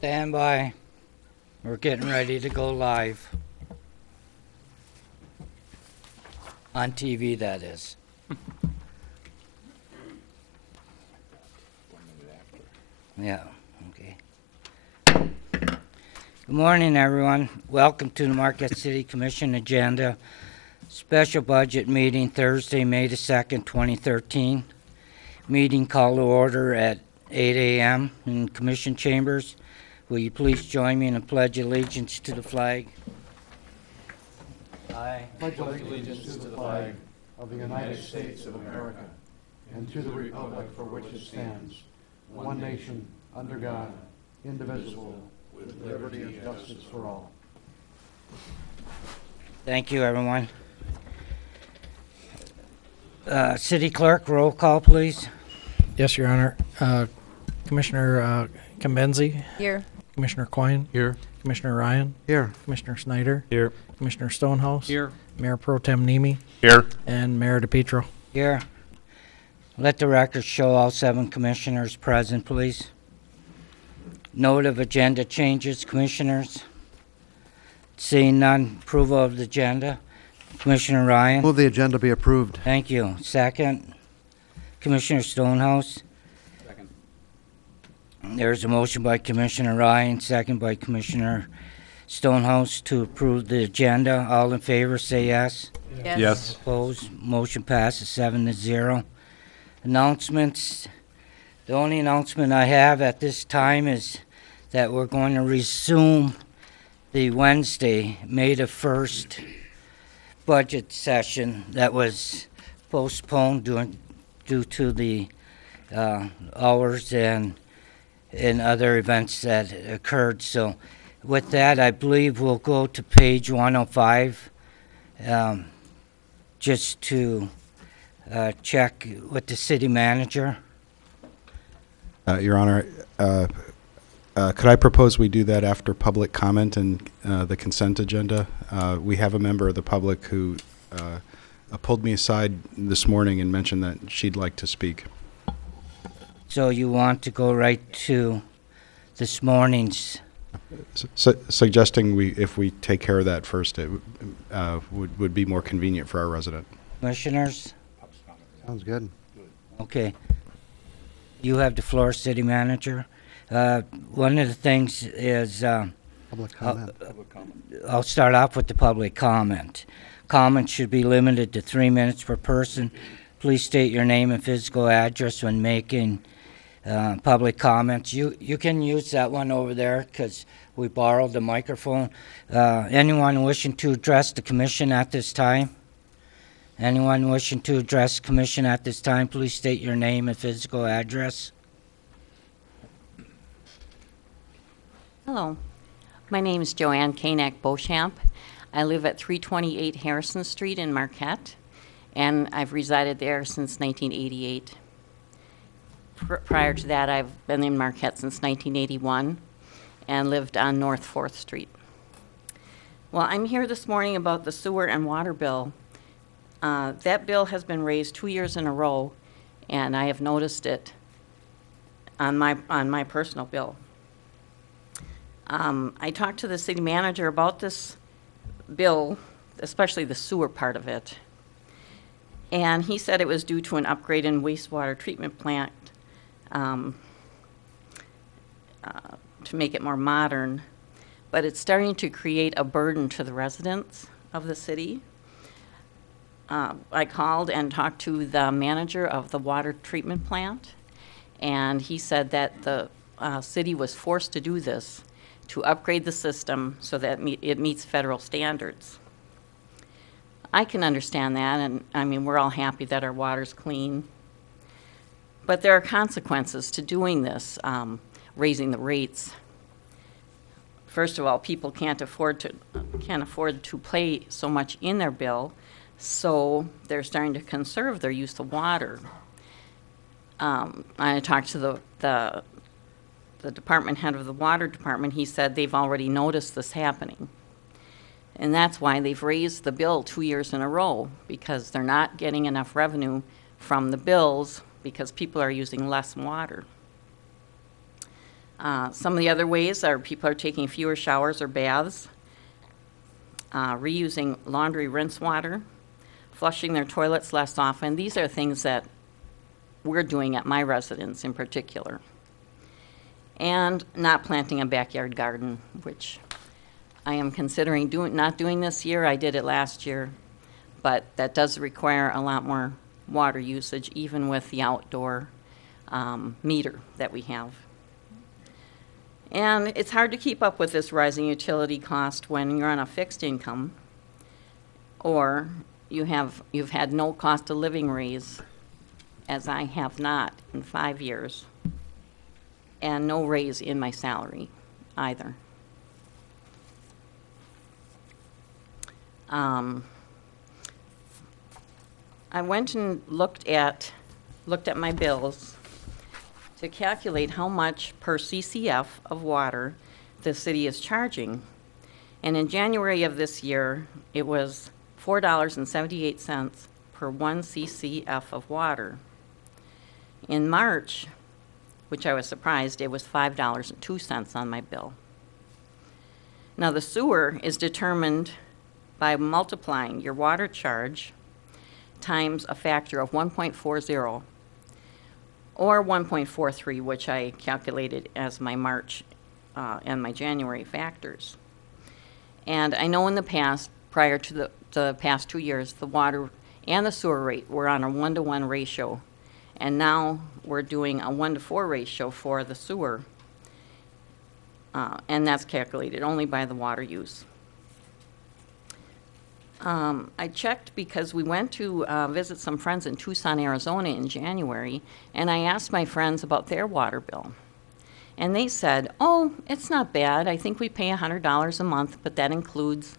Stand by. We're getting ready to go live. On TV, that is. Yeah, okay. Good morning, everyone. Welcome to the Marquette City Commission agenda. Special budget meeting Thursday, May the 2nd, 2013. Meeting called to order at 8 a.m. in Commission chambers. Will you please join me in a pledge of allegiance to the flag? I pledge allegiance to the flag of the United States of America and to the republic for which it stands, one nation, under God, indivisible, with liberty and justice for all. Thank you, everyone. City Clerk, roll call, please. Yes, Your Honor. Commissioner Kambenzi. Here. Commissioner Coyne. Here. Commissioner Ryan. Here. Commissioner Snyder. Here. Commissioner Stonehouse. Here. Mayor Pro Tem Nemi. Here. And Mayor DePietro. Here. Let the record show all 7 commissioners present, please. Note of agenda changes, commissioners. Seeing none, approval of the agenda. Commissioner Ryan. Move the agenda be approved. Thank you. Second. Commissioner Stonehouse. Second. There's a motion by Commissioner Ryan, second by Commissioner Stonehouse to approve the agenda. All in favor, say yes. Yes. Opposed? Motion passes 7-0. Announcements. The only announcement I have at this time is that we're going to resume the Wednesday, May the 1st budget session that was postponed due to the hours and other events that occurred. So with that, I believe we'll go to page 105 just to check with the city manager. Your Honor, could I propose we do that after public comment and the consent agenda? We have a member of the public who pulled me aside this morning and mentioned that she'd like to speak. So you want to go right to this morning's? Suggesting if we take care of that first, it would be more convenient for our resident. Commissioners? Sounds good. Okay. You have the floor, city manager. One of the things is Public comment. I'll start off with the public comment. Comments should be limited to 3 minutes per person. Please state your name and physical address when making public comments. You can use that one over there because we borrowed the microphone. Anyone wishing to address the commission at this time? Anyone wishing to address the commission at this time, please state your name and physical address. Hello. My name is Joanne Kanak-Beauchamp. I live at 328 Harrison Street in Marquette, and I've resided there since 1988. Prior to that, I've been in Marquette since 1981 and lived on North 4th Street. Well, I'm here this morning about the sewer and water bill. That bill has been raised 2 years in a row, and I have noticed it on my personal bill. I talked to the city manager about this bill, especially the sewer part of it, and he said it was due to an upgrade in wastewater treatment plant to make it more modern, but it's starting to create a burden to the residents of the city. I called and talked to the manager of the water treatment plant, and he said that the city was forced to do this to upgrade the system so that it meets federal standards. I can understand that, and I mean, we're all happy that our water's clean. But there are consequences to doing this, raising the rates. First of all, people can't afford to pay so much in their bill, so they're starting to conserve their use of water. I talked to the department head of the water department. He said they've already noticed this happening. And that's why they've raised the bill 2 years in a row, because they're not getting enough revenue from the bills because people are using less water. Some of the other ways are people are taking fewer showers or baths, reusing laundry rinse water, flushing their toilets less often. These are things that we're doing at my residence in particular. And not planting a backyard garden, which I am considering not doing this year. I did it last year, but that does require a lot more water usage, even with the outdoor meter that we have. And it's hard to keep up with this rising utility cost when you're on a fixed income, or you've had no cost of living raise, as I have not in 5 years, and no raise in my salary either. I went and looked at my bills to calculate how much per CCF of water the city is charging. And in January of this year, it was $4.78 per 1 CCF of water. In March, which I was surprised, it was $5.02 on my bill. Now, the sewer is determined by multiplying your water charge times a factor of 1.40 or 1.43, which I calculated as my March and my January factors. And I know in the past, prior to the past 2 years, the water and the sewer rate were on a 1-to-1 ratio. And now we're doing a 1-to-4 ratio for the sewer. And that's calculated only by the water use. I checked because we went to visit some friends in Tucson, Arizona in January, and I asked my friends about their water bill. And they said, oh, it's not bad. I think we pay $100 a month, but that includes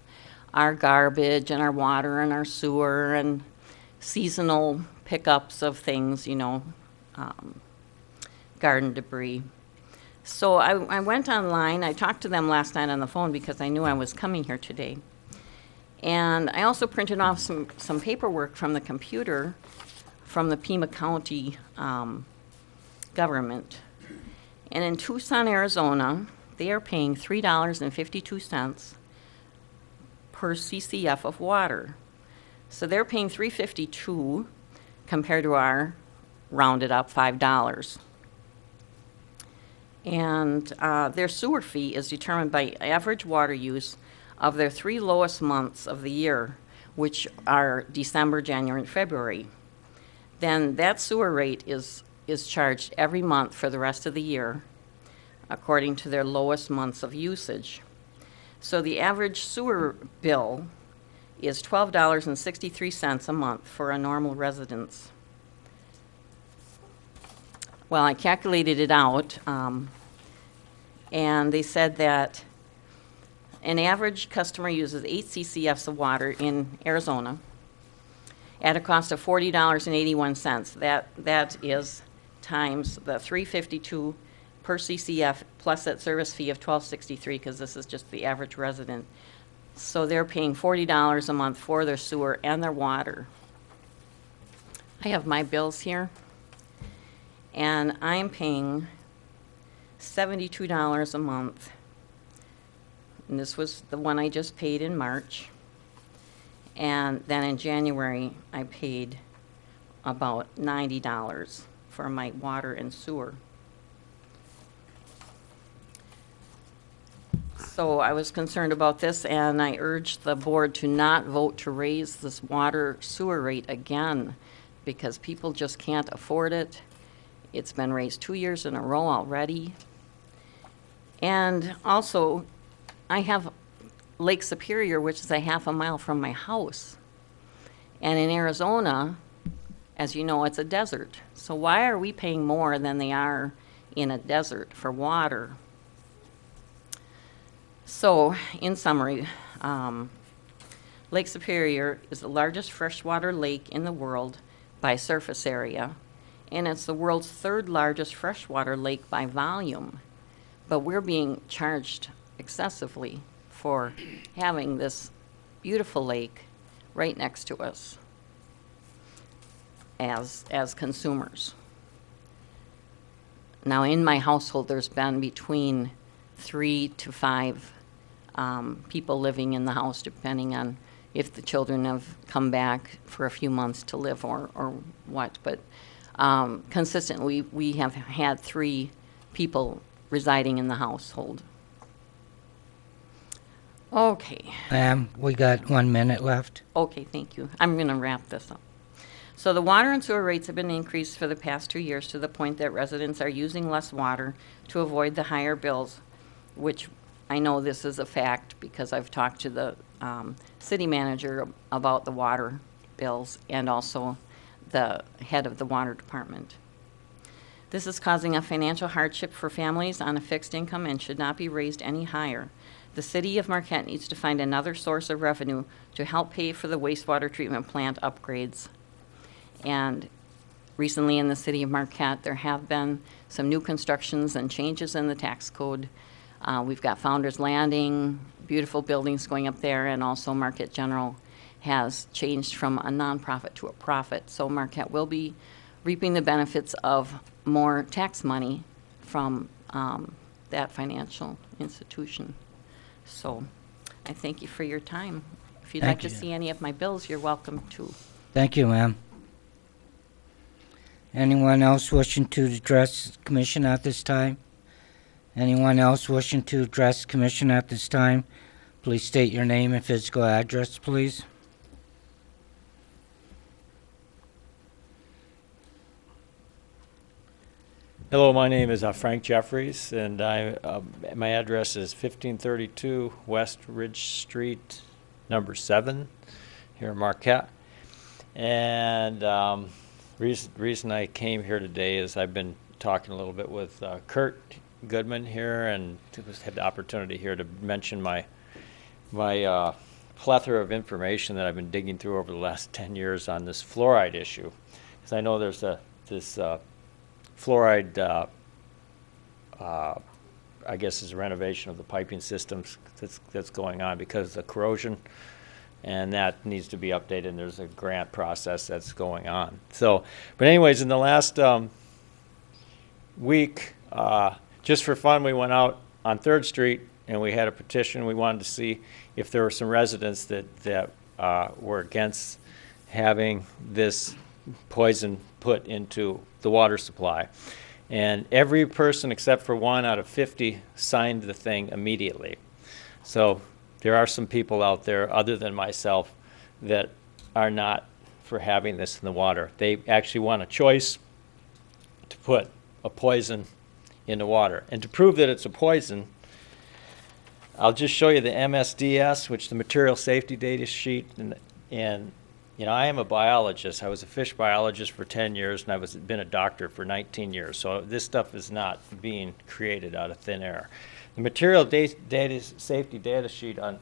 our garbage and our water and our sewer and seasonal pickups of things, you know, garden debris. So I went online. I talked to them last night on the phone because I knew I was coming here today. And I also printed off some paperwork from the computer from the Pima County government. And in Tucson, Arizona, they are paying $3.52 per CCF of water. So they're paying $3.52 compared to our rounded up $5. And their sewer fee is determined by average water use of their 3 lowest months of the year, which are December, January, and February. Then that sewer rate is charged every month for the rest of the year according to their lowest months of usage. So the average sewer bill is $12.63 a month for a normal residence. Well, I calculated it out, and they said that an average customer uses 8 CCFs of water in Arizona at a cost of $40.81. That is times the $3.52 per CCF plus that service fee of $12.63, because this is just the average resident. So they're paying $40 a month for their sewer and their water. I have my bills here, and I'm paying $72 a month. And this was the one I just paid in March. And then in January, I paid about $90 for my water and sewer. So I was concerned about this, and I urged the board to not vote to raise this water sewer rate again, because people just can't afford it. It's been raised 2 years in a row already. And also, I have Lake Superior, which is a half a mile from my house. And in Arizona, as you know, it's a desert. So why are we paying more than they are in a desert for water? So, in summary, Lake Superior is the largest freshwater lake in the world by surface area, and it's the world's 3rd largest freshwater lake by volume. But we're being charged excessively for having this beautiful lake right next to us as consumers. Now, in my household, there's been between 3 to 5 people living in the house, depending on if the children have come back for a few months to live or what. But consistently, we have had 3 people residing in the household. Okay. Ma'am, we got 1 minute left. Okay, thank you. I'm going to wrap this up. So the water and sewer rates have been increased for the past 2 years to the point that residents are using less water to avoid the higher bills, which I know this is a fact because I've talked to the city manager about the water bills and also the head of the water department. This is causing a financial hardship for families on a fixed income and should not be raised any higher. The city of Marquette needs to find another source of revenue to help pay for the wastewater treatment plant upgrades. And recently in the city of Marquette, there have been some new constructions and changes in the tax code. We've got Founders Landing, beautiful buildings going up there, and also Marquette General has changed from a nonprofit to a profit. So Marquette will be reaping the benefits of more tax money from that financial institution. So I thank you for your time. If you'd like to see any of my bills, you're welcome to. Thank you, ma'am. Anyone else wishing to address the commission at this time? Anyone else wishing to address the commission at this time? Please state your name and physical address, please. Hello, my name is Frank Jeffries, and my address is 1532 West Ridge Street, number 7, here in Marquette. And reason I came here today is I've been talking a little bit with Kurt Goodman here, and just had the opportunity here to mention my plethora of information that I've been digging through over the last 10 years on this fluoride issue. Because I know there's this fluoride, I guess, is a renovation of the piping systems that's going on because of the corrosion, and that needs to be updated, and there's a grant process that's going on. So, but anyways, in the last week, just for fun, we went out on 3rd Street, and we had a petition. We wanted to see if there were some residents that were against having this poison put into the water supply. And every person except for 1 out of 50 signed the thing immediately. So there are some people out there other than myself that are not for having this in the water. They actually want a choice to put a poison in the water. And to prove that it's a poison, I'll just show you the MSDS, which is the material safety data sheet, and you know, I am a biologist. I was a fish biologist for 10 years, and I've been a doctor for 19 years. So this stuff is not being created out of thin air. The material safety data sheet on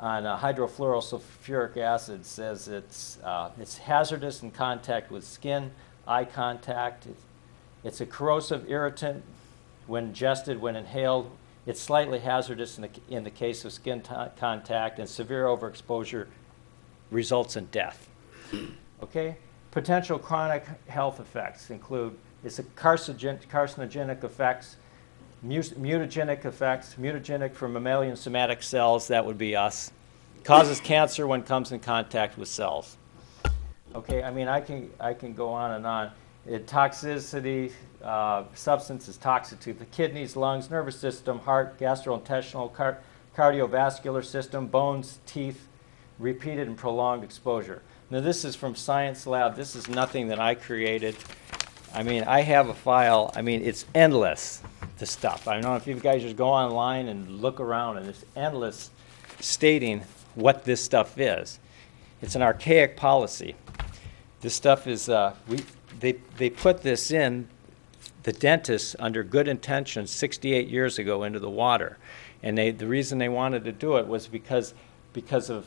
hydrofluorosulfuric acid says it's hazardous in contact with skin, eye contact. It's a corrosive irritant when ingested, when inhaled. It's slightly hazardous in the case of skin contact, and severe overexposure results in death. Okay? Potential chronic health effects include it's a carcinogenic effects, mutagenic effects, mutagenic for mammalian somatic cells, that would be us. Causes cancer when it comes in contact with cells. Okay, I mean, I can go on and on. Toxicity, substance is toxic to the kidneys, lungs, nervous system, heart, gastrointestinal, cardiovascular system, bones, teeth, repeated and prolonged exposure. Now this is from Science Lab. This is nothing that I created. I mean, I have a file. I mean, it's endless, the stuff. I don't know if you guys just go online and look around, and it's endless stating what this stuff is. It's an archaic policy. This stuff is, they put this in, the dentists, under good intentions 68 years ago into the water. And the reason they wanted to do it was because of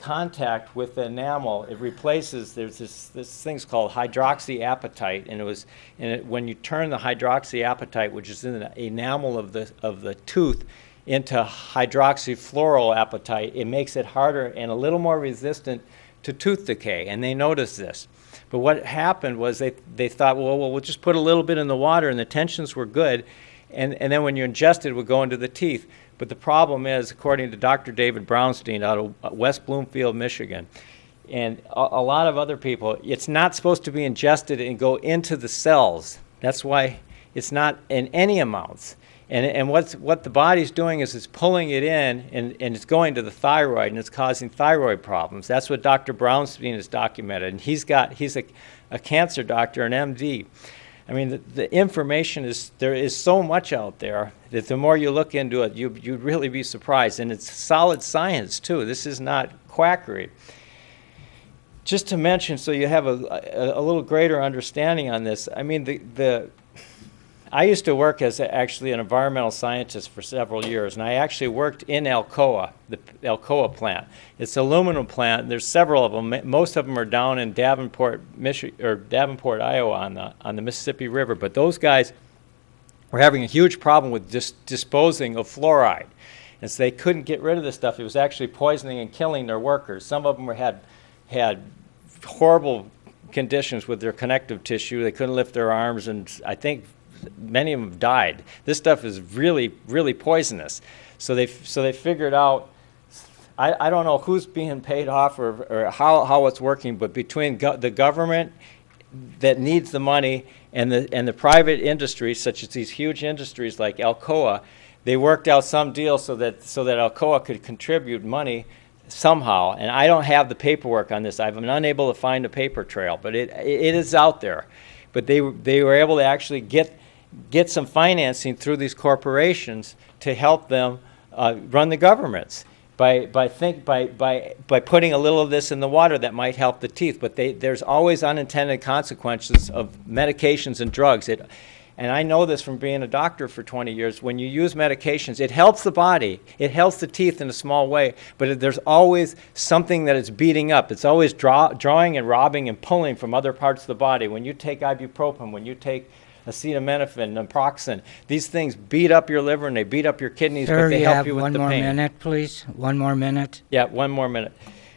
contact with the enamel. It replaces, there's this thing's called hydroxyapatite, and when you turn the hydroxyapatite, which is in the enamel of the tooth, into hydroxyfluoroapatite, it makes it harder and a little more resistant to tooth decay, and they noticed this. But what happened was they thought, well, we'll just put a little bit in the water, and the tensions were good, and then when you ingest it, it would go into the teeth. But the problem is, according to Dr. David Brownstein out of West Bloomfield, Michigan, and a lot of other people, it's not supposed to be ingested and go into the cells. That's why it's not in any amounts. And what the body's doing is it's pulling it in, and it's going to the thyroid, and it's causing thyroid problems. That's what Dr. Brownstein has documented. And he's a cancer doctor, an MD. I mean, the information there is so much out there that the more you look into it, you'd really be surprised. And it's solid science, too. This is not quackery. Just to mention, so you have a little greater understanding on this, I mean, I used to work as actually an environmental scientist for several years, and I actually worked in Alcoa, the Alcoa plant. It's an aluminum plant. There's several of them. Most of them are down in Davenport, Iowa, on the Mississippi River. But those guys were having a huge problem with disposing of fluoride, and so they couldn't get rid of this stuff. It was actually poisoning and killing their workers. Some of them had horrible conditions with their connective tissue. They couldn't lift their arms, and I think many of them died. This stuff is really, really poisonous. So they figured out, I don't know who's being paid off or how it's working, but between the government that needs the money and the private industries, such as these huge industries like Alcoa, they worked out some deal so that Alcoa could contribute money somehow. And I don't have the paperwork on this. I've been unable to find a paper trail, but it is out there. But they were able to actually get some financing through these corporations to help them run the governments by putting a little of this in the water that might help the teeth. But there's always unintended consequences of medications and drugs. And I know this from being a doctor for 20 years. When you use medications, it helps the body. It helps the teeth in a small way. But there's always something that it's beating up. It's always drawing and robbing and pulling from other parts of the body. When you take ibuprofen, when you take acetaminophen, naproxen, these things beat up your liver and they beat up your kidneys, Sir, but they help you with one the more pain. minute, please. One more minute. Yeah, one more minute.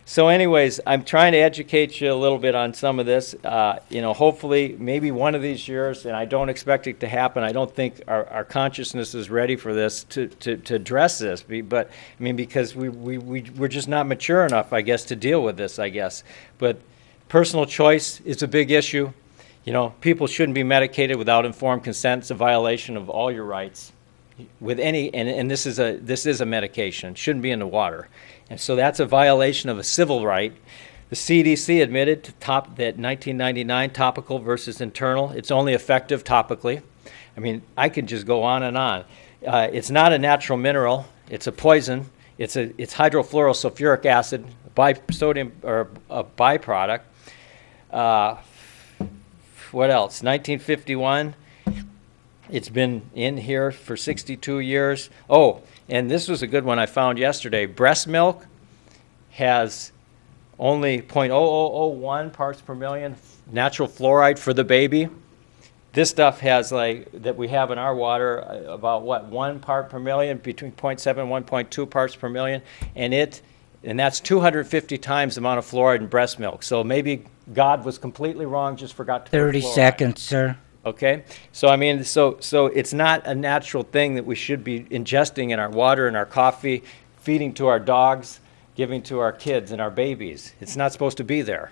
So anyways, I'm trying to educate you a little bit on some of this. Hopefully, maybe one of these years, and I don't expect it to happen. I don't think our consciousness is ready for this to address this. But I mean, because we're just not mature enough, I guess, to deal with this, I guess. But personal choice is a big issue. People shouldn't be medicated without informed consent. It's a violation of all your rights. With any, and this is a medication. It shouldn't be in the water. And so that's a violation of a civil right. The CDC admitted that 1999 topical versus internal. It's only effective topically. I mean, I could just go on and on. It's not a natural mineral. It's a poison. It's hydrofluorosulfuric acid, sodium or a byproduct. What else? 1951. It's been in here for 62 years. Oh, and this was a good one I found yesterday. Breast milk has only 0.0001 parts per million natural fluoride for the baby. This stuff has, that we have in our water, about 1 part per million, between 0.7 and 1.2 parts per million, and that's 250 times the amount of fluoride in breast milk. So maybe God was completely wrong, just forgot to put 30 fluoride. seconds, sir. Okay, so I mean, so it's not a natural thing that we should be ingesting in our water and our coffee, feeding to our dogs, giving to our kids and our babies. It's not supposed to be there,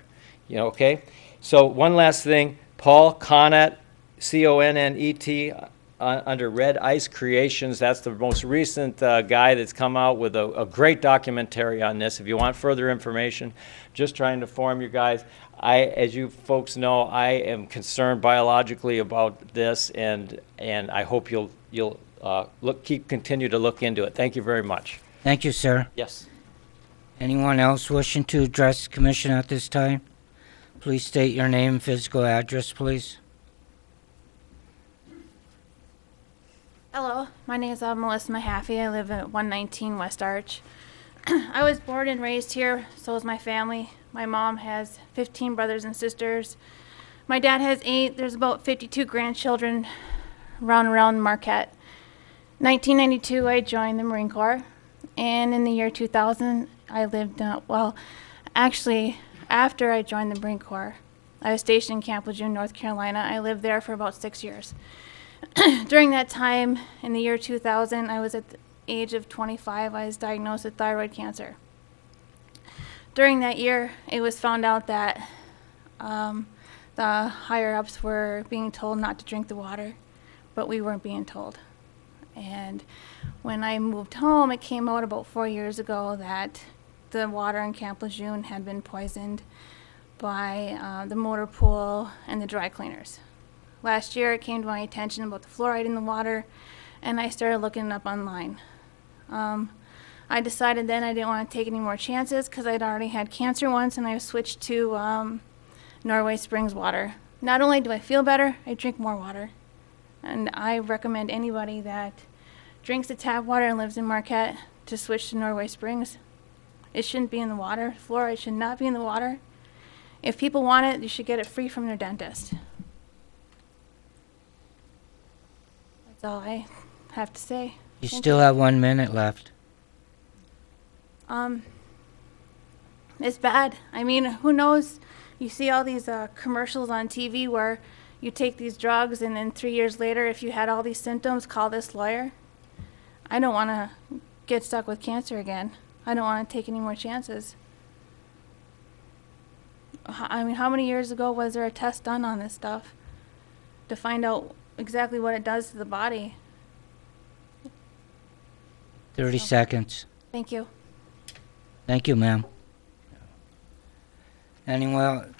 okay? So one last thing, Paul Connet, C-O-N-N-E-T, under Red Ice Creations. That's the most recent guy that's come out with a great documentary on this. If you want further information, just trying to inform you guys. As you folks know, I am concerned biologically about this, and I hope you'll continue to look into it. Thank you very much. Thank you, sir. Yes. Anyone else wishing to address the commission at this time? Please state your name and physical address, please. Hello, my name is Melissa Mahaffey. I live at 119 West Arch. I was born and raised here, so is my family. My mom has 15 brothers and sisters. My dad has 8. There's about 52 grandchildren around Marquette. 1992, I joined the Marine Corps. And in the year 2000, I lived, I after I joined the Marine Corps. I was stationed in Camp Lejeune, North Carolina. I lived there for about 6 years. During that time, in the year 2000, I was at the age of 25. I was diagnosed with thyroid cancer. During that year, it was found out that the higher-ups were being told not to drink the water, but we weren't being told. And when I moved home, it came out about 4 years ago that the water in Camp Lejeune had been poisoned by the motor pool and the dry cleaners. Last year, it came to my attention about the fluoride in the water, and I started looking it up online. I decided then I didn't want to take any more chances because I'd already had cancer once, and I switched to Norway Springs water. Not only do I feel better, I drink more water. And I recommend anybody that drinks the tap water and lives in Marquette to switch to Norway Springs. It shouldn't be in the water. Fluoride should not be in the water. If people want it, you should get it free from their dentist. That's all I have to say. You Thank still have 1 minute left. It's bad. I mean, who knows? You see all these commercials on TV where you take these drugs and then 3 years later, if you had all these symptoms, call this lawyer. I don't want to get stuck with cancer again. I don't want to take any more chances. I mean, how many years ago was there a test done on this stuff to find out exactly what it does to the body? 30 seconds. Thank you. Thank you, ma'am. Anyone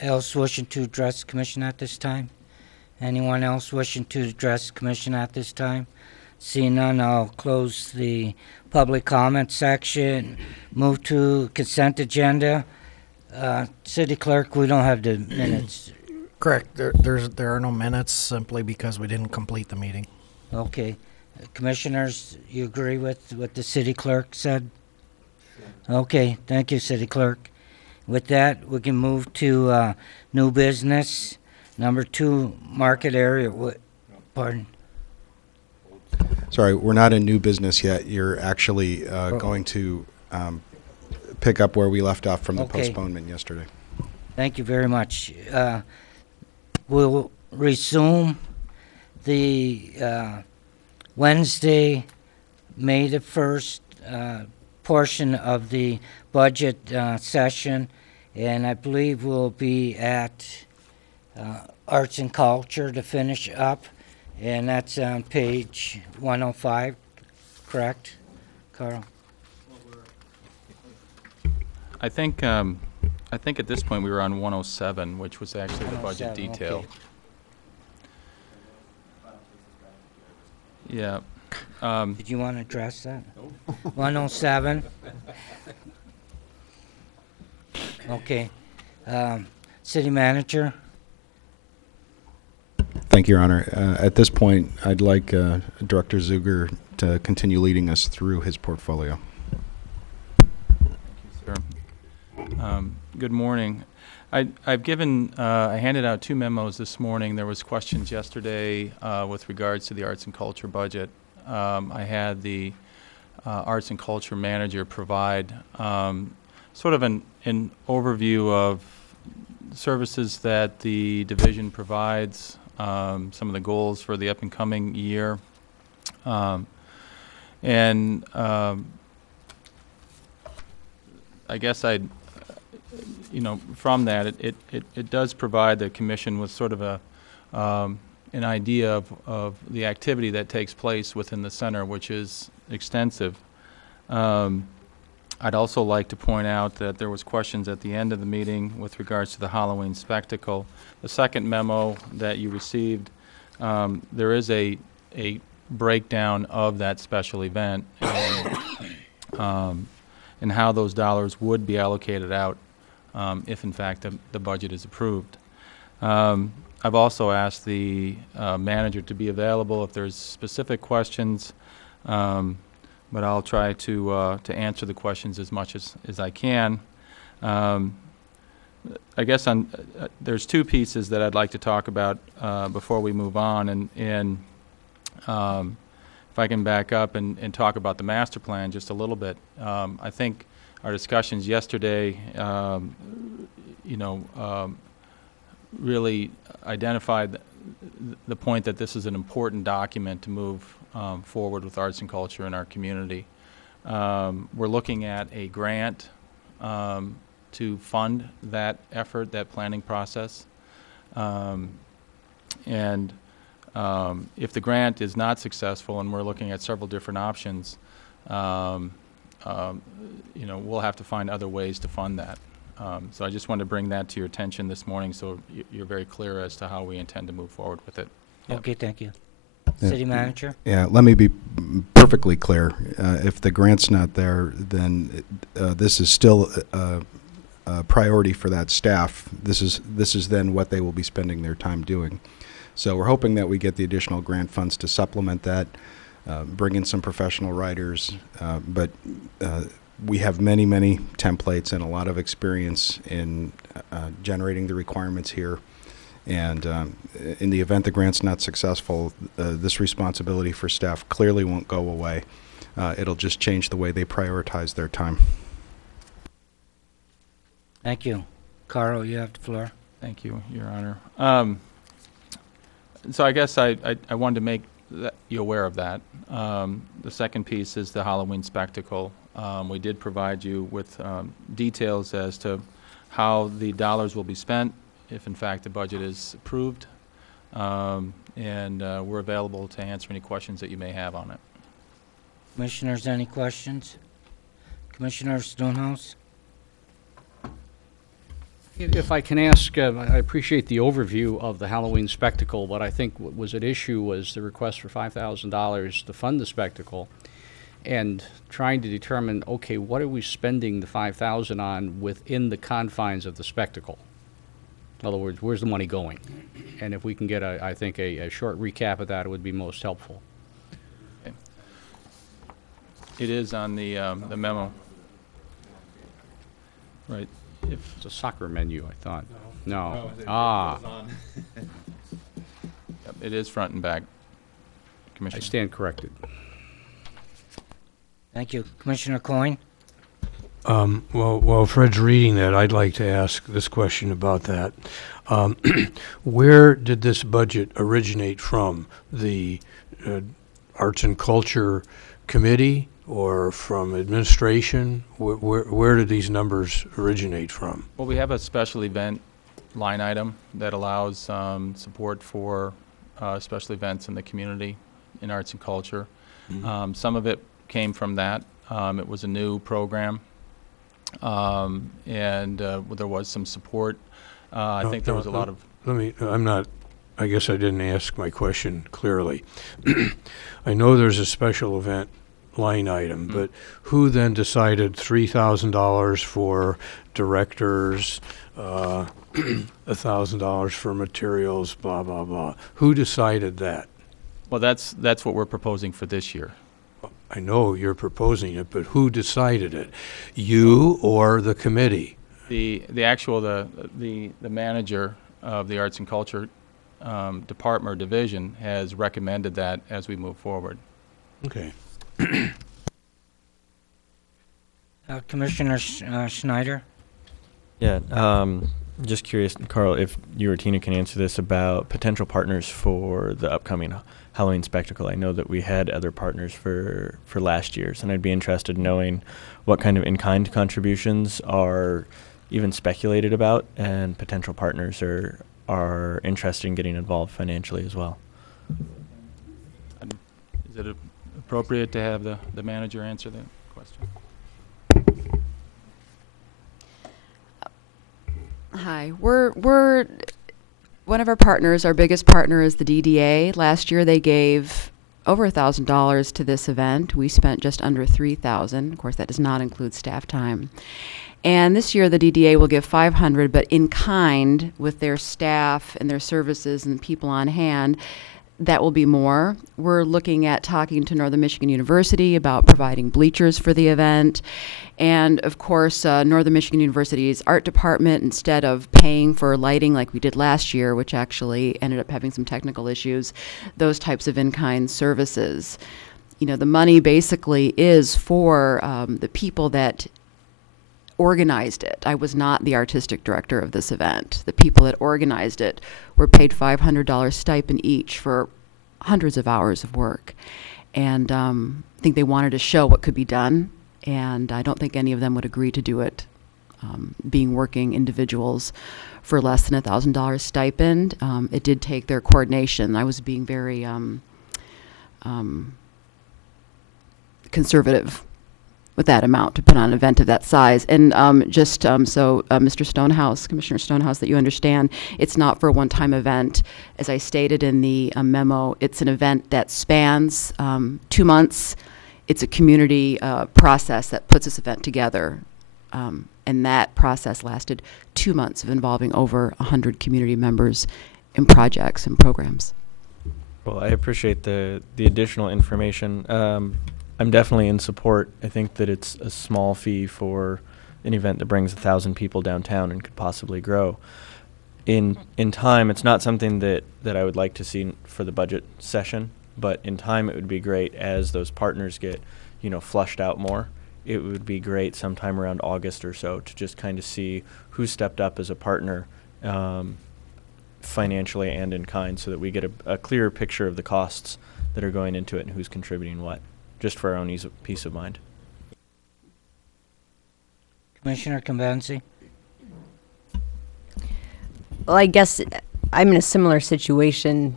else wishing to address the commission at this time? Anyone else wishing to address the commission at this time? Seeing none, I'll close the public comment section. Move to consent agenda. City Clerk, we don't have the minutes. Correct. There are no minutes simply because we didn't complete the meeting. Okay. Commissioners, you agree with what the city clerk said? Okay, thank you, city clerk. With that, we can move to new business. Number 2, market area. Pardon? Sorry, we're not in new business yet. You're actually going to pick up where we left off from the Okay. postponement yesterday. Thank you very much. We'll resume the Wednesday, May the 1st portion of the budget session, and I believe we'll be at Arts and Culture to finish up, and that's on page 105, correct, Carl? I think at this point we were on 107, which was actually the budget 107, detail. okay. Yeah. Did you want to address that? 107? Okay. City Manager? Thank you, Your Honor. At this point, I'd like Director Zuger to continue leading us through his portfolio. Sure. Good morning. I've given, I handed out 2 memos this morning. There was questions yesterday with regards to the arts and culture budget. I had the arts and culture manager provide sort of an overview of services that the division provides, some of the goals for the up and coming year. I guess from that, it does provide the commission with sort of an idea of the activity that takes place within the center, which is extensive. I'd also like to point out that there was questions at the end of the meeting with regards to the Halloween spectacle. The second memo that you received, there is a breakdown of that special event and how those dollars would be allocated out if in fact the budget is approved. I've also asked the manager to be available if there's specific questions, but I'll try to answer the questions as much as I can. I guess there's 2 pieces that I'd like to talk about before we move on, and if I can back up and talk about the master plan just a little bit. I think our discussions yesterday you know, really identified the point that this is an important document to move forward with arts and culture in our community. We're looking at a grant to fund that effort, that planning process. If the grant is not successful, and we're looking at several different options, you know, we'll have to find other ways to fund that. So I just wanted to bring that to your attention this morning, so you're very clear as to how we intend to move forward with it. Yep. Okay, thank you. Yeah. City manager? Yeah, let me be perfectly clear. If the grant's not there, then this is still a priority for that staff. This is then what they will be spending their time doing. So we're hoping that we get the additional grant funds to supplement that, bring in some professional writers, but we have many, many templates and a lot of experience in generating the requirements here. And in the event the grant's not successful, this responsibility for staff clearly won't go away. It'll just change the way they prioritize their time. Thank you. Carl, you have the floor. Thank you, Your Honor. So I guess I wanted to make you aware of that. The second piece is the Halloween spectacle. We did provide you with details as to how the dollars will be spent if in fact the budget is approved, and we're available to answer any questions that you may have on it. Commissioners, any questions? Commissioner Stonehouse? If I can ask, I appreciate the overview of the Halloween spectacle, but I think what was at issue was the request for $5,000 to fund the spectacle, and trying to determine, okay, what are we spending the $5,000 on within the confines of the spectacle? In other words, where's the money going? And if we can get, I think, a short recap of that, it would be most helpful. Okay. It is on the memo. Right. It's a soccer menu, I thought. No. Yep, it is front and back, I Commissioner. stand corrected. Thank you. Commissioner Coyne? While Fred's reading that, I'd like to ask this question about that. Where did this budget originate from? The Arts and Culture Committee or from administration? Where did these numbers originate from? Well, we have a special event line item that allows support for special events in the community in arts and culture. Mm-hmm. Some of it came from that. It was a new program, and there was some support. I think there was a lot of... I guess I didn't ask my question clearly. I know there's a special event line item, but who then decided $3,000 for directors, $1,000 for materials, blah, blah, blah? Who decided that? Well, that's what we're proposing for this year. I know you're proposing it, but who decided it? You or the committee? The manager of the Arts and Culture Department or Division has recommended that as we move forward. Okay. Commissioner Schneider? Yeah, just curious, Carl, if you or Tina can answer this about potential partners for the upcoming Halloween spectacle. I know that we had other partners for last year's, and I'd be interested in knowing what kind of in-kind contributions are even speculated about and potential partners are interested in getting involved financially as well. Is it appropriate to have the manager answer that question? Hi, we're one of our partners, our biggest partner is the DDA. Last year they gave over $1,000 to this event. We spent just under $3,000. Of course, that does not include staff time. And this year the DDA will give $500, but in kind with their staff and their services and people on hand, that will be more. We're looking at talking to Northern Michigan University about providing bleachers for the event. And of course, Northern Michigan University's art department, instead of paying for lighting like we did last year, which actually ended up having some technical issues, those types of in-kind services. You know, the money basically is for the people that organized it. I was not the artistic director of this event. The people that organized it were paid $500 stipend each for hundreds of hours of work. And I think they wanted to show what could be done, and I don't think any of them would agree to do it, being working individuals for less than $1,000 stipend. It did take their coordination. I was being very conservative with that amount to put on an event of that size. And Mr. Stonehouse, Commissioner Stonehouse, that you understand, it's not for a one-time event. As I stated in the memo, it's an event that spans 2 months. It's a community process that puts this event together. And that process lasted 2 months of involving over 100 community members in projects and programs. Well, I appreciate the additional information. I'm definitely in support. I think that it's a small fee for an event that brings 1,000 people downtown and could possibly grow. In time, it's not something that I would like to see for the budget session, but in time it would be great as those partners get, flushed out more. It would be great sometime around August or so to just kind of see who stepped up as a partner financially and in kind, so that we get a clearer picture of the costs that are going into it and who's contributing what, just for our own peace of mind. Commissioner Convenzi? Well, I guess I'm in a similar situation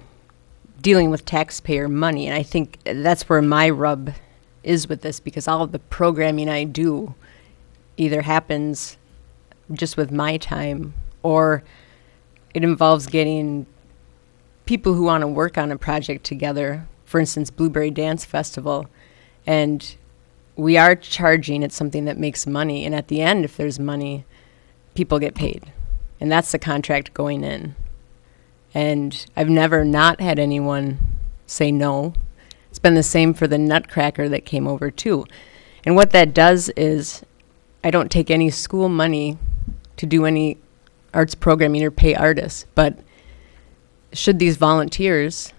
dealing with taxpayer money, and I think that's where my rub is with this, because all of the programming I do either happens just with my time, or it involves getting people who want to work on a project together. For instance, Blueberry Dance Festival. And we are charging. It's something that makes money. And at the end, if there's money, people get paid. And that's the contract going in. And I've never not had anyone say no. It's been the same for the Nutcracker that came over too. And what that does is I don't take any school money to do any arts programming or pay artists. But should these volunteers,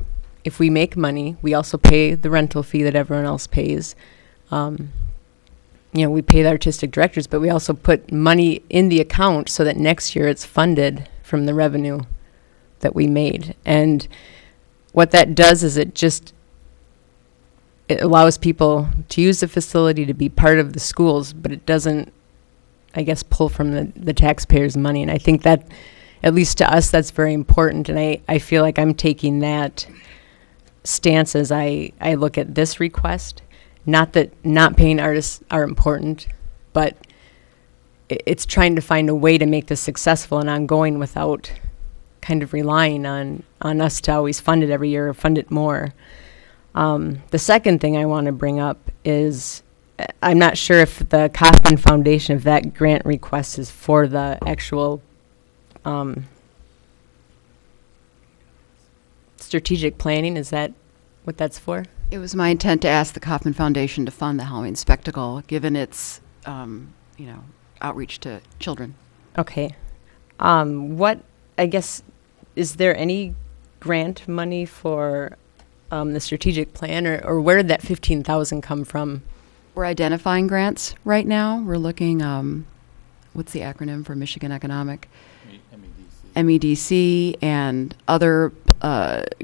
if we make money, we also pay the rental fee that everyone else pays. We pay the artistic directors, but we also put money in the account so that next year it's funded from the revenue that we made. And what that does is it allows people to use the facility to be part of the schools, but it doesn't, I guess, pull from the taxpayers' money. And I think that, at least to us, that's very important. And I feel like I'm taking that stance as I look at this request. Not that not paying artists are important, but it's trying to find a way to make this successful and ongoing without kind of relying on us to always fund it every year or fund it more. The second thing I want to bring up is I'm not sure if the Kauffman Foundation, if that grant request is for the actual strategic planning. Is that what that's for? It was my intent to ask the Kauffman Foundation to fund the Halloween Spectacle, given its, outreach to children. Okay. Is there any grant money for the strategic plan, or where did that $15,000 come from? We're identifying grants right now. We're looking, what's the acronym for Michigan Economic? MEDC, and other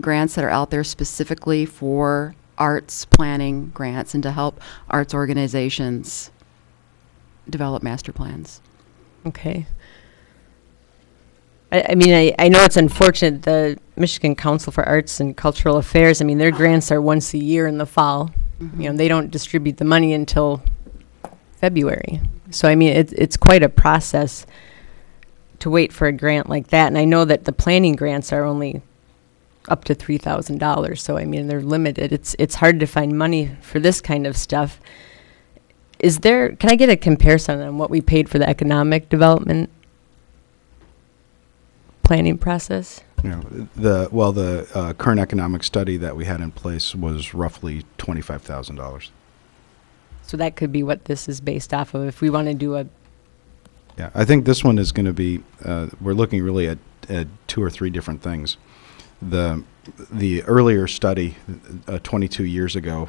grants that are out there specifically for arts planning grants and to help arts organizations develop master plans. Okay. I know it's unfortunate. The Michigan Council for Arts and Cultural Affairs, their grants are once a year in the fall. Mm-hmm. They don't distribute the money until February. So, it's quite a process to wait for a grant like that. And I know that the planning grants are only up to $3,000. So, they're limited. It's hard to find money for this kind of stuff. Can I get a comparison on what we paid for the economic development planning process? The current economic study that we had in place was roughly $25,000. So that could be what this is based off of if we want to do a... Yeah, I think this one is going to be, we're looking really at 2 or 3 different things. The the earlier study, 22 years ago,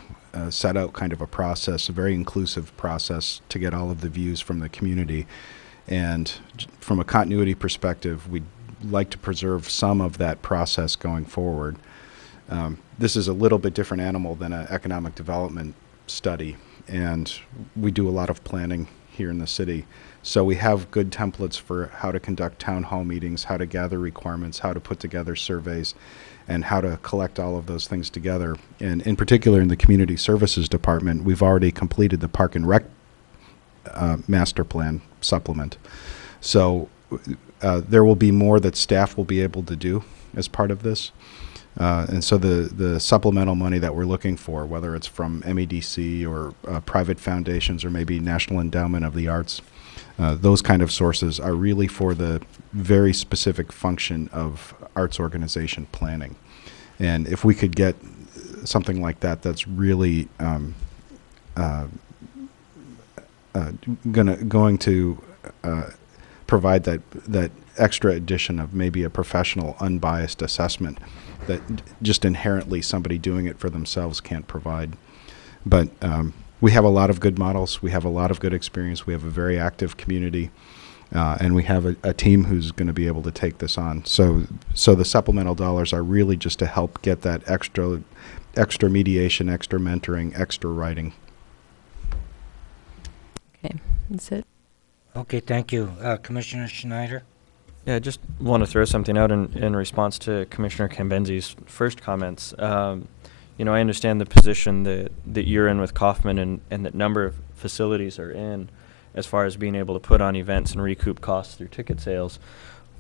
set out kind of a process, a very inclusive process to get all of the views from the community. And from a continuity perspective, we'd like to preserve some of that process going forward. This is a little bit different animal than an economic development study, and we do a lot of planning here in the city. So we have good templates for how to conduct town hall meetings, how to gather requirements, how to put together surveys, and how to collect all of those things together. And in particular, in the Community Services Department, we've already completed the Park and Rec Master Plan supplement. So there will be more that staff will be able to do as part of this. And so the supplemental money that we're looking for, whether it's from MEDC or private foundations or maybe National Endowment of the Arts, those kind of sources are really for the very specific function of arts organization planning. And if we could get something like that, that's really going to provide that extra addition of maybe a professional, unbiased assessment that just inherently somebody doing it for themselves can't provide. But we have a lot of good models. We have a lot of good experience. We have a very active community. And we have a team who's going to be able to take this on. So the supplemental dollars are really just to help get that extra mediation, extra mentoring, extra writing. Okay, that's it. Okay, thank you. Commissioner Schneider? Yeah, I just want to throw something out in response to Commissioner Cambenzi's first comments. You know, I understand the position that you're in with Kaufman and that number of facilities are in as far as being able to put on events and recoup costs through ticket sales.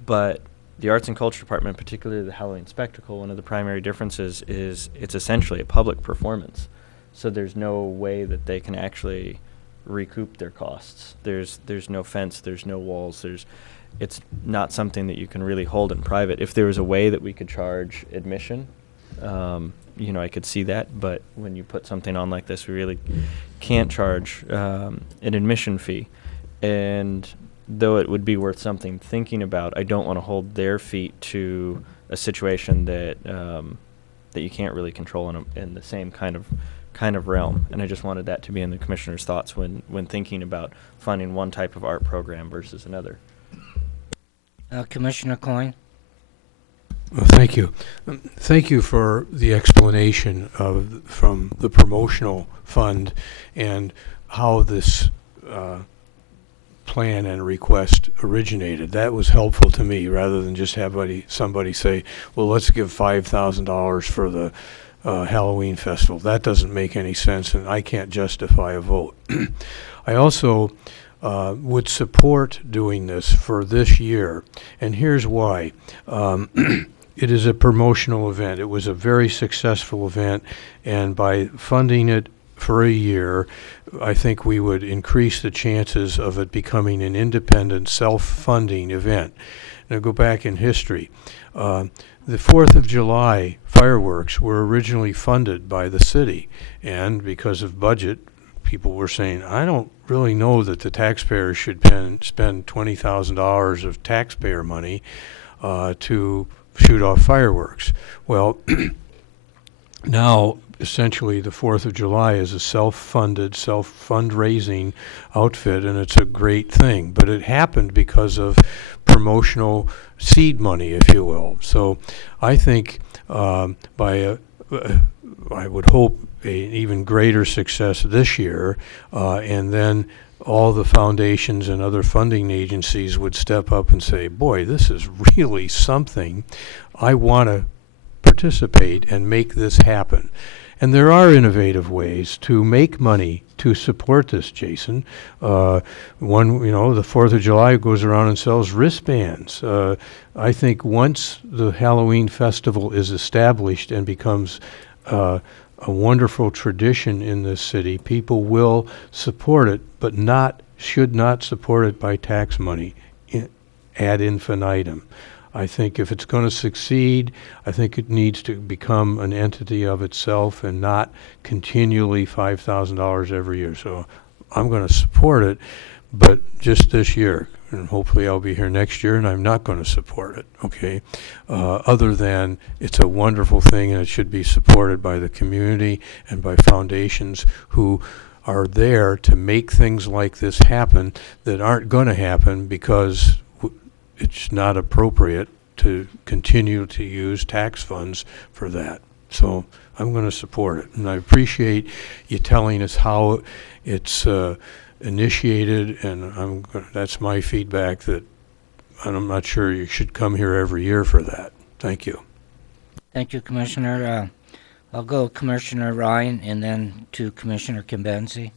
But the Arts and Culture Department, particularly the Halloween Spectacle, one of the primary differences is it's essentially a public performance. So there's no way that they can actually recoup their costs. There's no fence, there's no walls, it's not something that you can really hold in private. If there was a way that we could charge admission, you know, I could see that, but when you put something on like this, we really can't charge an admission fee. And though it would be worth something thinking about, I don't want to hold their feet to a situation that that you can't really control in the same kind of realm. And I just wanted that to be in the commissioner's thoughts when thinking about funding one type of art program versus another. Commissioner Coyne? Well, thank you. Thank you for the explanation from the promotional fund and how this plan and request originated. That was helpful to me, rather than just have somebody say, well, let's give $5,000 for the Halloween festival. That doesn't make any sense, and I can't justify a vote. I also would support doing this for this year, and here's why. It is a promotional event. It was a very successful event, and by funding it for a year, I think we would increase the chances of it becoming an independent, self-funding event. Now, go back in history. The 4th of July fireworks were originally funded by the city, and because of budget, people were saying, I don't really know that the taxpayers should spend $20,000 of taxpayer money to shoot off fireworks. Well, now essentially the 4th of July is a self-funded, self-fundraising outfit, and it's a great thing. But it happened because of promotional seed money, if you will. So I think I would hope an even greater success this year, and then all the foundations and other funding agencies would step up and say, boy, this is really something. I want to participate and make this happen. And there are innovative ways to make money to support this, Jason. The 4th of July goes around and sells wristbands. I think once the Halloween festival is established and becomes a wonderful tradition in this city, people will support it, but should not support it by tax money ad infinitum. I think if it's going to succeed, I think it needs to become an entity of itself and not continually $5,000 every year. So I'm going to support it, but just this year, and hopefully I'll be here next year, and I'm not going to support it, okay? Other than it's a wonderful thing, and it should be supported by the community and by foundations who are there to make things like this happen that aren't going to happen because it's not appropriate to continue to use tax funds for that. So I'm going to support it, and I appreciate you telling us how it's initiated, and that's my feedback, that I'm not sure you should come here every year for that. Thank you. Thank you, Commissioner. I'll go Commissioner Ryan and then to Commissioner Kimbenzi.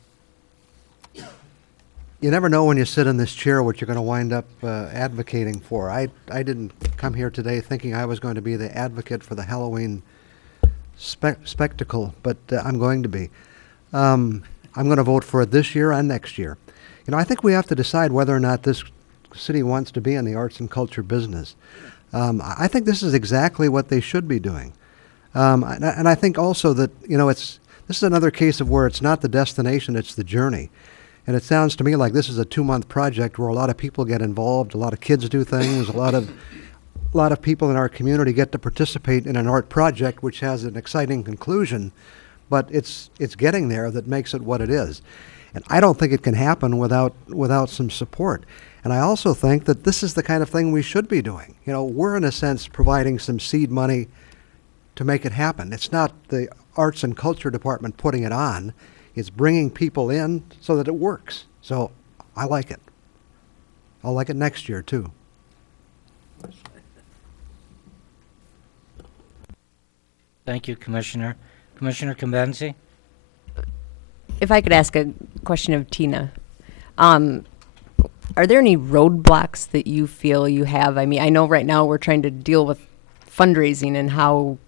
You never know when you sit in this chair what you're going to wind up advocating for. I didn't come here today thinking I was going to be the advocate for the Halloween spectacle, but I'm going to be. I'm going to vote for it this year and next year. You know, I think we have to decide whether or not this city wants to be in the arts and culture business. I think this is exactly what they should be doing. And I think also that, you know, this is another case of where it's not the destination, it's the journey. And it sounds to me like this is a 2-month project where a lot of people get involved, a lot of kids do things, a lot of people in our community get to participate in an art project which has an exciting conclusion, but it's getting there that makes it what it is. And I don't think it can happen without some support. And I also think that this is the kind of thing we should be doing. You know, we're in a sense providing some seed money to make it happen. It's not the Arts and Culture Department putting it on. It's bringing people in so that it works. So I like it. I'll like it next year too. Thank you, Commissioner. Commissioner Kimbenzi? If I could ask a question of Tina. Are there any roadblocks that you feel you have? I mean, I know right now we're trying to deal with fundraising and how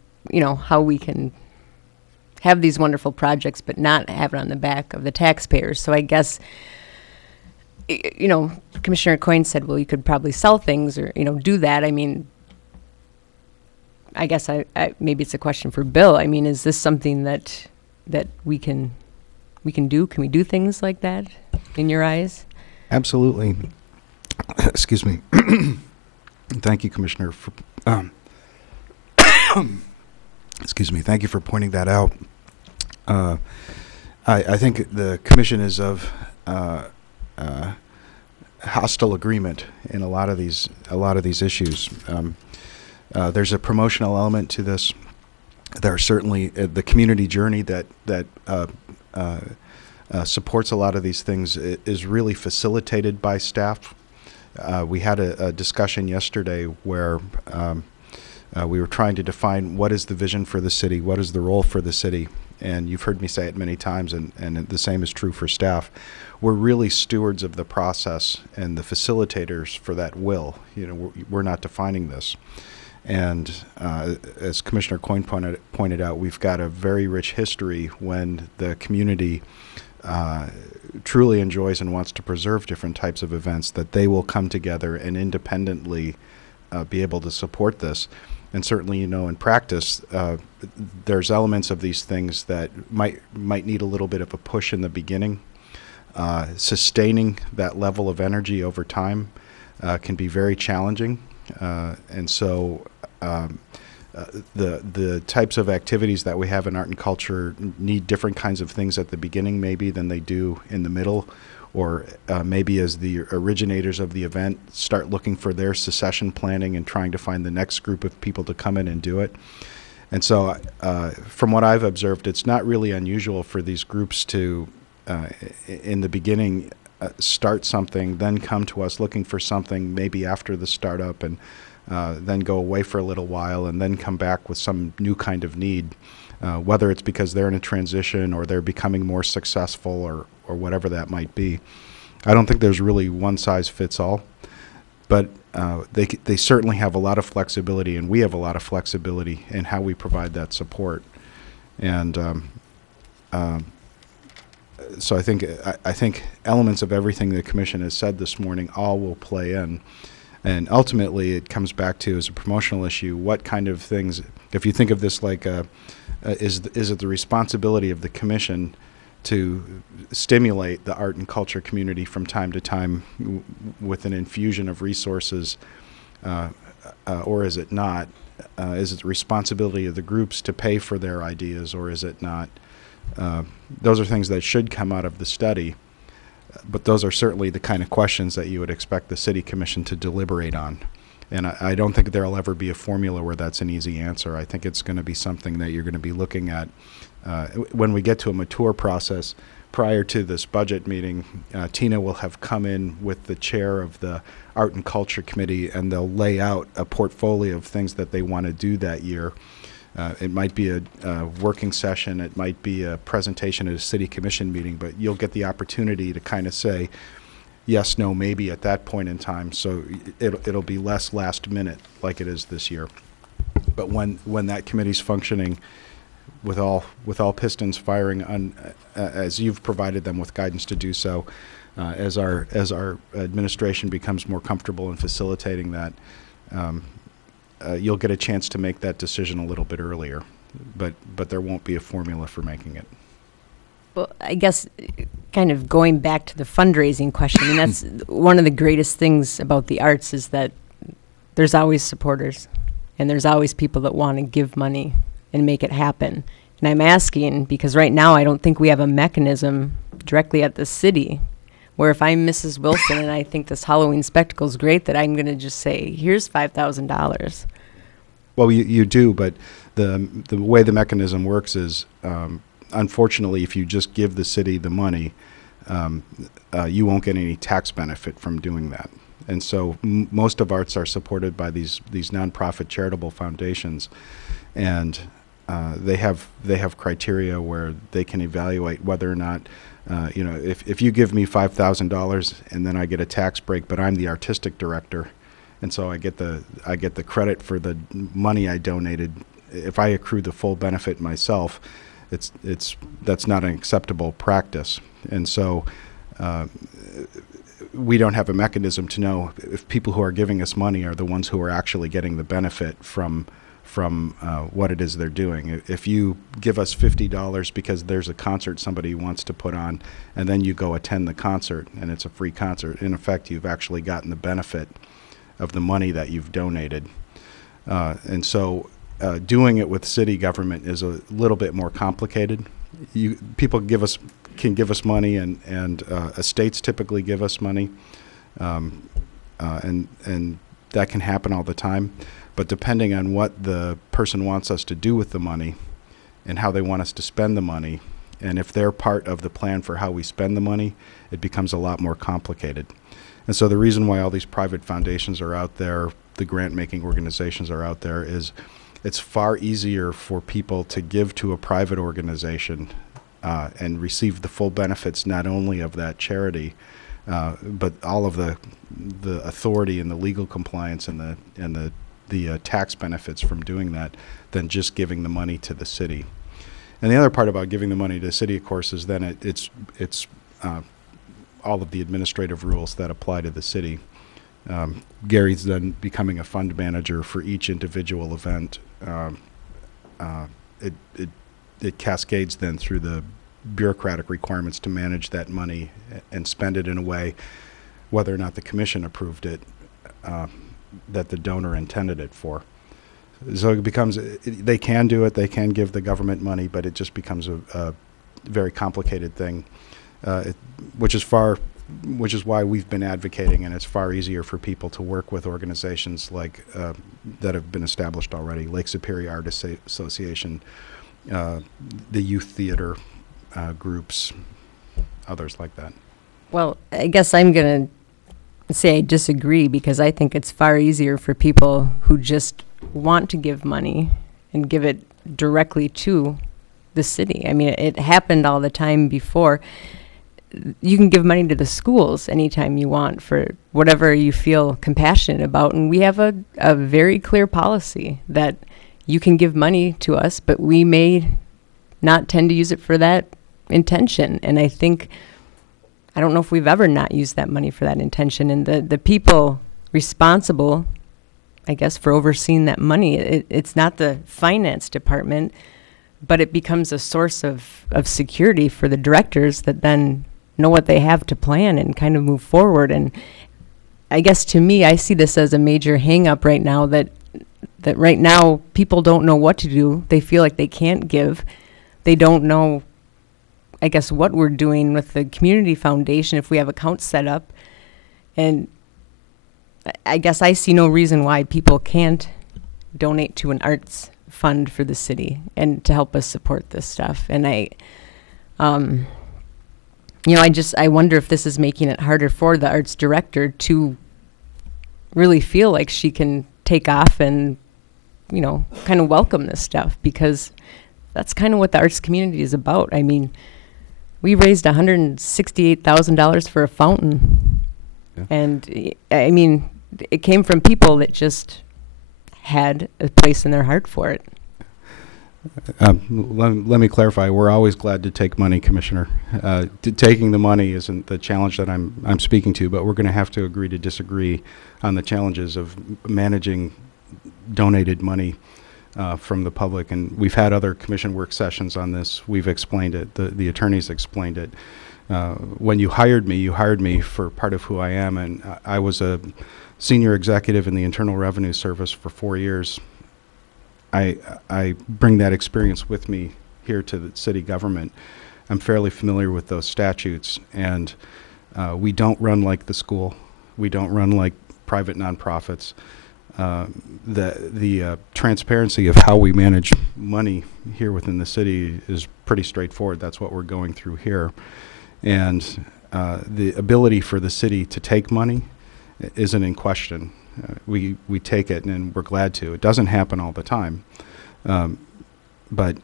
we can have these wonderful projects but not have it on the back of the taxpayers. So I guess, you know, Commissioner Coyne said, well, you could probably sell things or, you know, do that. I mean, I guess maybe it's a question for Bill. I mean, is this something that we can do? Can we do things like that in your eyes? Absolutely. Excuse me. Thank you, Commissioner. Excuse me. Thank you for pointing that out. I think the commission is of hostile agreement in a lot of these issues. There's a promotional element to this. There's certainly the community journey that supports a lot of these things is really facilitated by staff. We had a discussion yesterday where we were trying to define what is the vision for the city, what is the role for the city, and you've heard me say it many times, and the same is true for staff. We're really stewards of the process and the facilitators for that will. You know, we're not defining this. And as Commissioner Coyne pointed out, we've got a very rich history when the community truly enjoys and wants to preserve different types of events, that they will come together and independently be able to support this. And certainly, you know, in practice, there's elements of these things that might need a little bit of a push in the beginning. Sustaining that level of energy over time can be very challenging. And so the types of activities that we have in art and culture need different kinds of things at the beginning maybe than they do in the middle, or maybe as the originators of the event start looking for their succession planning and trying to find the next group of people to come in and do it. And so from what I've observed, it's not really unusual for these groups to, in the beginning, start something, then come to us looking for something maybe after the startup, and then go away for a little while and then come back with some new kind of need, whether it's because they're in a transition or they're becoming more successful or whatever that might be. I don't think there's really one size fits all, but they certainly have a lot of flexibility, and we have a lot of flexibility in how we provide that support. And so I think elements of everything the Commission has said this morning all will play in. And ultimately, it comes back to, as a promotional issue, what kind of things, if you think of this like, is it the responsibility of the Commission to stimulate the art and culture community from time to time with an infusion of resources, or is it not? Is it the responsibility of the groups to pay for their ideas, or is it not? Those are things that should come out of the study, but those are certainly the kind of questions that you would expect the City Commission to deliberate on. And I don't think there'll ever be a formula where that's an easy answer. I think it's going to be something that you're going to be looking at when we get to a mature process. Prior to this budget meeting, Tina will have come in with the chair of the Art and Culture Committee, and they'll lay out a portfolio of things that they want to do that year. It might be a working session, it might be a presentation at a City Commission meeting, but you'll get the opportunity to kind of say yes, no, maybe at that point in time. So it'll be less last minute like it is this year. But when that committee's functioning with all pistons firing on, as you've provided them with guidance to do so, as our administration becomes more comfortable in facilitating that, you'll get a chance to make that decision a little bit earlier, but there won't be a formula for making it. Well, I guess kind of going back to the fundraising question, I mean, that's one of the greatest things about the arts is that there's always supporters and there's always people that want to give money and make it happen. And I'm asking because right now I don't think we have a mechanism directly at the city where if I'm Mrs. Wilson and I think this Halloween spectacle is great, that I'm going to just say, here's $5,000. Well, you do, but the way the mechanism works is, unfortunately, if you just give the city the money, you won't get any tax benefit from doing that. And so most of arts are supported by these nonprofit charitable foundations, and they have criteria where they can evaluate whether or not, if you give me $5,000 and then I get a tax break, but I'm the artistic director, and so I get the credit for the money I donated. If I accrue the full benefit myself, that's not an acceptable practice. And so we don't have a mechanism to know if people who are giving us money are the ones who are actually getting the benefit from what it is they're doing. If you give us $50 because there's a concert somebody wants to put on, and then you go attend the concert and it's a free concert, in effect you've actually gotten the benefit of the money that you've donated. And so doing it with city government is a little bit more complicated. People can give us money, and estates typically give us money, and that can happen all the time. But depending on what the person wants us to do with the money and how they want us to spend the money, and if they're part of the plan for how we spend the money, it becomes a lot more complicated. And so the reason why all these private foundations are out there, the grant-making organizations are out there, is it's far easier for people to give to a private organization and receive the full benefits not only of that charity, but all of the authority and the legal compliance and the tax benefits from doing that than just giving the money to the city. And the other part about giving the money to the city, of course, is then it's all of the administrative rules that apply to the city. Gary's then becoming a fund manager for each individual event. It cascades then through the bureaucratic requirements to manage that money and spend it in a way, whether or not the commission approved it, that the donor intended it for. So it becomes, they can do it, they can give the government money, but it just becomes a very complicated thing, which is why we've been advocating, and it's far easier for people to work with organizations like that have been established already, Lake Superior Art Association, the youth theater groups, others like that. Well, I guess I'm going to say I disagree, because I think it's far easier for people who just want to give money and give it directly to the city. I mean, it happened all the time before. You can give money to the schools anytime you want for whatever you feel compassionate about. And we have a very clear policy that you can give money to us, but we may not tend to use it for that intention. And I don't know if we've ever not used that money for that intention. And the people responsible, I guess, for overseeing that money, it's not the finance department. but it becomes a source of security for the directors that then know what they have to plan and kind of move forward. And I guess to me, I see this as a major hang up right now, that right now people don't know what to do. They feel like they can't give. They don't know, I guess, what we're doing with the community foundation if we have accounts set up. And I guess I see no reason why people can't donate to an arts fund for the city and to help us support this stuff. And I wonder if this is making it harder for the arts director to really feel like she can take off and, kind of welcome this stuff, because that's kind of what the arts community is about. I mean, we raised $168,000 for a fountain. Yeah. And I mean, it came from people that just had a place in their heart for it. Let me clarify. We're always glad to take money, Commissioner. Taking the money isn't the challenge that I'm speaking to, but we're going to have to agree to disagree on the challenges of managing donated money from the public. And we've had other commission work sessions on this. We've explained it. The attorneys explained it. When you hired me for part of who I am, and I was a senior executive in the Internal Revenue Service for 4 years. I bring that experience with me here to the city government. I'm fairly familiar with those statutes, and we don't run like the school. We don't run like private nonprofits. The transparency of how we manage money here within the city is pretty straightforward. That's what we're going through here. And the ability for the city to take money isn't in question. We take it, and we're glad to. It doesn't happen all the time, but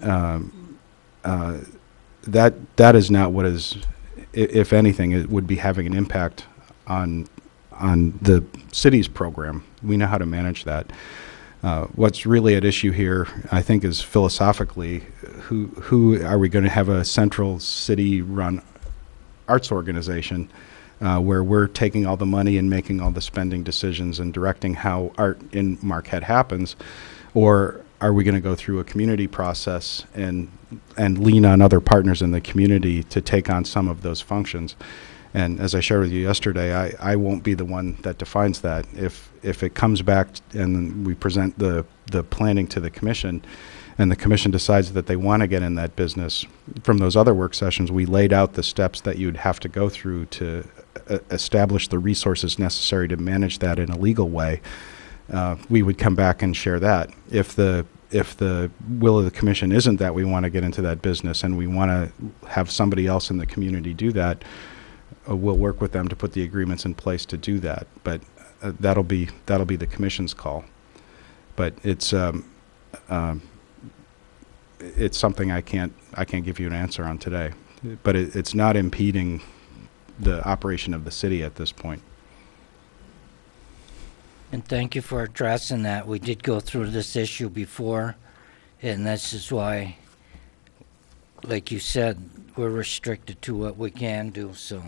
that is not what is. If anything, it would be having an impact on the city's program. We know how to manage that. What's really at issue here, I think, is philosophically, who are we going to have a central city-run arts organization where we're taking all the money and making all the spending decisions and directing how art in Marquette happens, or are we going to go through a community process and lean on other partners in the community to take on some of those functions? And as I shared with you yesterday, I won't be the one that defines that. If it comes back and we present the planning to the commission, and the commission decides that they want to get in that business, from those other work sessions, we laid out the steps that you'd have to go through to establish the resources necessary to manage that in a legal way. We would come back and share that. If the will of the commission isn't that we want to get into that business and we want to have somebody else in the community do that, we'll work with them to put the agreements in place to do that. But that'll be the commission's call. But it's something I can't give you an answer on today. But it's not impeding the operation of the city at this point. And thank you for addressing that. We did go through this issue before, and this is why, like you said, we're restricted to what we can do. So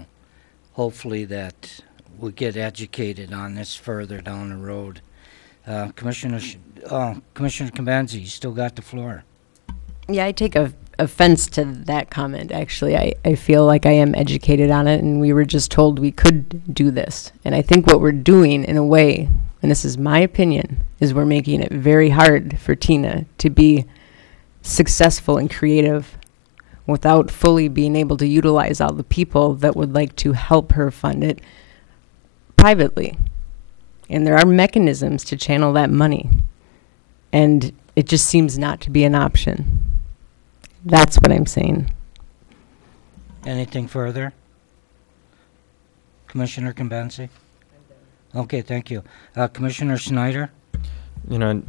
hopefully that we'll get educated on this further down the road. Commissioner Kambenzi, you still got the floor. Yeah, I take offense to that comment, actually. I feel like I am educated on it, and we were just told we could do this. And I think what we're doing, in a way, and this is my opinion, is we're making it very hard for Tina to be successful and creative without fully being able to utilize all the people that would like to help her fund it privately. And there are mechanisms to channel that money. And it just seems not to be an option. That's what I'm saying. Anything further? Commissioner Kambenzi? Okay, thank you. Commissioner Snyder? I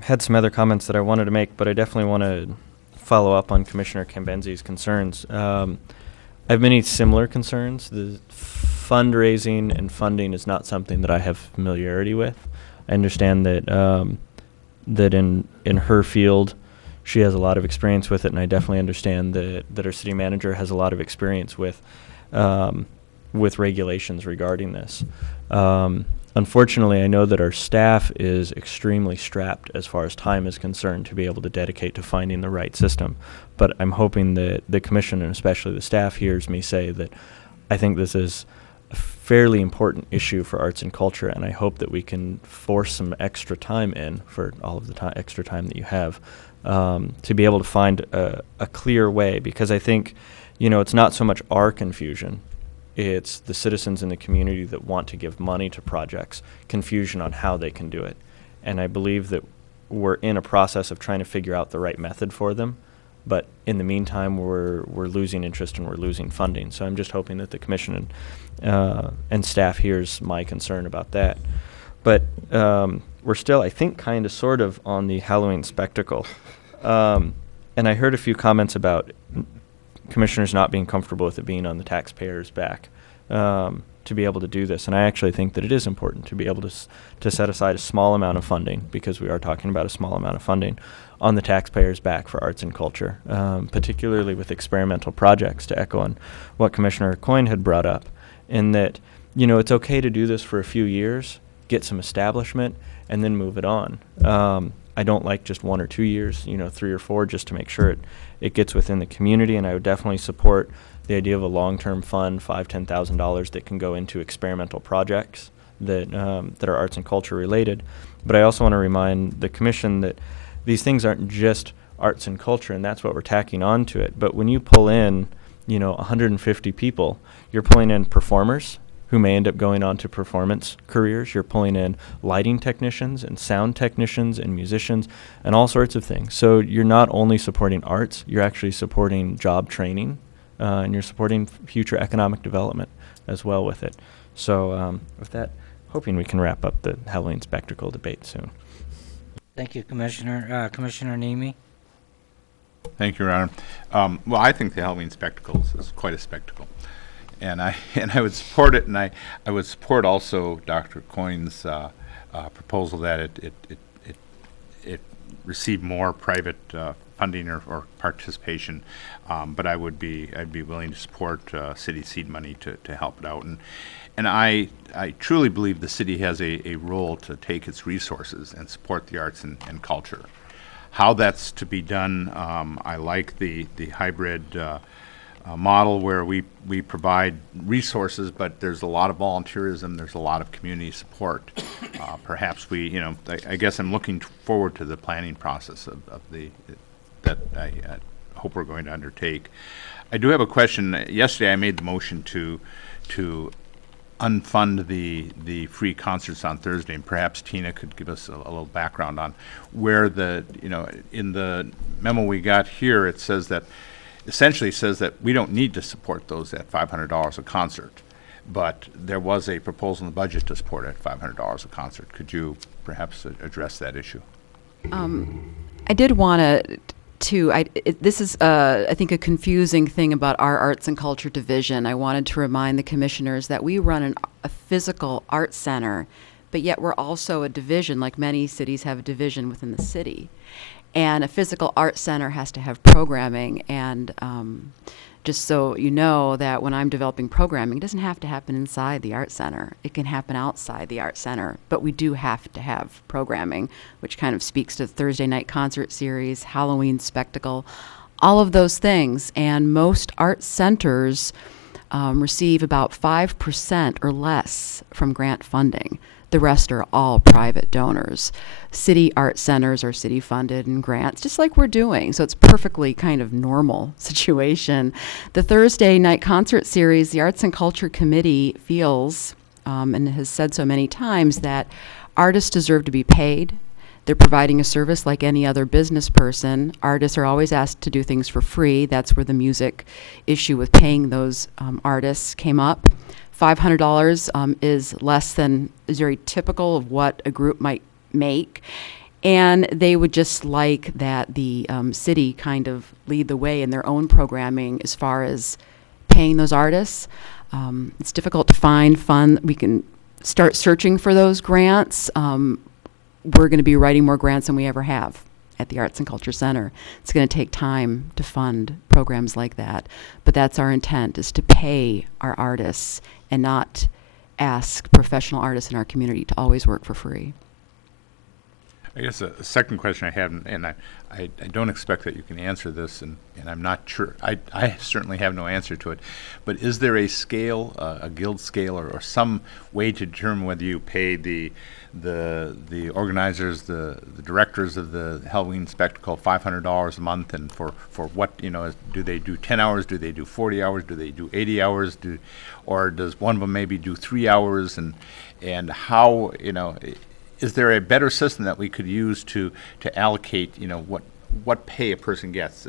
had some other comments that I wanted to make, but I definitely want to follow up on Commissioner Kambenzi's concerns. I have many similar concerns. The fundraising and funding is not something that I have familiarity with. I understand that that in her field, she has a lot of experience with it, and I definitely understand that our city manager has a lot of experience with regulations regarding this. Unfortunately, I know that our staff is extremely strapped as far as time is concerned to be able to dedicate to finding the right system. But I'm hoping that the commission and especially the staff hears me say that I think this is a fairly important issue for arts and culture, and I hope that we can force some extra time in for all of the extra time that you have to be able to find a clear way, because I think, it's not so much our confusion. It's the citizens in the community that want to give money to projects, confusion on how they can do it. And I believe that we're in a process of trying to figure out the right method for them. But in the meantime, we're losing interest and we're losing funding. So I'm just hoping that the commission and staff hears my concern about that. But we're still, I think, kind of sort of on the Halloween spectacle. And I heard a few comments about commissioners not being comfortable with it being on the taxpayers' back to be able to do this. And I actually think that it is important to be able to set aside a small amount of funding, because we are talking about a small amount of funding, on the taxpayers' back for arts and culture, particularly with experimental projects, to echo on what Commissioner Coyne had brought up, in that, it's okay to do this for a few years, get some establishment, and then move it on. I don't like just 1 or 2 years, 3 or 4, just to make sure it gets within the community. And I would definitely support the idea of a long-term fund, $5,000, $10,000, that can go into experimental projects that are arts and culture related. But I also want to remind the commission that these things aren't just arts and culture, and that's what we're tacking on to it. But when you pull in, 150 people, you're pulling in performers who may end up going on to performance careers. You're pulling in lighting technicians and sound technicians and musicians and all sorts of things. So you're not only supporting arts, you're actually supporting job training, and you're supporting future economic development as well with it. So with that, hoping we can wrap up the Halloween spectacle debate soon. Thank you, Commissioner. Commissioner Nemi? Thank you, Your Honor. Well, I think the Halloween spectacle is quite a spectacle. And I would support it, and I would support also Dr. Coyne's proposal that it receive more private funding or participation. But I'd be willing to support city seed money to help it out. And I truly believe the city has a role to take its resources and support the arts and culture. How that's to be done, I like the hybrid model where we provide resources, but there's a lot of volunteerism, there's a lot of community support. Perhaps I guess I'm looking forward to the planning process that I hope we're going to undertake. I do have a question. Yesterday I made the motion to unfund the free concerts on Thursday, and perhaps Tina could give us a little background on where in the memo we got here, it says that essentially says that we don't need to support those at $500 a concert, but there was a proposal in the budget to support at $500 a concert. Could you perhaps address that issue? I did want this is, I think, a confusing thing about our arts and culture division. I wanted to remind the commissioners that we run a physical arts center, but yet we're also a division, like many cities have a division within the city. And a physical arts center has to have programming, and just so you know that when I'm developing programming, it doesn't have to happen inside the art center. It can happen outside the art center, but we do have to have programming, which kind of speaks to the Thursday night concert series, Halloween spectacle, all of those things. And most art centers receive about 5% or less from grant funding. The rest are all private donors. City art centers are city funded and grants, just like we're doing. So it's perfectly kind of normal situation. The Thursday night concert series, the Arts and Culture Committee feels, and has said so many times, that artists deserve to be paid. They're providing a service like any other business person. Artists are always asked to do things for free. That's where the music issue with paying those artists came up. $500 is very typical of what a group might make, and they would just like that the city kind of lead the way in their own programming as far as paying those artists. It's difficult to find fund. We can start searching for those grants. We're going to be writing more grants than we ever have at the Arts and Culture Center. It's going to take time to fund programs like that, but that's our intent, is to pay our artists and not ask professional artists in our community to always work for free. I guess a second question I have, and I don't expect that you can answer this, and I'm not sure. I certainly have no answer to it. But is there a scale, a guild scale, or some way to determine whether you pay the organizers, the directors of the Halloween spectacle $500 a month, and for what, do they do 10 hours, do they do 40 hours, do they do 80 hours, or does one of them maybe do 3 hours, and how, is there a better system that we could use to allocate, what pay a person gets?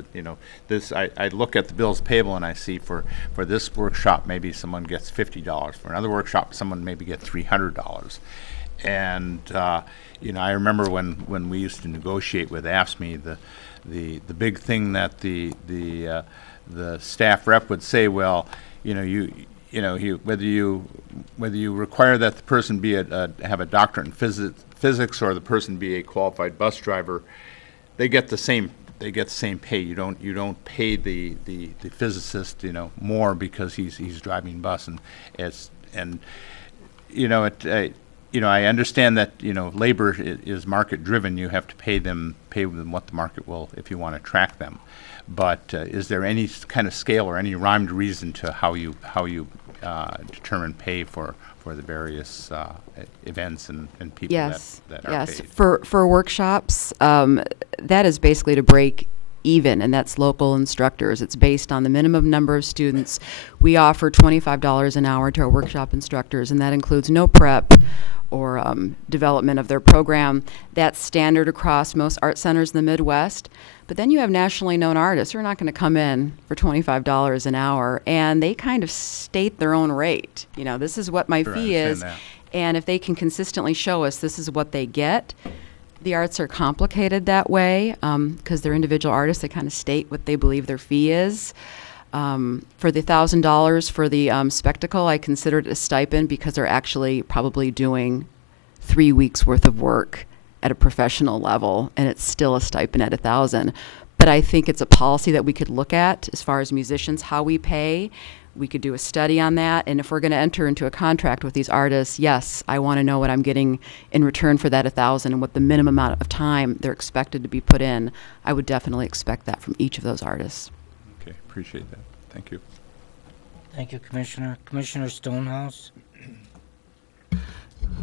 This I look at the bills payable and I see for this workshop maybe someone gets $50. For another workshop someone maybe gets $300. And I remember when we used to negotiate with AFSCME, the big thing that the staff rep would say, well, whether you require that the person be have a doctorate in physics or the person be a qualified bus driver, they get the same pay. You don't pay the physicist more because he's driving bus, I understand that labor is market driven. You have to pay them what the market will if you want to track them. But is there any kind of scale or any rhymed reason to how you determine pay for the various events and people that are paid? For workshops, that is basically to break even, and that's local instructors. It's based on the minimum number of students. We offer $25 an hour to our workshop instructors, and that includes no prep or development of their program. That's standard across most art centers in the Midwest. But then you have nationally known artists who are not going to come in for $25 an hour, and they kind of state their own rate. This is what my fee is, and if they can consistently show us this is what they get. The arts are complicated that way because they're individual artists. They kind of state what they believe their fee is. For the $1,000 for the spectacle, I consider it a stipend because they're actually probably doing 3 weeks worth of work at a professional level, and it's still a stipend at $1,000. But I think it's a policy that we could look at as far as musicians, how we pay. We could do a study on that, and if we're going to enter into a contract with these artists, yes, I want to know what I'm getting in return for that $1,000 and what the minimum amount of time they're expected to be put in. I would definitely expect that from each of those artists. Okay, appreciate that. Thank you. Thank you, Commissioner. Commissioner Stonehouse?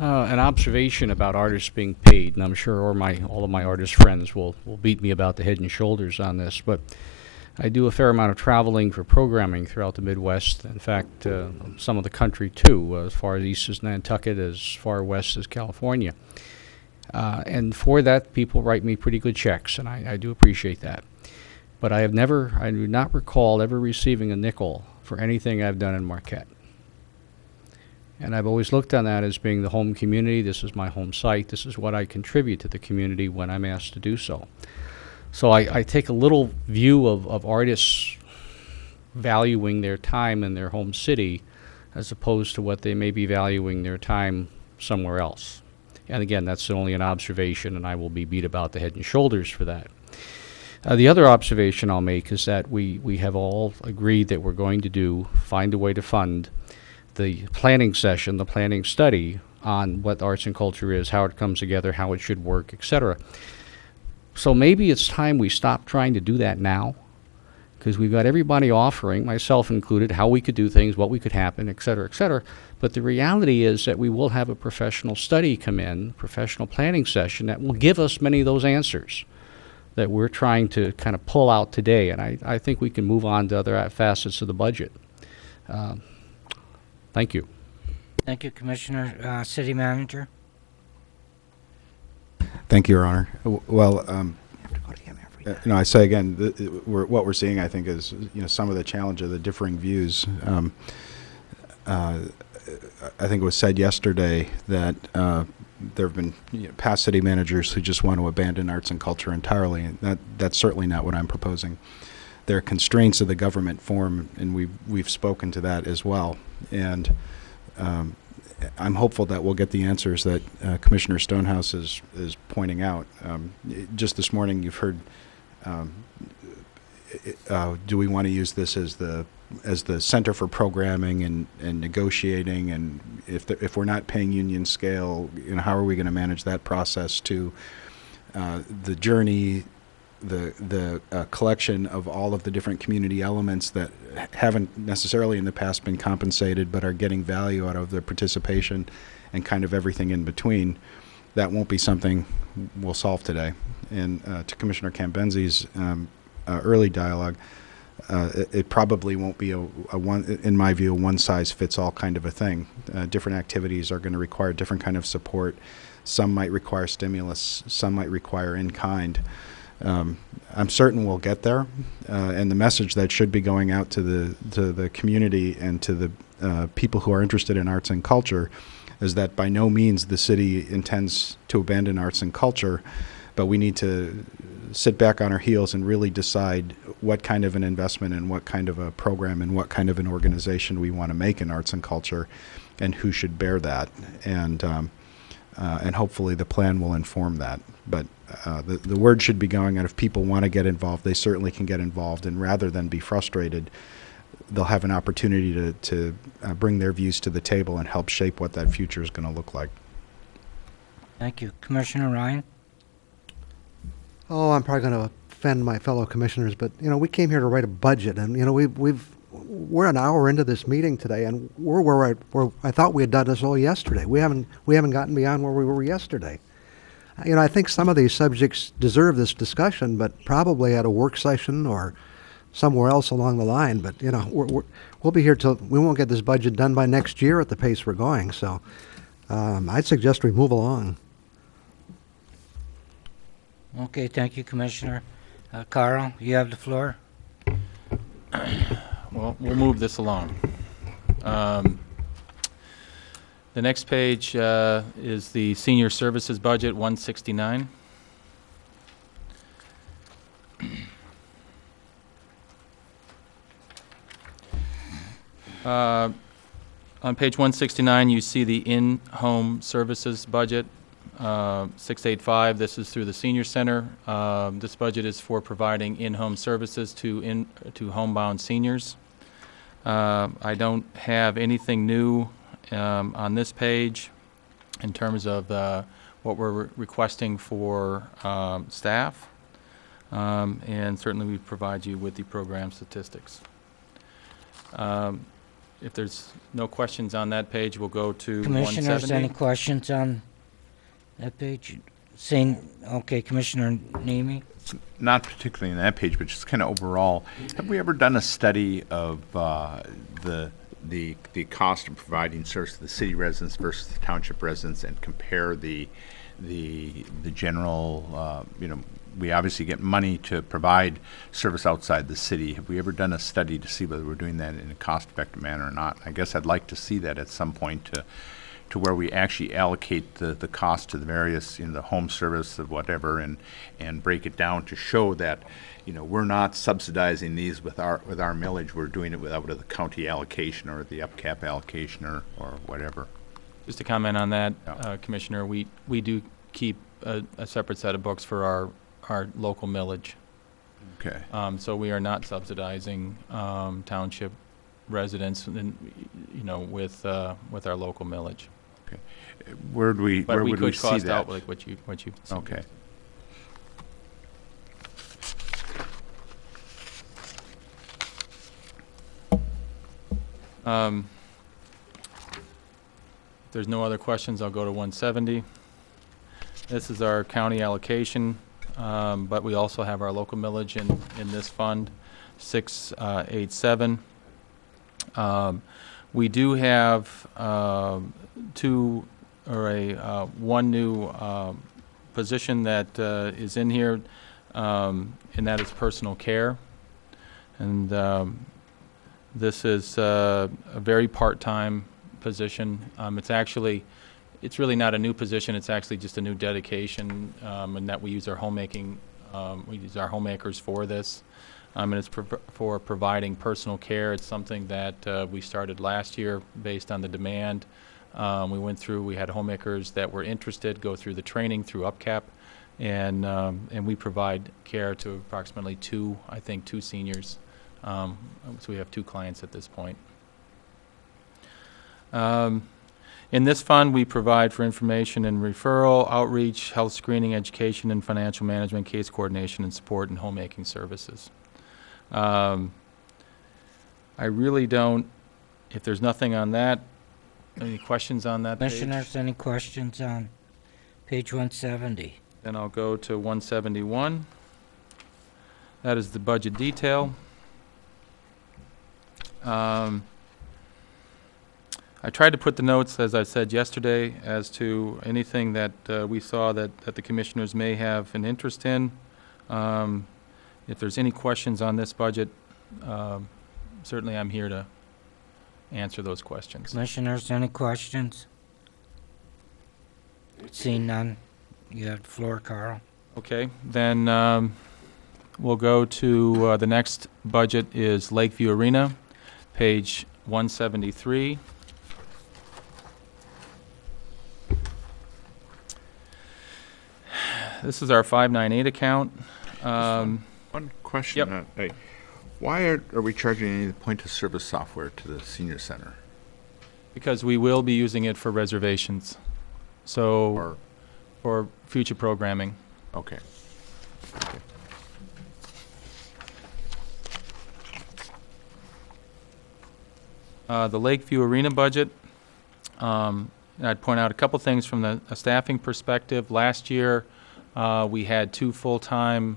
An observation about artists being paid, and I'm sure all of my artist friends will beat me about the head and shoulders on this, but I do a fair amount of traveling for programming throughout the Midwest. In fact, some of the country too, as far east as Nantucket, as far west as California. And for that, people write me pretty good checks, and I do appreciate that. But I do not recall ever receiving a nickel for anything I've done in Marquette. And I've always looked on that as being the home community. This is my home site. This is what I contribute to the community when I'm asked to do so. So I take a little view of artists valuing their time in their home city as opposed to what they may be valuing their time somewhere else. And again, that's only an observation, and I will be beat about the head and shoulders for that. The other observation I'll make is that we have all agreed that we're going to find a way to fund the planning session, the planning study on what arts and culture is, how it comes together, how it should work, etc. So maybe it's time we stop trying to do that now, because we've got everybody offering, myself included, how we could do things, what we could happen, et cetera, et cetera. But the reality is that we will have a professional study come in, professional planning session that will give us many of those answers that we're trying to kind of pull out today. And I think we can move on to other facets of the budget. Thank you. Thank you, Commissioner. City Manager? Thank you, Your Honor. Well, I say again, what we're seeing, I think, is some of the challenge of the differing views. I think it was said yesterday that there have been past city managers who just want to abandon arts and culture entirely, and that's certainly not what I'm proposing. There are constraints of the government form, and we've spoken to that as well. And I'm hopeful that we'll get the answers that Commissioner Stonehouse is pointing out. Just this morning, you've heard, do we want to use this as the as the center for programming and negotiating, and if we're not paying union scale, how are we going to manage that process to the journey, the collection of all of the different community elements that haven't necessarily in the past been compensated but are getting value out of their participation, and kind of everything in between. That won't be something we'll solve today. And to Commissioner Cambenzi's early dialogue, it probably won't be in my view, a one-size-fits-all kind of a thing. Different activities are going to require different kind of support. Some might require stimulus, some might require in-kind. I'm certain we'll get there, and the message that should be going out to the community and to the people who are interested in arts and culture is that by no means the city intends to abandon arts and culture, but we need to sit back on our heels and really decide what kind of an investment and what kind of a program and what kind of an organization we want to make in arts and culture, and who should bear that, and hopefully the plan will inform that. But the word should be going out. If people want to get involved, they certainly can get involved, and rather than be frustrated, they'll have an opportunity to bring their views to the table and help shape what that future is going to look like. Thank you. Commissioner Ryan? Oh, I'm probably going to offend my fellow commissioners, but we came here to write a budget, and we're an hour into this meeting today, and we're where I thought we had done this all yesterday. We haven't gotten beyond where we were yesterday. I think some of these subjects deserve this discussion, but probably at a work session or somewhere else along the line. But we'll be here till we won't get this budget done by next year at the pace we're going. So I'd suggest we move along. Okay, thank you, Commissioner. Carl, you have the floor. Well, we'll move this along. The next page is the senior services budget, 169. On page 169, you see the in-home services budget, 685. This is through the senior center. This budget is for providing in-home services to homebound seniors. I don't have anything new on this page in terms of what we're requesting for staff, and certainly we provide you with the program statistics. If there's no questions on that page, we'll go to Commissioners, 170. any questions on that page? Okay, Commissioner Nemi? Not particularly in that page, but just kind of overall, have we ever done a study of the cost of providing service to the city residents versus the township residents, and compare the general, we obviously get money to provide service outside the city. Have we ever done a study to see whether we're doing that in a cost-effective manner or not? I guess I'd like to see that at some point to where we actually allocate the cost to the various, the home service of whatever, and break it down to show that, we're not subsidizing these with our millage. We're doing it without the county allocation or the UPCAP allocation or whatever. Just to comment on that, Commissioner, we do keep a separate set of books for our local millage. Okay. So we are not subsidizing township residents, with our local millage. Okay. Where would we see that? But we could cost out like what you said. Okay. If there's no other questions, I'll go to 170. This is our county allocation, but we also have our local millage in this fund, 687. We do have one new position that is in here, and that is personal care. And this is a very part-time position. It's really not a new position. It's actually just a new dedication, and that we use our homemakers for this. And it's for providing personal care. It's something that we started last year based on the demand. We had homemakers that were interested, go through the training through UPCAP, and we provide care to approximately two seniors So we have 2 clients at this point. In this fund, we provide for information and referral, outreach, health screening, education, and financial management, case coordination, and support, and homemaking services. I really don't, if there's nothing on that, any questions on that page? Commissioners, any questions on page 170? Then I'll go to 171. That is the budget detail. I tried to put the notes, as I said yesterday, as to anything that we saw that the commissioners may have an interest in. If there's any questions on this budget, certainly I'm here to answer those questions. Commissioners, any questions? Seeing none, you have the floor, Carl. Okay, then we'll go to the next budget is Lakeview Arena, page 173. This is our 598 account. One question. Yep. Hey, why are we charging any point-of-service software to the senior center? Because we will be using it for reservations, so for future programming. Okay. The Lakeview Arena budget, I'd point out a couple things from a staffing perspective. Last year, we had 2 full-time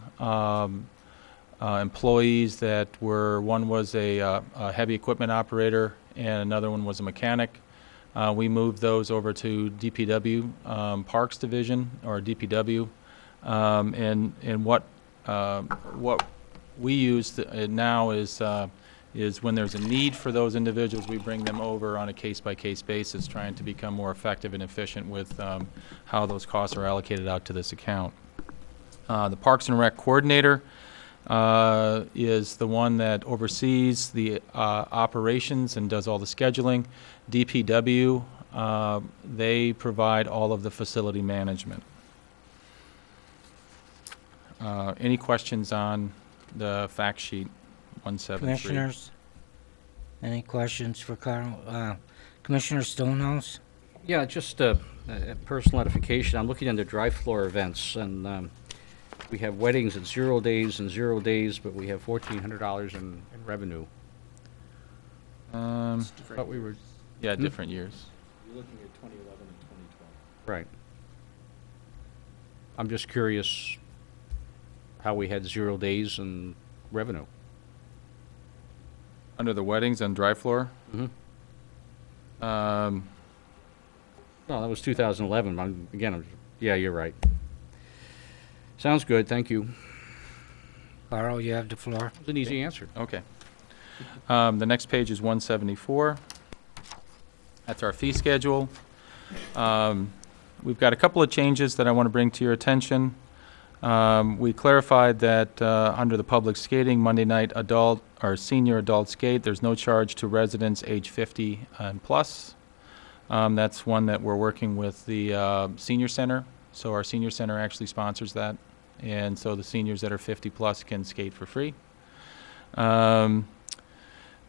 employees that were, one was a heavy equipment operator and another one was a mechanic. We moved those over to DPW Parks Division, or DPW, and what we use now is when there's a need for those individuals, we bring them over on a case-by-case basis, trying to become more effective and efficient with how those costs are allocated out to this account. The Parks and Rec Coordinator is the one that oversees the operations and does all the scheduling. DPW, they provide all of the facility management. Any questions on the fact sheet 173? Commissioners, any questions for Carl? Commissioner Stonehouse? Yeah, just a personal edification. I'm looking under dry floor events, and we have weddings at 0 days and 0 days, but we have $1,400 in revenue. Thought we were... Yeah, different years. You're looking at 2011 and 2012. Right. I'm just curious how we had 0 days and revenue. Under the weddings and dry floor? Mm-hmm. No, that was 2011. Yeah, you're right. Sounds good, thank you. Carl, you have the floor. It was an easy answer. Okay. The next page is 174. That's our fee schedule. We've got a couple of changes that I want to bring to your attention. We clarified that under the public skating, Monday night adult or senior adult skate, there's no charge to residents age 50 and plus. That's one that we're working with the senior center. So our senior center actually sponsors that. And so the seniors that are 50 plus can skate for free.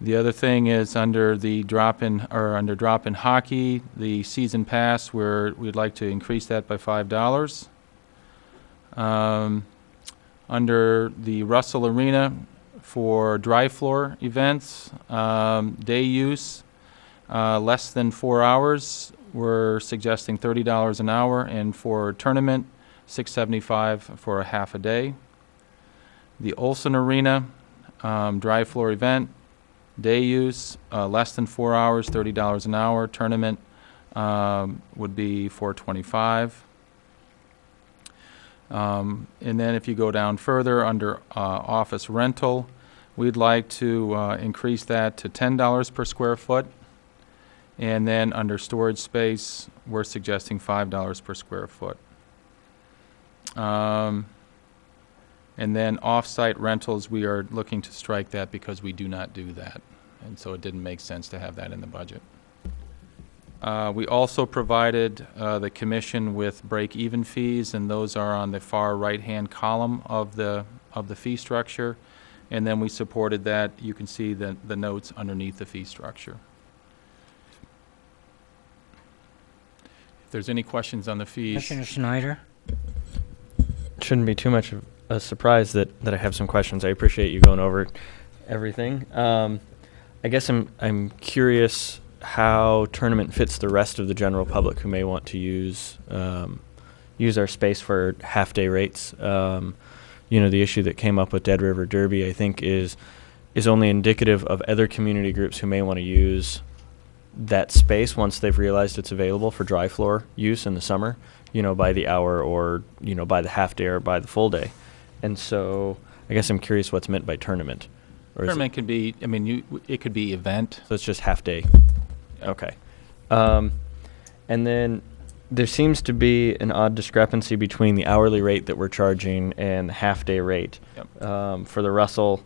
The other thing is under the drop-in hockey, the season pass, we'd like to increase that by $5. Under the Russell Arena for dry floor events, day use, less than 4 hours, we're suggesting $30 an hour, and for tournament, $6.75 for a half a day. The Olson Arena, dry floor event, day use, less than 4 hours, $30 an hour. Tournament would be $4.25. And then if you go down further under office rental, we'd like to increase that to $10 per square foot. And then under storage space, we're suggesting $5 per square foot. And then off-site rentals, we are looking to strike that because we do not do that. And so it didn't make sense to have that in the budget. We also provided the commission with break-even fees, and those are on the far right-hand column of the fee structure. And then we supported that. You can see the notes underneath the fee structure. If there's any questions on the fees. Commissioner Schneider? Shouldn't be too much of a surprise that I have some questions. I appreciate you going over everything. I guess I'm curious how tournament fits the rest of the general public who may want to use our space for half-day rates. You know, the issue that came up with Dead River Derby, I think, is only indicative of other community groups who may want to use that space once they've realized it's available for dry floor use in the summer, you know, by the hour or, you know, by the half day or by the full day. And so I guess I'm curious what's meant by tournament. Or Tournament could be, I mean, it could be event. So it's just half day. Okay. And then there seems to be an odd discrepancy between the hourly rate that we're charging and the half-day rate. Yep. For the Russell,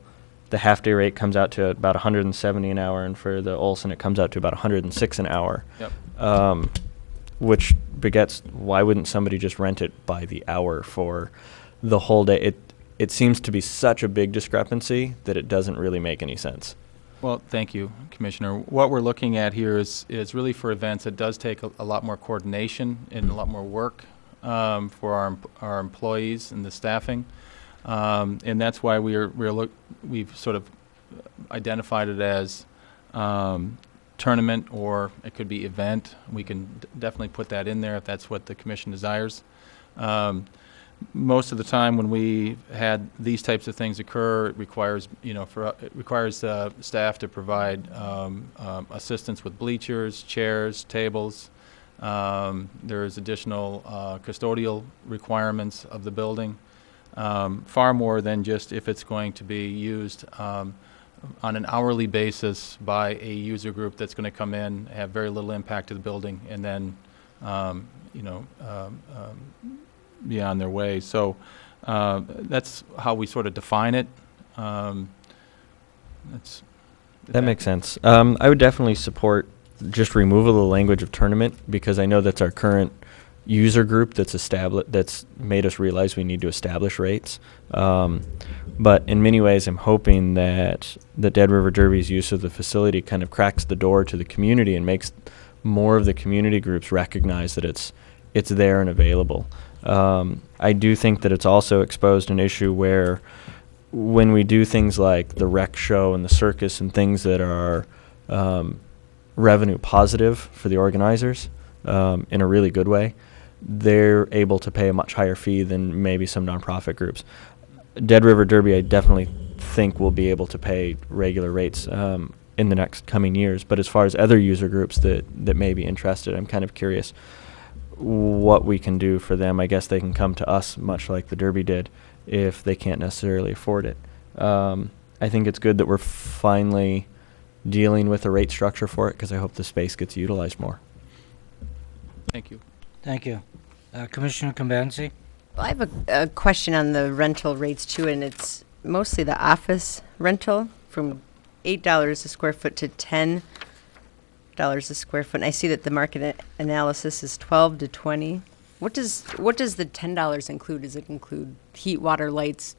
the half-day rate comes out to about $170 an hour, and for the Olson, it comes out to about $106 an hour. Yep. Which begets, why wouldn't somebody just rent it by the hour for the whole day? It seems to be such a big discrepancy that it doesn't really make any sense. Well, thank you, Commissioner. What we're looking at here is really for events. It does take a lot more coordination and a lot more work for our employees and the staffing, and that's why we've sort of identified it as tournament, or it could be event. We can definitely put that in there if that's what the Commission desires. Most of the time when we had these types of things occur, it requires, you know, it requires staff to provide assistance with bleachers, chairs, tables. There's additional custodial requirements of the building, far more than just if it's going to be used on an hourly basis by a user group that's going to come in, have very little impact to the building, and then, you know, be on their way. So that's how we sort of define it. That makes sense. I would definitely support just removal of the language of tournament, because I know that's our current user group that's made us realize we need to establish rates. But in many ways, I'm hoping that the Dead River Derby's use of the facility kind of cracks the door to the community and makes more of the community groups recognize that it's there and available. I do think that it's also exposed an issue where when we do things like the rec show and the circus and things that are revenue positive for the organizers in a really good way, they're able to pay a much higher fee than maybe some nonprofit groups. Dead River Derby, I definitely think will be able to pay regular rates in the next coming years. But as far as other user groups that may be interested, I'm kind of curious what we can do for them. I guess they can come to us, much like the Derby did, if they can't necessarily afford it. I think it's good that we're finally dealing with a rate structure for it, because I hope the space gets utilized more. Thank you. Thank you. Commissioner Combenzi? Well, I have a question on the rental rates too, and it's mostly the office rental from $8 a square foot to $10 a square foot. And I see that the market analysis is 12 to 20. What does the $10 include? Does it include heat, water, lights,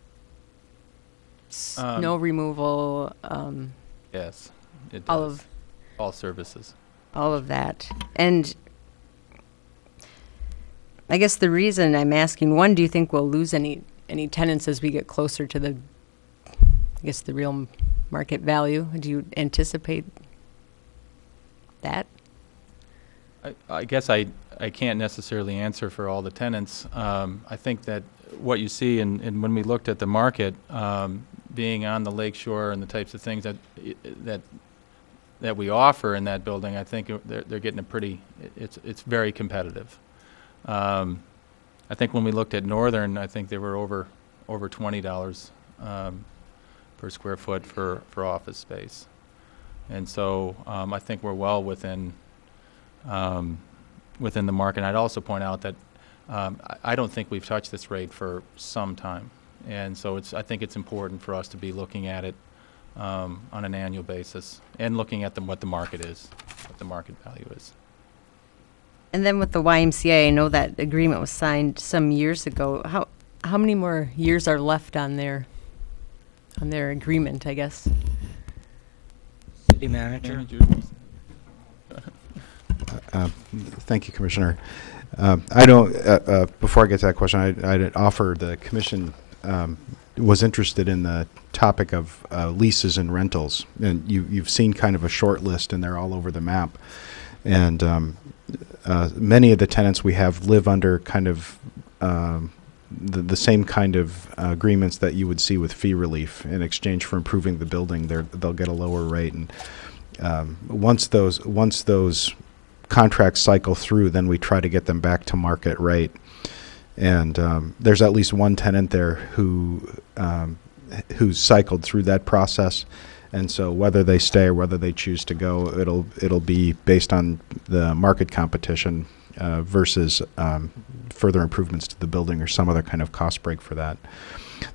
snow removal? Yes, it does. All services. All of that. And I guess the reason I'm asking, one, do you think we'll lose any tenants as we get closer to the real market value? Do you anticipate that? I guess I can't necessarily answer for all the tenants. I think that what you see, and when we looked at the market, being on the lake shore and the types of things that we offer in that building, I think they're getting a pretty, it's very competitive. I think when we looked at Northern, I think they were over $20 per square foot for office space, and so I think we're well within the market. And I'd also point out that I don't think we've touched this rate for some time, and so I think it's important for us to be looking at it on an annual basis and looking at what the market is, what the market value is. And then with the YMCA, I know that agreement was signed some years ago. How many more years are left on there? their agreement, I guess. City manager. Thank you, Commissioner. I don't, before I get to that question, I'd offer the commission was interested in the topic of leases and rentals. And you've seen kind of a short list, and they're all over the map. And many of the tenants we have live under kind of the same kind of agreements that you would see with fee relief. In exchange for improving the building, they'll get a lower rate. And once those contracts cycle through, then we try to get them back to market rate. And there's at least one tenant there who's cycled through that process. And so whether they stay or whether they choose to go, it'll be based on the market competition versus further improvements to the building or some other kind of cost break for that.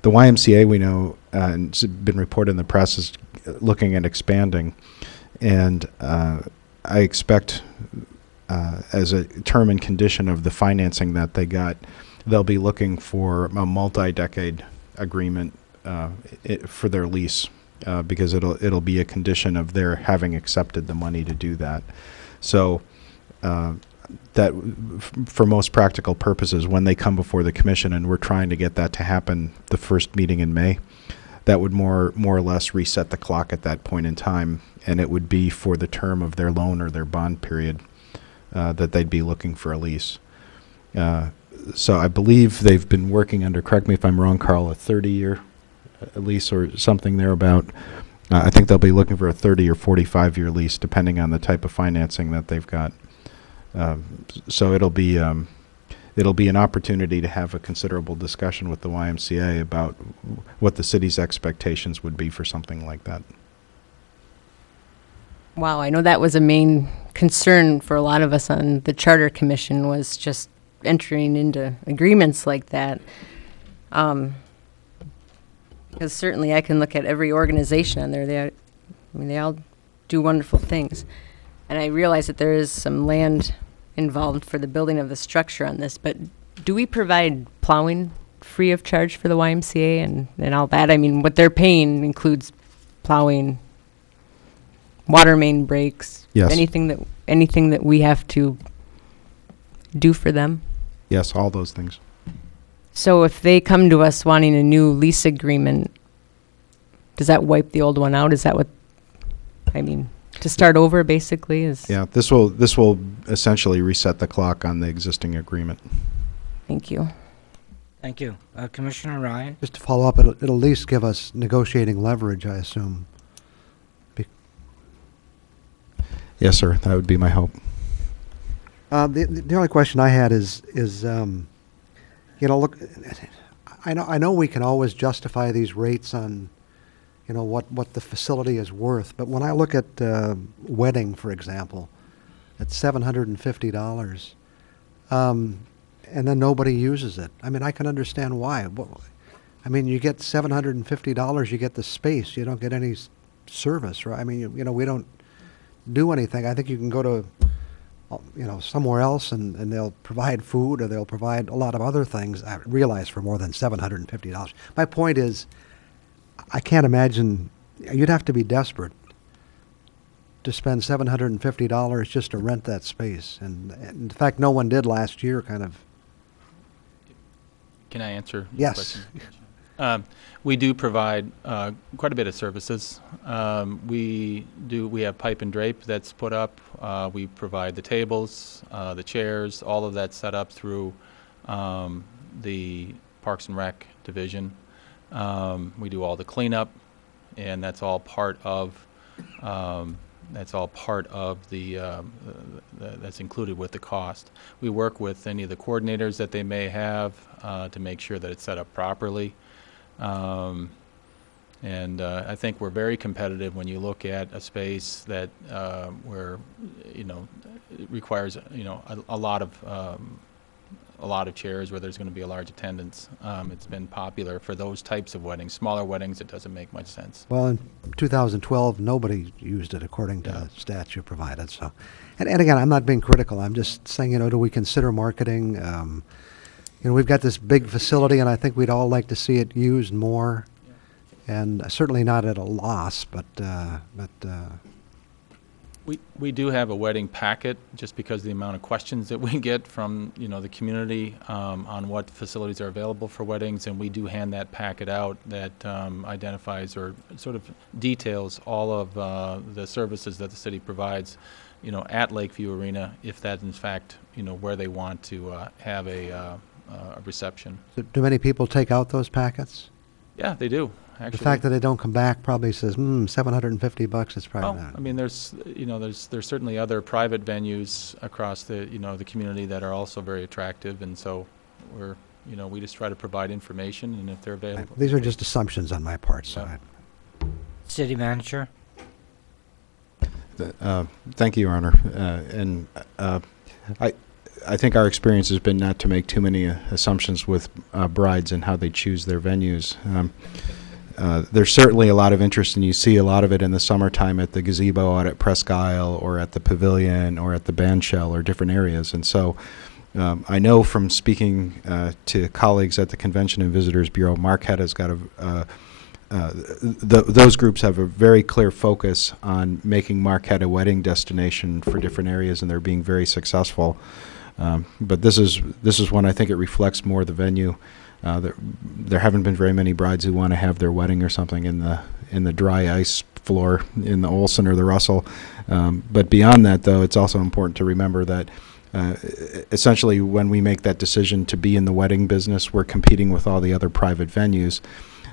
The YMCA, we know, and it's been reported in the press, is looking at expanding. And I expect as a term and condition of the financing that they got, they'll be looking for a multi-decade agreement for their lease. Because it'll be a condition of their having accepted the money to do that. So that for most practical purposes, when they come before the commission, and we're trying to get that to happen the first meeting in May, that would more or less reset the clock at that point in time, and it would be for the term of their loan or their bond period that they'd be looking for a lease. So I believe they've been working under, correct me if I'm wrong, Carl, a 30-year lease or something thereabout. I think they'll be looking for a 30 or 45-year lease, depending on the type of financing that they've got. So it'll be an opportunity to have a considerable discussion with the YMCA about what the city's expectations would be for something like that. Wow, I know that was a main concern for a lot of us on the Charter Commission, was just entering into agreements like that. Because certainly I can look at every organization on there. They all do wonderful things. And I realize that there is some land involved for the building of the structure on this, but do we provide plowing free of charge for the YMCA and all that? I mean, what they're paying includes plowing, water main breaks, yes. anything that we have to do for them? Yes, all those things. So if they come to us wanting a new lease agreement, does that wipe the old one out? Is that what, I mean, to start over basically is? Yeah, this will essentially reset the clock on the existing agreement. Thank you. Thank you. Commissioner Ryan? Just to follow up, it'll at least give us negotiating leverage, I assume. Yes, sir. That would be my hope. The only question I had is look, I know we can always justify these rates on, what the facility is worth. But when I look at wedding, for example, at $750, and then nobody uses it. I mean, I can understand why. I mean, you get $750, you get the space. You don't get any service, right? I mean, we don't do anything. I think you can go to somewhere else and they'll provide food or they'll provide a lot of other things, I realize, for more than $750. My point is, I can't imagine, you'd have to be desperate to spend $750 just to rent that space. And in fact, no one did last year, kind of. Can I answer? Yes. We do provide quite a bit of services. We have pipe and drape that's put up. We provide the tables, the chairs, all of that set up through the Parks and Rec division. We do all the cleanup, and that's all part of that's included with the cost. We work with any of the coordinators that they may have to make sure that it's set up properly. And I think we're very competitive when you look at a space that where it requires a lot of chairs, where there's going to be a large attendance. It's been popular for those types of weddings. Smaller weddings, it doesn't make much sense. Well, in 2012, nobody used it according to the stats you provided. So, and again, I'm not being critical. I'm just saying, do we consider marketing? We've got this big facility, and I think we'd all like to see it used more. and certainly not at a loss, but We do have a wedding packet, just because of the amount of questions that we get from, the community on what facilities are available for weddings, and we do hand that packet out that identifies or sort of details all of the services that the city provides, at Lakeview Arena, if that in fact, where they want to have a reception. do many people take out those packets? Yeah, they do. Actually. The fact that they don't come back probably says, $750 is probably not. I mean, there's certainly other private venues across the, the community that are also very attractive, and so we just try to provide information, and if they're available. These are just assumptions on my part, so. Yeah. City manager. Thank you, Your Honor. And I think our experience has been not to make too many assumptions with brides and how they choose their venues. There's certainly a lot of interest, and you see a lot of it in the summertime at the gazebo out at Presque Isle or at the pavilion or at the bandshell or different areas. And so I know from speaking to colleagues at the Convention and Visitors Bureau, Marquette has got those groups have a very clear focus on making Marquette a wedding destination for different areas, and they're being very successful. But this is one I think it reflects more the venue. There haven't been very many brides who want to have their wedding or something in the dry ice floor in the Olson or the Russell. But beyond that, though, it's also important to remember that essentially when we make that decision to be in the wedding business, we're competing with all the other private venues.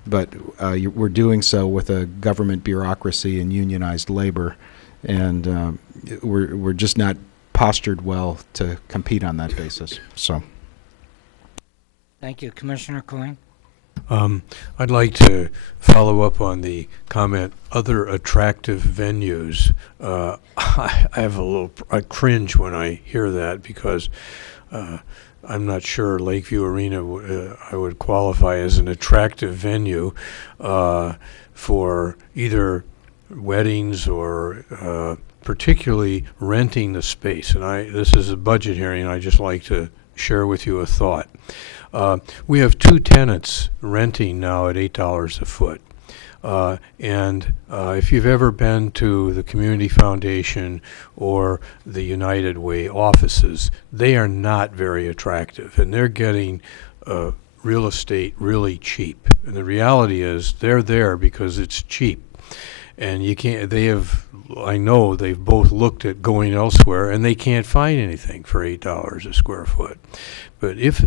But we're doing so with a government bureaucracy and unionized labor, and we're just not postured well to compete on that basis. So. Thank you. Commissioner Coyne? I'd like to follow up on the comment, other attractive venues. I have I cringe when I hear that, because I'm not sure Lakeview Arena I would qualify as an attractive venue for either weddings or particularly renting the space. And this is a budget hearing, and I just like to share with you a thought. We have 2 tenants renting now at $8 a foot. And if you've ever been to the Community Foundation or the United Way offices, they are not very attractive, and they're getting real estate really cheap. And the reality is they're there because it's cheap. And you can't, I know they've both looked at going elsewhere, and they can't find anything for $8 a square foot. But if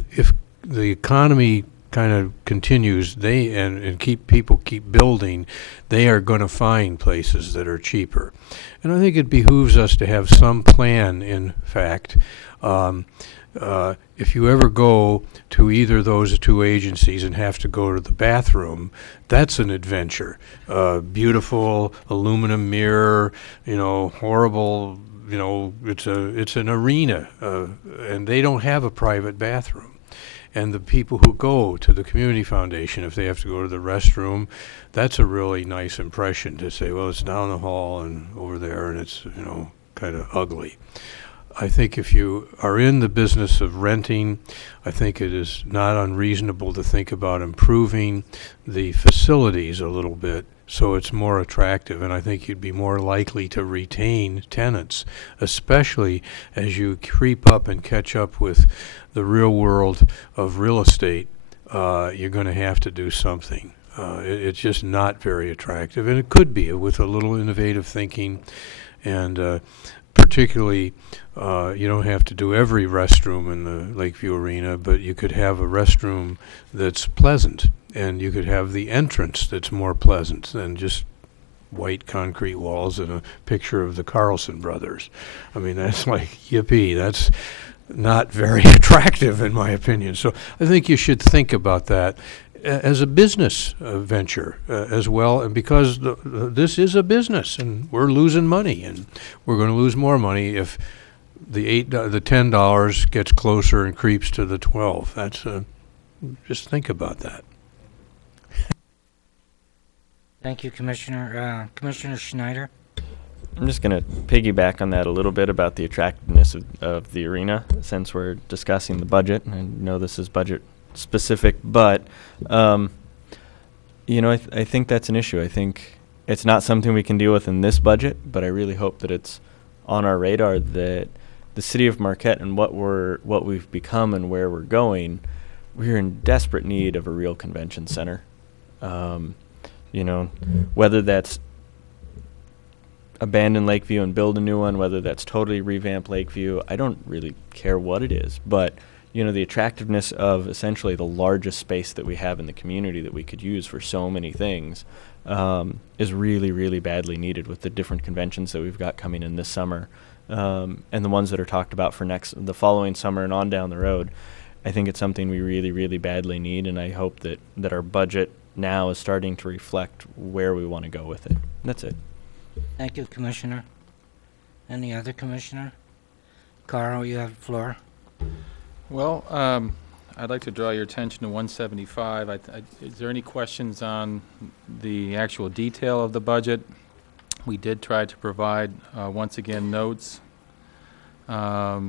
the economy kind of continues, and people keep building, they are going to find places that are cheaper. And I think it behooves us to have some plan, in fact. If you ever go to either of those 2 agencies and have to go to the bathroom, that's an adventure. Beautiful aluminum mirror, horrible, it's an arena, and they don't have a private bathroom. And the people who go to the Community Foundation, if they have to go to the restroom, that's a really nice impression to say, well, it's down the hall and over there, and it's, kind of ugly. I think if you are in the business of renting, I think it is not unreasonable to think about improving the facilities a little bit so it's more attractive, and I think you'd be more likely to retain tenants, especially as you creep up and catch up with the real world of real estate. You're going to have to do something. It's just not very attractive, and it could be with a little innovative thinking, and particularly you don't have to do every restroom in the Lakeview Arena, but you could have a restroom that's pleasant, and you could have the entrance that's more pleasant than just white concrete walls and a picture of the Carlson brothers. I mean, that's like, yippee, that's not very attractive in my opinion. So I think you should think about that as a business venture as well, and because this is a business, and we're losing money, and we're going to lose more money if the $10 gets closer and creeps to the 12. That's just think about that. Thank you, Commissioner. Commissioner Schneider? I'm just going to piggyback on that a little bit about the attractiveness of the arena, since we're discussing the budget. I know this is budget specific, but You know, I think that's an issue. I think it's not something we can deal with in this budget, but I really hope that it's on our radar that the city of Marquette and what we've become and where we're going, we're in desperate need of a real convention center. You know, whether that's abandon Lakeview and build a new one, whether that's totally revamp Lakeview, I don't really care what it is, but you know, the attractiveness of essentially the largest space that we have in the community that we could use for so many things is really, really badly needed with the different conventions that we've got coming in this summer and the ones that are talked about for the following summer and on down the road. I think it's something we really, really badly need, and I hope that our budget now is starting to reflect where we want to go with it. That's it. Thank you, Commissioner. Any other commissioner? Carl, you have the floor. Well, I'd like to draw your attention to 175. Is there any questions on the actual detail of the budget? We did try to provide, once again, notes. I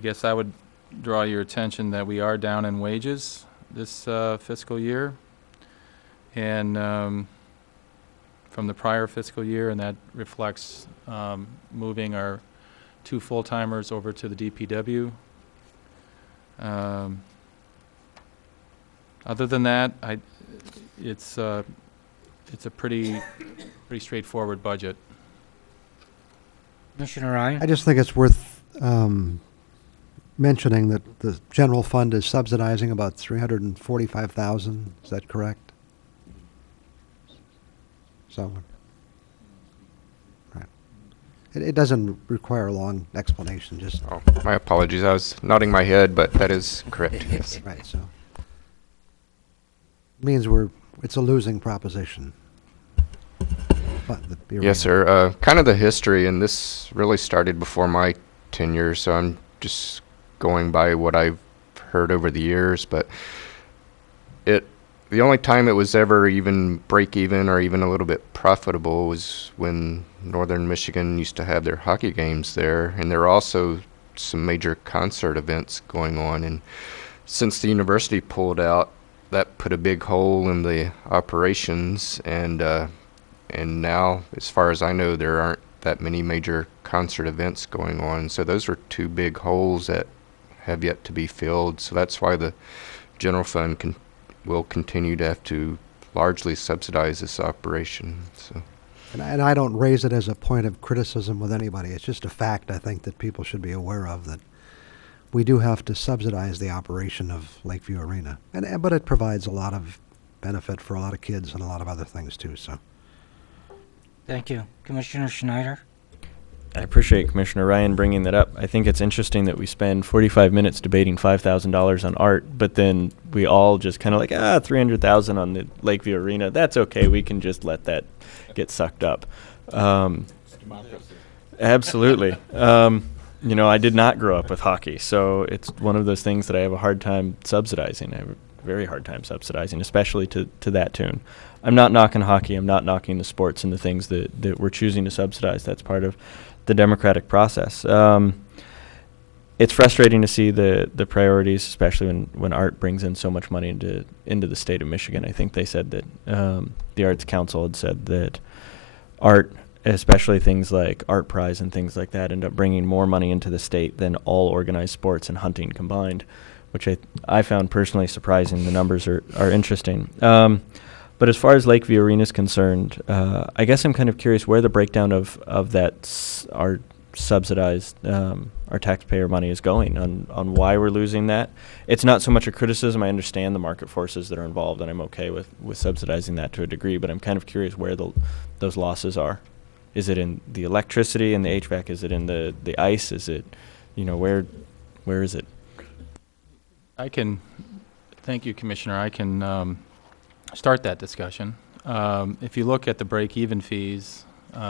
guess I would draw your attention that we are down in wages this fiscal year, and from the prior fiscal year, and that reflects moving our 2 full-timers over to the DPW. Other than that, it's a pretty straightforward budget. Commissioner Ryan? I just think it's worth mentioning that the general fund is subsidizing about $345,000. Is that correct? So, right. It doesn't require a long explanation. Just oh, my apologies. I was nodding my head, but that is correct. Yes. Right. So means it's a losing proposition. Yes, sir. Kind of the history, and this really started before my tenure, so I'm just going by what I've heard over the years. But the only time it was ever even break even or even a little bit profitable was when Northern Michigan used to have their hockey games there, and there were also some major concert events going on. And since the university pulled out, that put a big hole in the operations, and now, as far as I know, there aren't that many major concert events going on. So those are 2 big holes that have yet to be filled. So that's why the general fund will continue to have to largely subsidize this operation. So, and I don't raise it as a point of criticism with anybody. It's just a fact I think that people should be aware of, that we do have to subsidize the operation of Lakeview Arena, but it provides a lot of benefit for a lot of kids and a lot of other things too. So, thank you, Commissioner Schneider. I appreciate Commissioner Ryan bringing that up. I think it's interesting that we spend 45 minutes debating $5,000 on art, but then we all just kind of like, $300,000 on the Lakeview Arena. That's okay. We can just let that get sucked up. Absolutely. You know, I did not grow up with hockey, so it's one of those things that I have a hard time subsidizing. I have a very hard time subsidizing, especially to that tune. I'm not knocking hockey. I'm not knocking the sports and the things that we're choosing to subsidize. That's part of the democratic process. It's frustrating to see the priorities, especially when art brings in so much money into the state of Michigan. I think they said that the Arts Council had said that art, especially things like Art Prize and things like that, end up bringing more money into the state than all organized sports and hunting combined, which I found personally surprising. The numbers are interesting. But as far as Lakeview Arena is concerned, I guess I'm kind of curious where the breakdown of that our subsidized, our taxpayer money is going, on why we're losing that. It's not so much a criticism. I understand the market forces that are involved, and I'm okay with subsidizing that to a degree, but I'm kind of curious where those losses are. Is it in the electricity and the HVAC? Is it in the ice? Is it, where is it? Thank you, Commissioner. I can start that discussion. If you look at the break-even fees,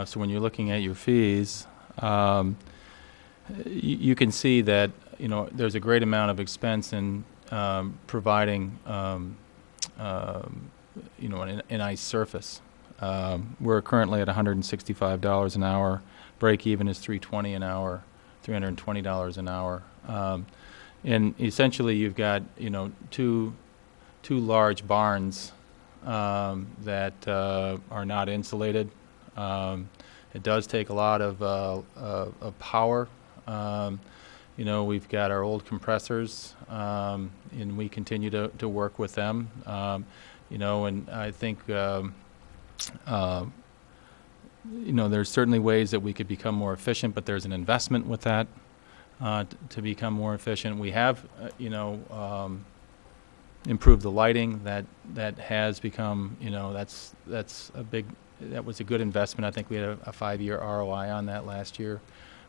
so when you're looking at your fees, you can see that there's a great amount of expense in providing an ice surface. We're currently at $165 an hour. Break-even is $320 an hour, $320 an hour. And essentially, you've got, you know, two large barns that are not insulated. It does take a lot of power. You know, we've got our old compressors, and we continue to work with them. You know, and I think, you know, there's certainly ways that we could become more efficient, but there's an investment with that to become more efficient. We have, you know, improved the lighting. That has become, you know, that was a good investment. I think we had a 5-year ROI on that last year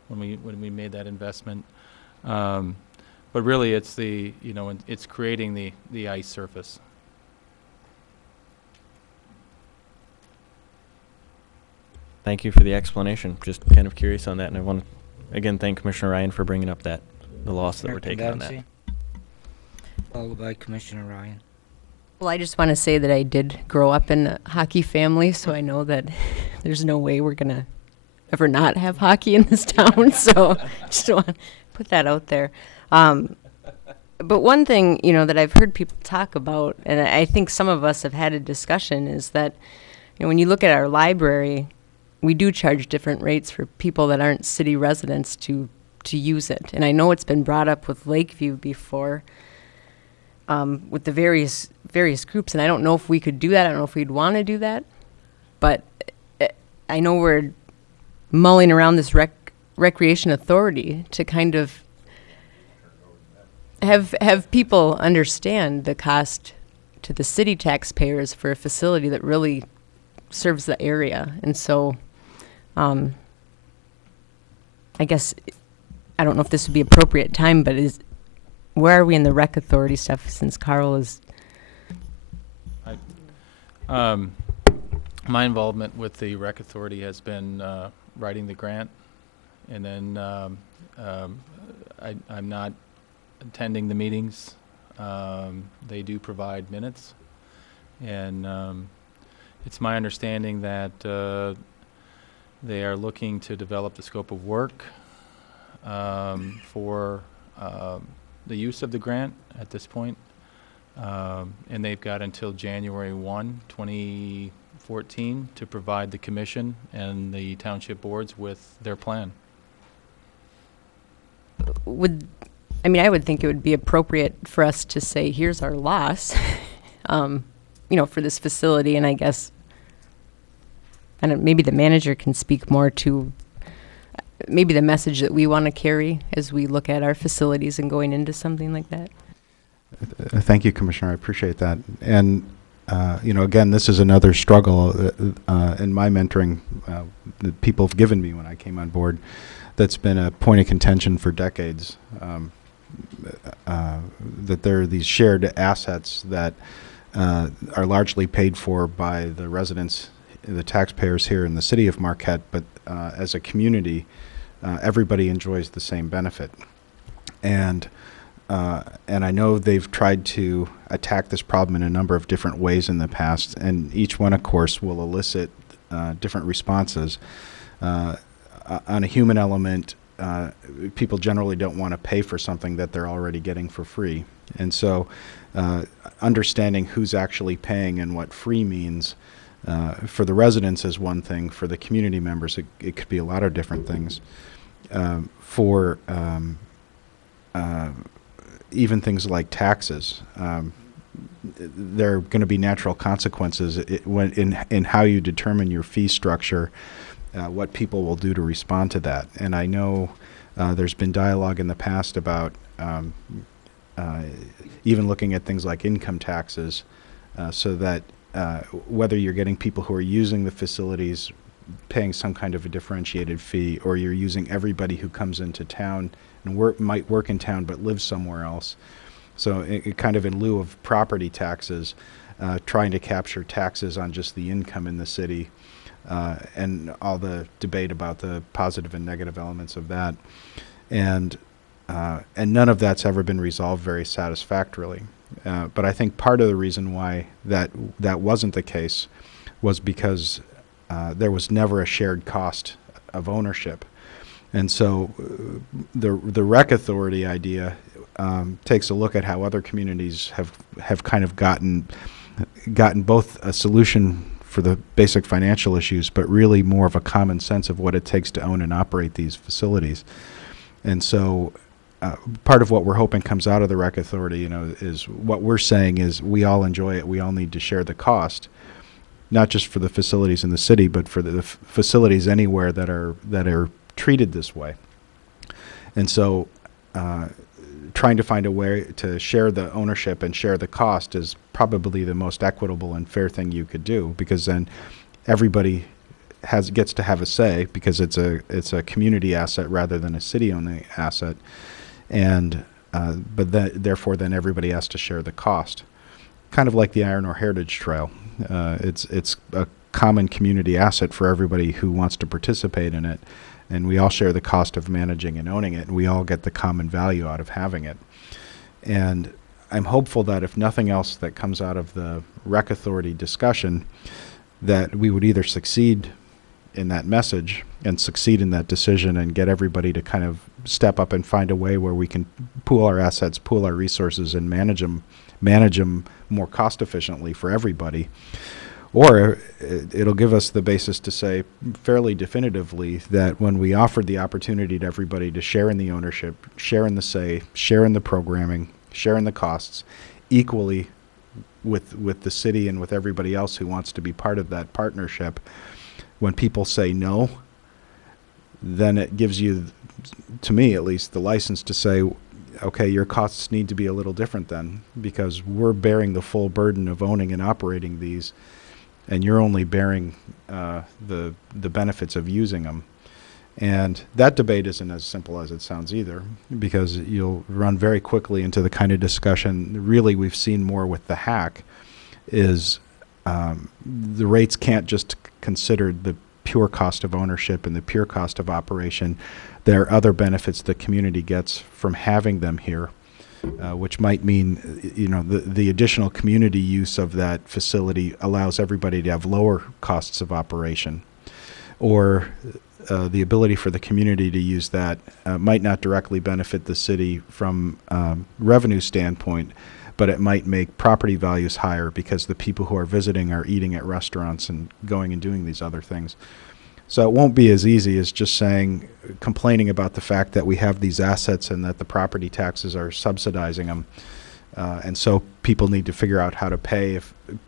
when we made that investment. But really, it's you know, it's creating the ice surface. Thank you for the explanation. Just kind of curious on that, and I want to again thank Commissioner Ryan for bringing up the loss that we're taking on that. Followed by Commissioner Ryan. Well, I just want to say that I did grow up in a hockey family, so I know that there's no way we're going to ever not have hockey in this town. So just want to put that out there. But one thing, you know, that I've heard people talk about, and I think some of us have had a discussion, is that, you know, when you look at our library, we do charge different rates for people that aren't city residents to use it. And I know it's been brought up with Lakeview before, with the various groups, and I don't know if we could do that. I don't know if we'd want to do that, but I know we're mulling around this recreation authority to kind of have people understand the cost to the city taxpayers for a facility that really serves the area. And so I guess I don't know if this would be appropriate time, but where are we in the rec authority stuff, since Carl is... My involvement with the rec authority has been writing the grant, and then I'm not attending the meetings. They do provide minutes, and it's my understanding that they are looking to develop the scope of work for the use of the grant at this point. And they've got until January 1, 2014 to provide the commission and the township boards with their plan. I mean, I would think it would be appropriate for us to say, here's our loss, you know, for this facility. And I guess, maybe the manager can speak more to maybe the message that we want to carry as we look at our facilities and going into something like that. Thank you, Commissioner. I appreciate that. And, you know, again, this is another struggle in my mentoring that people have given me when I came on board that's been a point of contention for decades, that there are these shared assets that are largely paid for by the residents, the taxpayers here in the city of Marquette, but as a community, everybody enjoys the same benefit. And I know they've tried to attack this problem in a number of different ways in the past, and each one, of course, will elicit different responses. On a human element, people generally don't want to pay for something that they're already getting for free. And so understanding who's actually paying and what free means for the residents is one thing. For the community members, it could be a lot of different things. For even things like taxes, there are going to be natural consequences in how you determine your fee structure, what people will do to respond to that. And I know there's been dialogue in the past about even looking at things like income taxes, so that whether you're getting people who are using the facilities paying some kind of a differentiated fee, or you're using everybody who comes into town and might work in town but live somewhere else. So it kind of in lieu of property taxes, trying to capture taxes on just the income in the city, and all the debate about the positive and negative elements of that. And none of that's ever been resolved very satisfactorily. But I think part of the reason why that wasn't the case was because there was never a shared cost of ownership. And so the rec authority idea takes a look at how other communities have kind of gotten both a solution for the basic financial issues, but really more of a common sense of what it takes to own and operate these facilities. And so part of what we're hoping comes out of the Rec Authority, is what we're saying is we all enjoy it. We all need to share the cost, not just for the facilities in the city, but for the facilities anywhere that are treated this way. And so trying to find a way to share the ownership and share the cost is probably the most equitable and fair thing you could do, because then everybody gets to have a say, because it's a community asset rather than a city-owned asset, and therefore then everybody has to share the cost. Kind of like the Iron Ore Heritage Trail. It's a common community asset for everybody who wants to participate in it, and we all share the cost of managing and owning it, and we all get the common value out of having it. And I'm hopeful that if nothing else that comes out of the Rec Authority discussion, that we would either succeed in that message and succeed in that decision and get everybody to kind of step up and find a way where we can pool our assets, pool our resources, and manage them more cost efficiently for everybody. Or it'll give us the basis to say fairly definitively that when we offered the opportunity to everybody to share in the ownership, share in the say, share in the programming, share in the costs equally with the city and with everybody else who wants to be part of that partnership, when people say no, then it gives you, to me at least, the license to say, okay, your costs need to be a little different then, because we're bearing the full burden of owning and operating these, and you're only bearing the benefits of using them. And that debate isn't as simple as it sounds either, because you'll run very quickly into the kind of discussion really we've seen more with the hack, is the rates can't just consider the pure cost of ownership and the pure cost of operation. There are other benefits the community gets from having them here, which might mean, the additional community use of that facility allows everybody to have lower costs of operation, or the ability for the community to use that might not directly benefit the city from revenue standpoint, but it might make property values higher because the people who are visiting are eating at restaurants and going and doing these other things. So it won't be as easy as just complaining about the fact that we have these assets and that the property taxes are subsidizing them. And so people need to figure out how to pay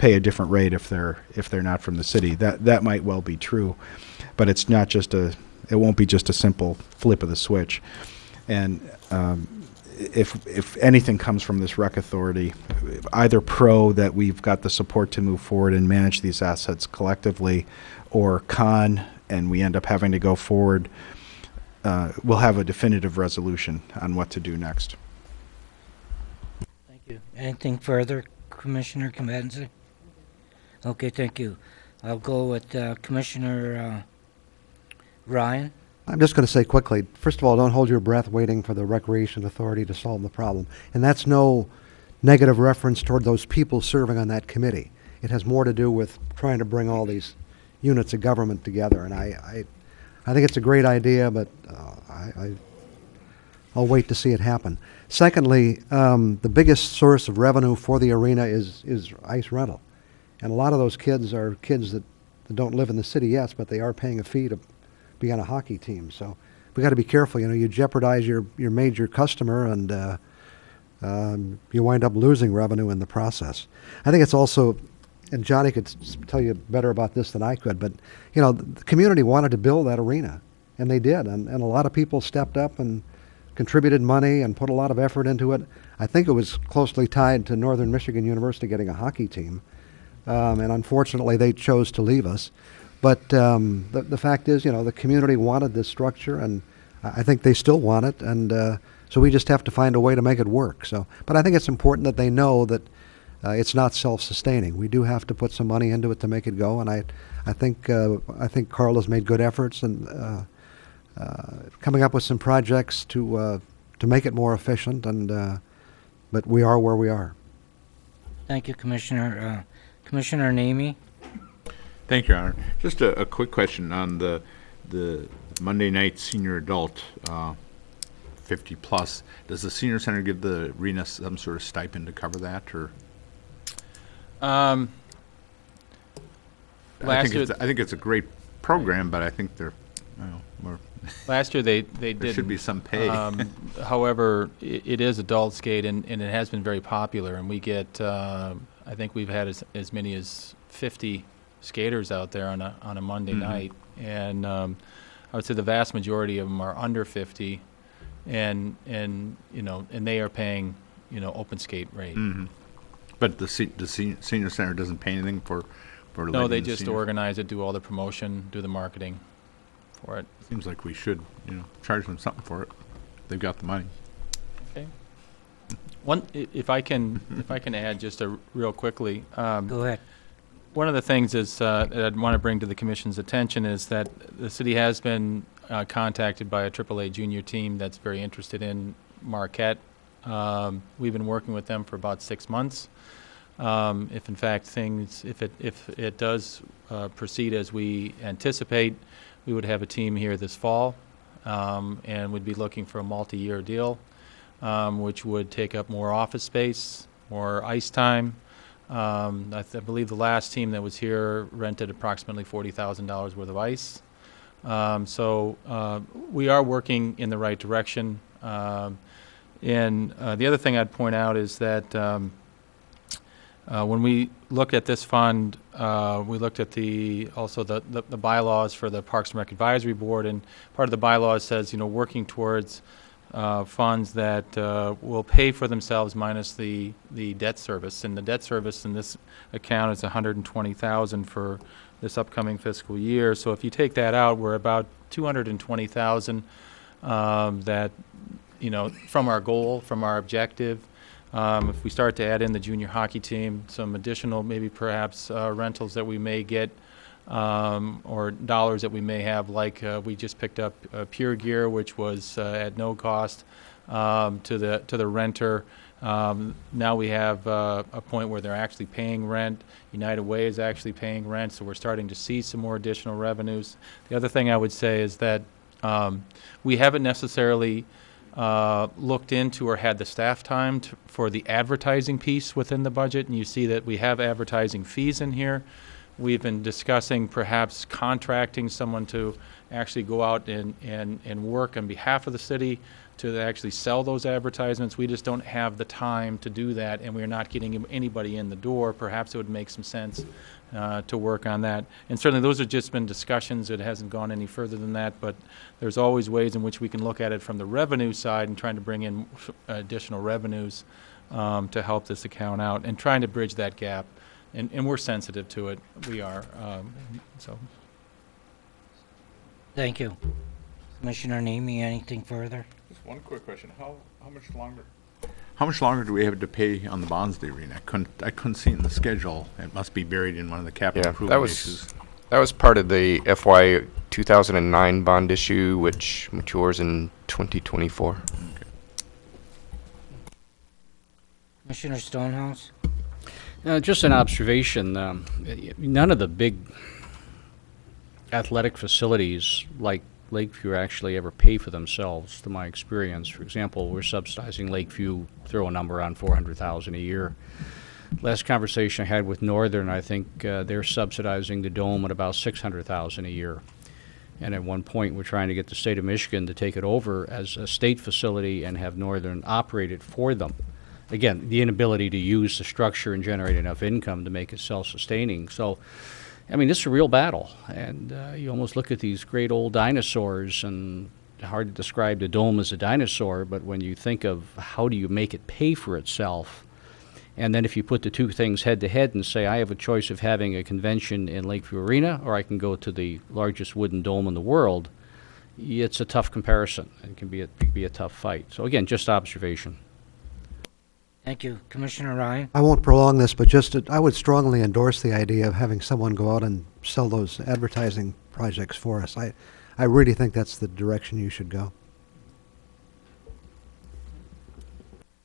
a different rate if they're not from the city. That might well be true, but it's not just it won't be just a simple flip of the switch. And if anything comes from this Rec Authority, either pro that we've got the support to move forward and manage these assets collectively, or con and we end up having to go forward, we'll have a definitive resolution on what to do next. Thank you. Anything further, Commissioner Kamenzi? Okay, thank you. I'll go with Commissioner Ryan. I'm just going to say quickly, first of all, don't hold your breath waiting for the Recreation Authority to solve the problem. And that's no negative reference toward those people serving on that committee. It has more to do with trying to bring all these units of government together. And I think it's a great idea, but I'll wait to see it happen. Secondly, the biggest source of revenue for the arena is ice rental. And a lot of those kids are kids that don't live in the city, yes, but they are paying a fee to be on a hockey team. So we got to be careful. You jeopardize your major customer, and you wind up losing revenue in the process. I think it's also, and Johnny could tell you better about this than I could, but the community wanted to build that arena, and they did, and a lot of people stepped up and contributed money and put a lot of effort into it. I think it was closely tied to Northern Michigan University getting a hockey team, and unfortunately they chose to leave us. But the fact is, the community wanted this structure, and I think they still want it, and so we just have to find a way to make it work. So, but I think it's important that they know that it's not self-sustaining. We do have to put some money into it to make it go, and I think Carl has made good efforts and coming up with some projects to make it more efficient, and but we are where we are. Thank you, Commissioner. Commissioner Namey. Thank you, Your Honor. Just a quick question on the Monday night senior adult 50 plus. Does the senior center give the arena some sort of stipend to cover that, or? I think it's a great program, but I think they're, more. Last year they did. There should be some pay. However, it is adult skate, and it has been very popular. And we get, I think we've had as many as 50 skaters out there on a Monday night, and I would say the vast majority of them are under 50, and they are paying open skate rate. But the senior center doesn't pay anything for. No, they just organize it, do all the promotion, do the marketing for it. Seems like we should, charge them something for it. They've got the money. Okay. If I can add just real quickly. Go ahead. One of the things is that I'd want to bring to the commission's attention is that the city has been contacted by a AAA junior team that's very interested in Marquette. We've been working with them for about 6 months. If in fact if it does proceed as we anticipate, we would have a team here this fall, and we'd be looking for a multi-year deal, which would take up more office space, more ice time. I believe the last team that was here rented approximately $40,000 worth of ice. So we are working in the right direction. And the other thing I'd point out is that when we look at this fund, we looked at also the bylaws for the Parks and Rec Advisory Board, and part of the bylaws says, working towards funds that will pay for themselves minus the debt service. And the debt service in this account is $120,000 for this upcoming fiscal year. So if you take that out, we're about $220,000 that, from our goal, from our objective. If we start to add in the junior hockey team, some additional maybe perhaps rentals that we may get, or dollars that we may have, like we just picked up Pure Gear, which was at no cost to the renter. Now we have a point where they're actually paying rent. United Way is actually paying rent, so we're starting to see some more additional revenues. The other thing I would say is that we haven't necessarily looked into or had the staff time for the advertising piece within the budget, and you see that we have advertising fees in here. We've been discussing perhaps contracting someone to actually go out and work on behalf of the city to actually sell those advertisements. We just don't have the time to do that, and we're not getting anybody in the door. Perhaps it would make some sense to work on that. And certainly those have just been discussions. It hasn't gone any further than that, but there's always ways in which we can look at it from the revenue side and trying to bring in additional revenues to help this account out and trying to bridge that gap. And we're sensitive to it. We are. So. Thank you. Commissioner Nemi, anything further? Just one quick question. How much longer? How much longer do we have to pay on the Bondsday arena? I couldn't see it in the schedule. It must be buried in one of the capital improvement issues. That was part of the FY 2009 bond issue, which matures in 2024. Okay. Commissioner Stonehouse? Just an observation. None of the big athletic facilities like Lakeview actually ever pay for themselves, to my experience. For example, we're subsidizing Lakeview, throw a number on $400,000 a year. Last conversation I had with Northern, I think they're subsidizing the dome at about $600,000 a year. And at one point, we're trying to get the state of Michigan to take it over as a state facility and have Northern operate it for them. Again, the inability to use the structure and generate enough income to make it self-sustaining. So, I mean, it's a real battle. And you almost look at these great old dinosaurs, and hard to describe the dome as a dinosaur, but when you think of how do you make it pay for itself, and then if you put the two things head to head and say, I have a choice of having a convention in Lakeview Arena, or I can go to the largest wooden dome in the world, it's a tough comparison. It can be a tough fight. So again, just observation. Thank you. Commissioner Ryan? I won't prolong this, but I would strongly endorse the idea of having someone go out and sell those advertising projects for us. I really think that's the direction you should go.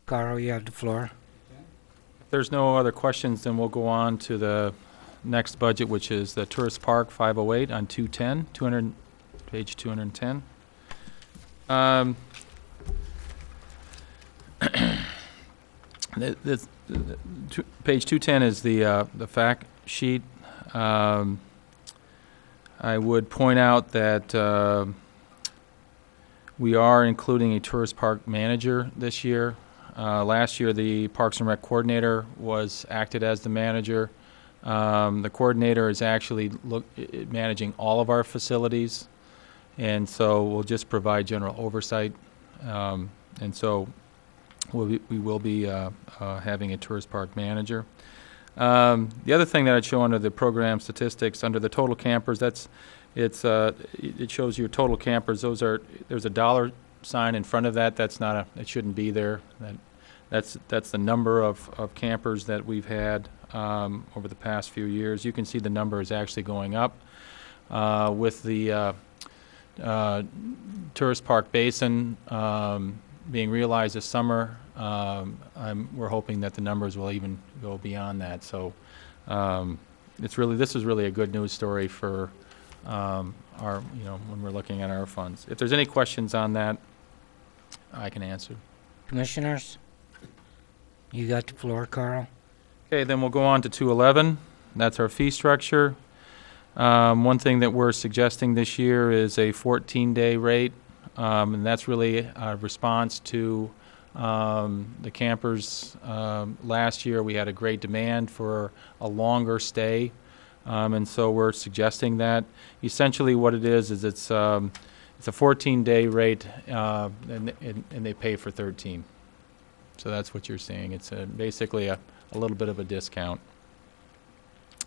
Carl, you have the floor. If there's no other questions, then we'll go on to the next budget, which is the Tourist Park 508 on 210, page 210. Page 210 is the fact sheet. I would point out that we are including a tourist park manager this year. Last year, the Parks and Rec coordinator acted as the manager. The coordinator is actually managing all of our facilities, and so we'll just provide general oversight. And so we will be having a tourist park manager. The other thing that I'd show under the program statistics, under the total campers, it shows your total campers. There's a dollar sign in front of that. It shouldn't be there. That's the number of campers that we've had over the past few years. You can see the number is actually going up with the tourist park basin being realized this summer. We're hoping that the numbers will even go beyond that. So this is really a good news story for when we're looking at our funds. If there's any questions on that, I can answer. Commissioners, you got the floor, Carl. Okay, then we'll go on to 211. That's our fee structure. One thing that we're suggesting this year is a 14-day rate, and that's really a response to the campers. Last year we had a great demand for a longer stay, and so we're suggesting that. Essentially what it is it's a 14-day rate, and they pay for 13. So that's what you're seeing. It's basically a little bit of a discount.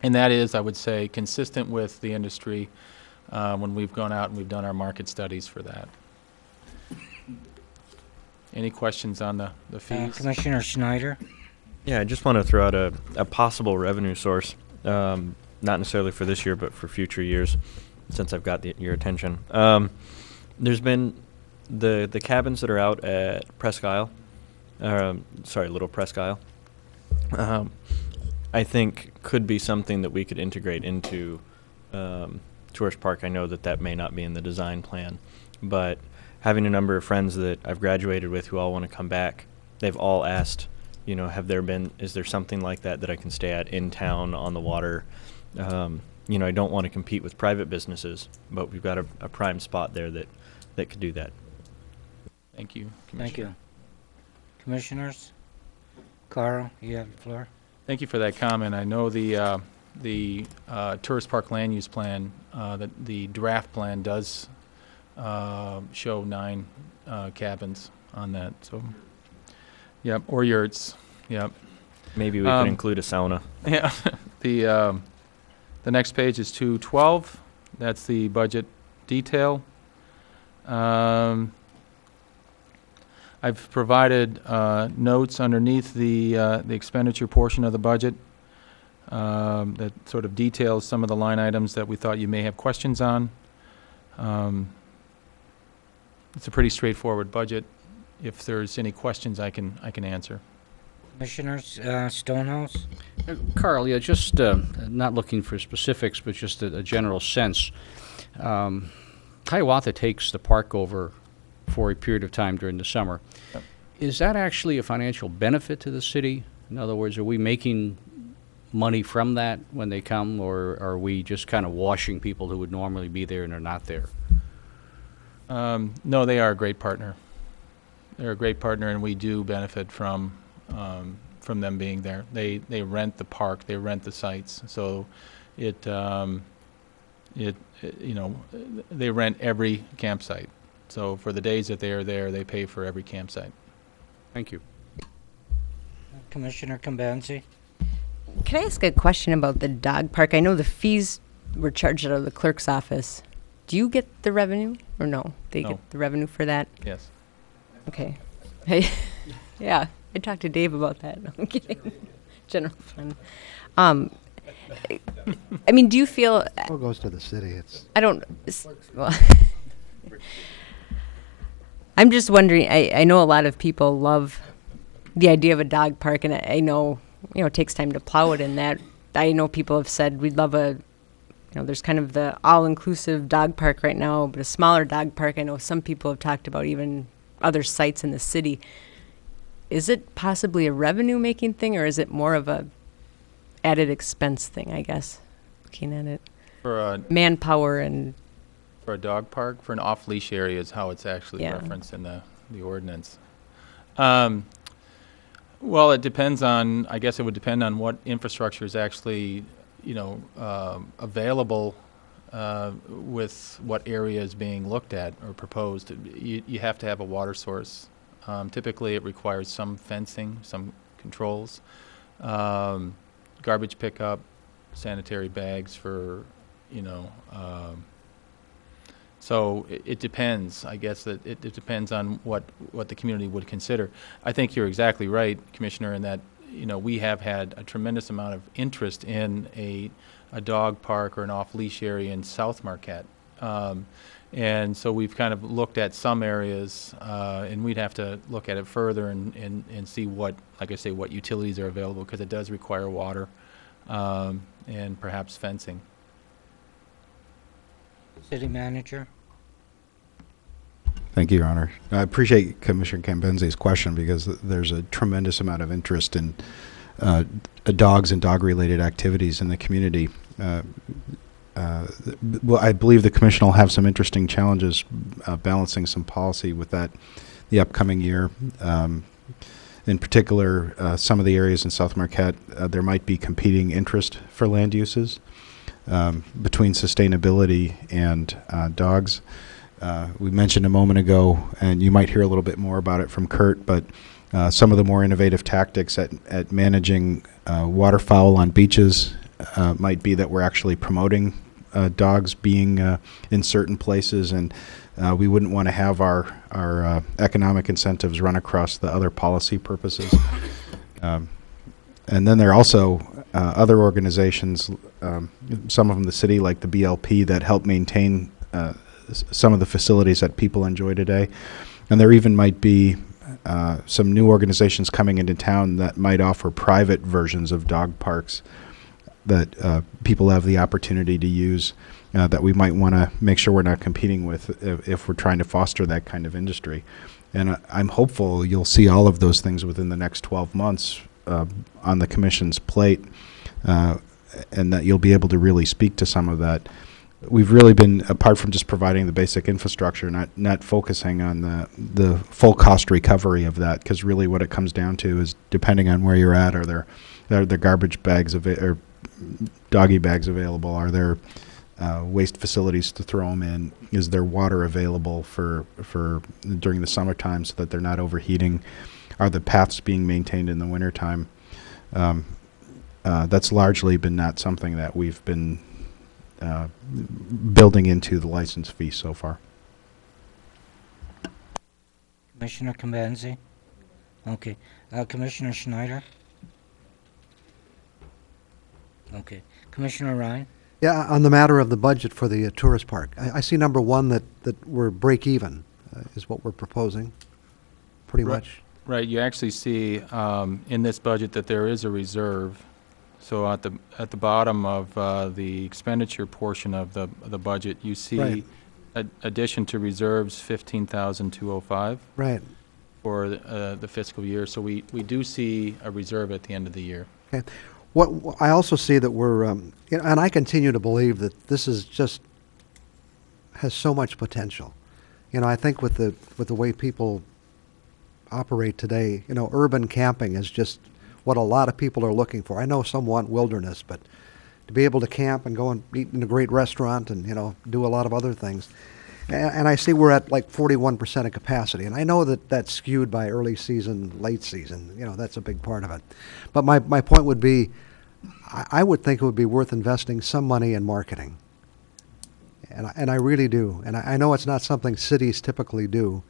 And that is, I would say, consistent with the industry when we've gone out and we've done our market studies for that. Any questions on the fees? Commissioner Schneider? Yeah, I just want to throw out a possible revenue source, not necessarily for this year, but for future years, since I've got your attention. There's been the cabins that are out at Presque Isle, Little Presque Isle, I think could be something that we could integrate into Tourist Park. I know that may not be in the design plan, but having a number of friends that I've graduated with who all want to come back, they've all asked, is there something like that I can stay at in town on the water? I don't want to compete with private businesses, but we've got a prime spot there that could do that. Thank you, Thank you. Commissioners? Carl, you have the floor. Thank you for that comment. I know the Tourist Park Land Use Plan, that the draft plan does show 9 cabins on that. So, yep, or yurts. Yep. Maybe we could include a sauna. Yeah. The next page is 212. That's the budget detail. I've provided notes underneath the expenditure portion of the budget that sort of details some of the line items that we thought you may have questions on. It's a pretty straightforward budget. If there's any questions, I can answer. Commissioners, Stonehouse? Carl, yeah, just not looking for specifics, but just a general sense. Hiawatha takes the park over for a period of time during the summer. Yep. Is that actually a financial benefit to the city? In other words, are we making money from that when they come, or are we just kind of washing people who would normally be there and are not there? No, they are a great partner. They're a great partner, and we do benefit from them being there. They rent the park, they rent the sites, so they rent every campsite. So for the days that they are there, they pay for every campsite. Thank you. Commissioner Cambanzi? Can I ask a question about the dog park? I know the fees were charged out of the clerk's office. Do you get the revenue or no? They get the revenue for that? Yes. Okay. Hey, yeah, I talked to Dave about that. No, I'm kidding. General fund. I mean, do you feel? What goes to the city? I don't. Well, I'm just wondering. I know a lot of people love the idea of a dog park, and I know it takes time to plow it. In that, I know people have said we'd love there's kind of the all-inclusive dog park right now, but a smaller dog park. I know some people have talked about even other sites in the city. is it possibly a revenue-making thing, or is it more of a added expense thing, I guess, looking at it? For a Manpower and... For a dog park, for an off-leash area is how it's actually Yeah. referenced in the ordinance. Well, it depends on, I guess it would depend on what infrastructure is actually, available with what area is being looked at or proposed. You have to have a water source. Typically, it requires some fencing, some controls, garbage pickup, sanitary bags for, so it depends. I guess that it depends on what the community would consider. I think you're exactly right, Commissioner, in that we have had a tremendous amount of interest in a dog park or an off-leash area in South Marquette. And so we've kind of looked at some areas, and we'd have to look at it further and see what, like I say, what utilities are available, because it does require water and perhaps fencing. City Manager. Thank you, Your Honor. I appreciate Commissioner Cambenzi's question, because there's a tremendous amount of interest in dogs and dog-related activities in the community. Well, I believe the Commission will have some interesting challenges balancing some policy with that the upcoming year. In particular, some of the areas in South Marquette, there might be competing interest for land uses between sustainability and dogs. We mentioned a moment ago, and you might hear a little bit more about it from Kurt, but some of the more innovative tactics at managing waterfowl on beaches might be that we're actually promoting dogs being in certain places, and we wouldn't want to have our economic incentives run across the other policy purposes. And then there are also other organizations, some of them the city, like the BLP, that help maintain some of the facilities that people enjoy today. And there even might be some new organizations coming into town that might offer private versions of dog parks that people have the opportunity to use, that we might want to make sure we're not competing with if we're trying to foster that kind of industry. And I'm hopeful you'll see all of those things within the next 12 months on the Commission's plate, and that you'll be able to really speak to some of that. We've really been, apart from just providing the basic infrastructure, not focusing on the full cost recovery of that, because really what it comes down to is, depending on where you're at, are there garbage bags or doggy bags available? Are there waste facilities to throw them in? Is there water available for during the summertime so that they're not overheating? Are the paths being maintained in the wintertime? That's largely been not something that we've been building into the license fee so far. Commissioner Cambenzi? Okay. Commissioner Schneider? Okay. Commissioner Ryan? Yeah, on the matter of the budget for the tourist park, I see number one that we're break even is what we're proposing, pretty much. Right. You actually see in this budget that there is a reserve. So at the bottom of the expenditure portion of the budget, you see addition to reserves 15,205. Right. For the fiscal year. So we do see a reserve at the end of the year. Okay. What I also see that we're, and I continue to believe that this is just has so much potential. I think with the way people operate today, urban camping is just what a lot of people are looking for. I know some want wilderness, but to be able to camp and go and eat in a great restaurant and do a lot of other things. And I see we're at like 41% of capacity. And I know that that's skewed by early season, late season. That's a big part of it. But my point would be, I would think it would be worth investing some money in marketing. And I really do. And I know it's not something cities typically do.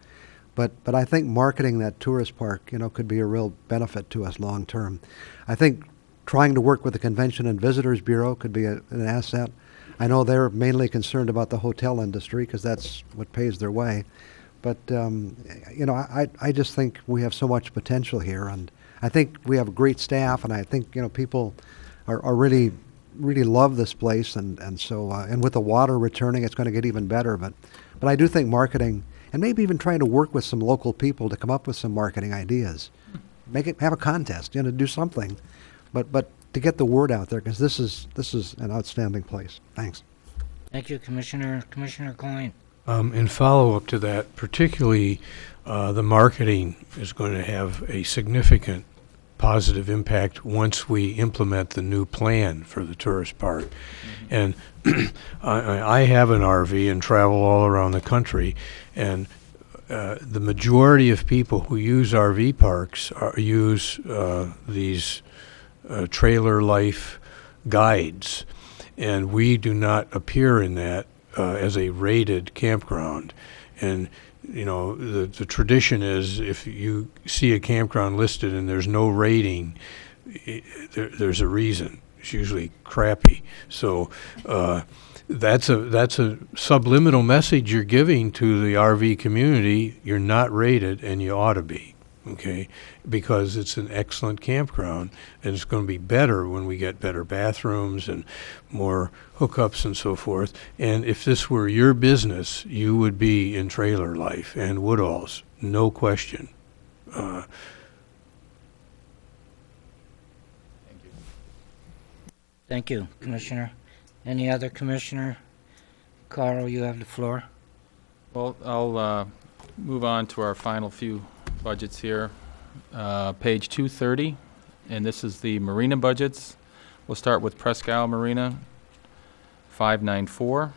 But I think marketing that tourist park, could be a real benefit to us long term. I think trying to work with the Convention and Visitors Bureau could be an asset. I know they're mainly concerned about the hotel industry because that's what pays their way. But, I just think we have so much potential here. And I think we have great staff, and I think, people are really love this place. And so, and with the water returning, it's going to get even better. But I do think marketing, and maybe even trying to work with some local people to come up with some marketing ideas, have a contest, do something, but to get the word out there, because this is an outstanding place. Thanks. Thank you, Commissioner. Commissioner Coyne. In follow-up to that, particularly the marketing is going to have a significant positive impact once we implement the new plan for the tourist park. And I have an RV and travel all around the country, and the majority of people who use RV parks use these trailer life guides, and we do not appear in that as a rated campground. And the tradition is if you see a campground listed and there's no rating, there's a reason. It's usually crappy. So that's a subliminal message you're giving to the RV community. You're not rated, and you ought to be, okay? Because it's an excellent campground, and it's going to be better when we get better bathrooms and more hookups and so forth. And if this were your business, you would be in trailer life and Woodall's, no question. Thank you, Commissioner. Any other commissioner? Carl, you have the floor. Well, I'll move on to our final few budgets here. Page 230, and this is the marina budgets. We'll start with Presque Isle Marina, 594.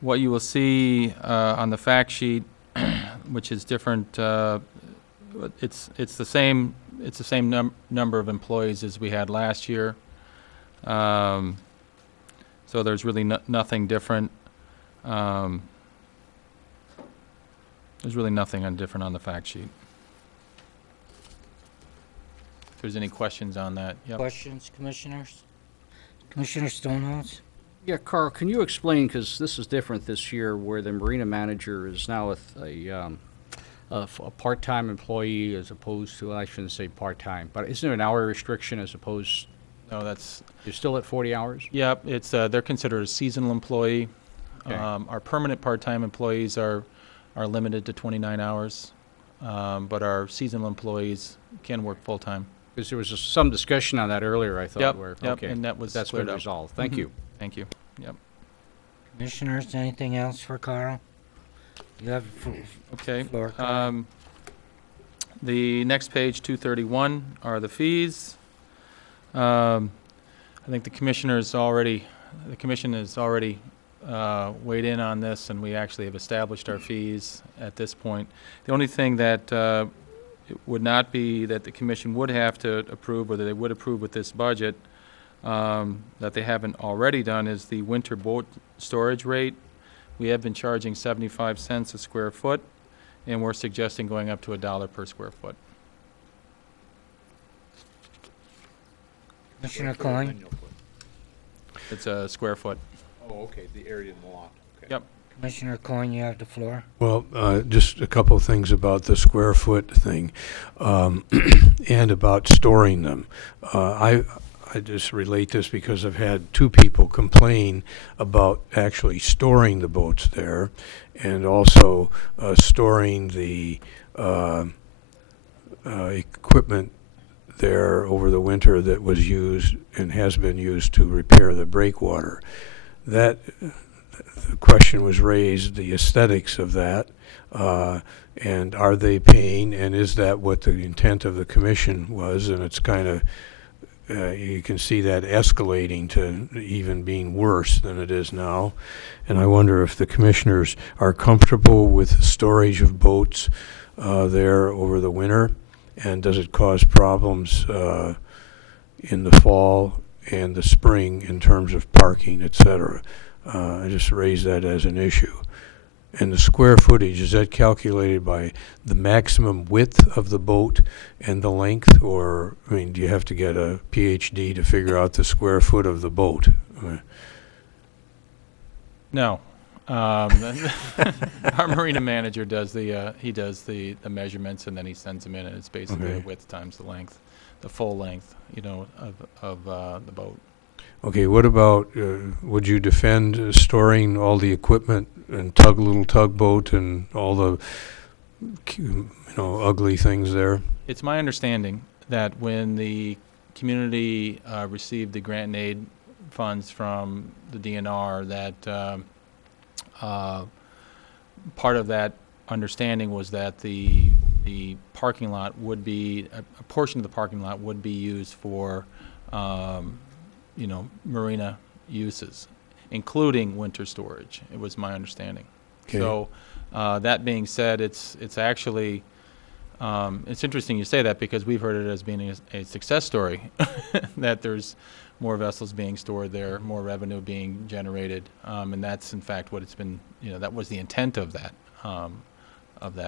What you will see on the fact sheet, which is different, it's the same number of employees as we had last year. So there's really nothing different. There's really nothing different on the fact sheet. If there's any questions on that. Yep. Questions, commissioners? Commissioner Stonehouse? Yeah, Carl, can you explain, because this is different this year, where the marina manager is now a part-time employee as opposed to, I shouldn't say part-time, but isn't there an hour restriction as opposed? No, that's... You're still at 40 hours? Yep, it's they're considered a seasonal employee. Okay. Our permanent part-time employees are limited to 29 hours, but our seasonal employees can work full-time. Because there was some discussion on that earlier, I thought. Yep, where, yep, okay, and that's been up. resolved. Thank you. Thank you. Yep. Commissioners, anything else for Carl? You have Okay. floor, Carl. The next page, 231, are the fees. I think the commission has already weighed in on this, and we actually have established our fees at this point. The only thing that it would not be that the commission would have to approve, or that they would approve with this budget, that they haven't already done, is the winter boat storage rate. We have been charging 75 cents a square foot, and we're suggesting going up to $1 per square foot. Commissioner Coyne? It's a square foot. Oh, okay, the area in the lot. Okay. Yep. Commissioner Coyne, you have the floor. Well, just a couple of things about the square foot thing, and about storing them. I just relate this because I've had two people complain about actually storing the boats there, and also storing the equipment there over the winter that was used and has been used to repair the breakwater. That the question was raised, the aesthetics of that, and are they paying, and is that what the intent of the commission was? And it's kind of, you can see that escalating to even being worse than it is now. And I wonder if the commissioners are comfortable with the storage of boats there over the winter, and does it cause problems in the fall and the spring in terms of parking, etc. I just raised that as an issue. And the square footage, is that calculated by the maximum width of the boat and the length? Or, I mean, do you have to get a PhD to figure out the square foot of the boat? No. Our marina manager does the measurements, and then he sends them in, and it's basically the width times the length, the full length, of the boat. Okay, what about, would you defend storing all the equipment and little tugboat and all the ugly things there? It's my understanding that when the community received the grant and aid funds from the DNR, that part of that understanding was that the parking lot would be, a portion of the parking lot would be used for, marina uses, including winter storage. It was my understanding. Okay. So that being said, it's actually, it's interesting you say that, because we've heard it as being a success story, that there's more vessels being stored there, more revenue being generated, and that's in fact what it's been. That was the intent of that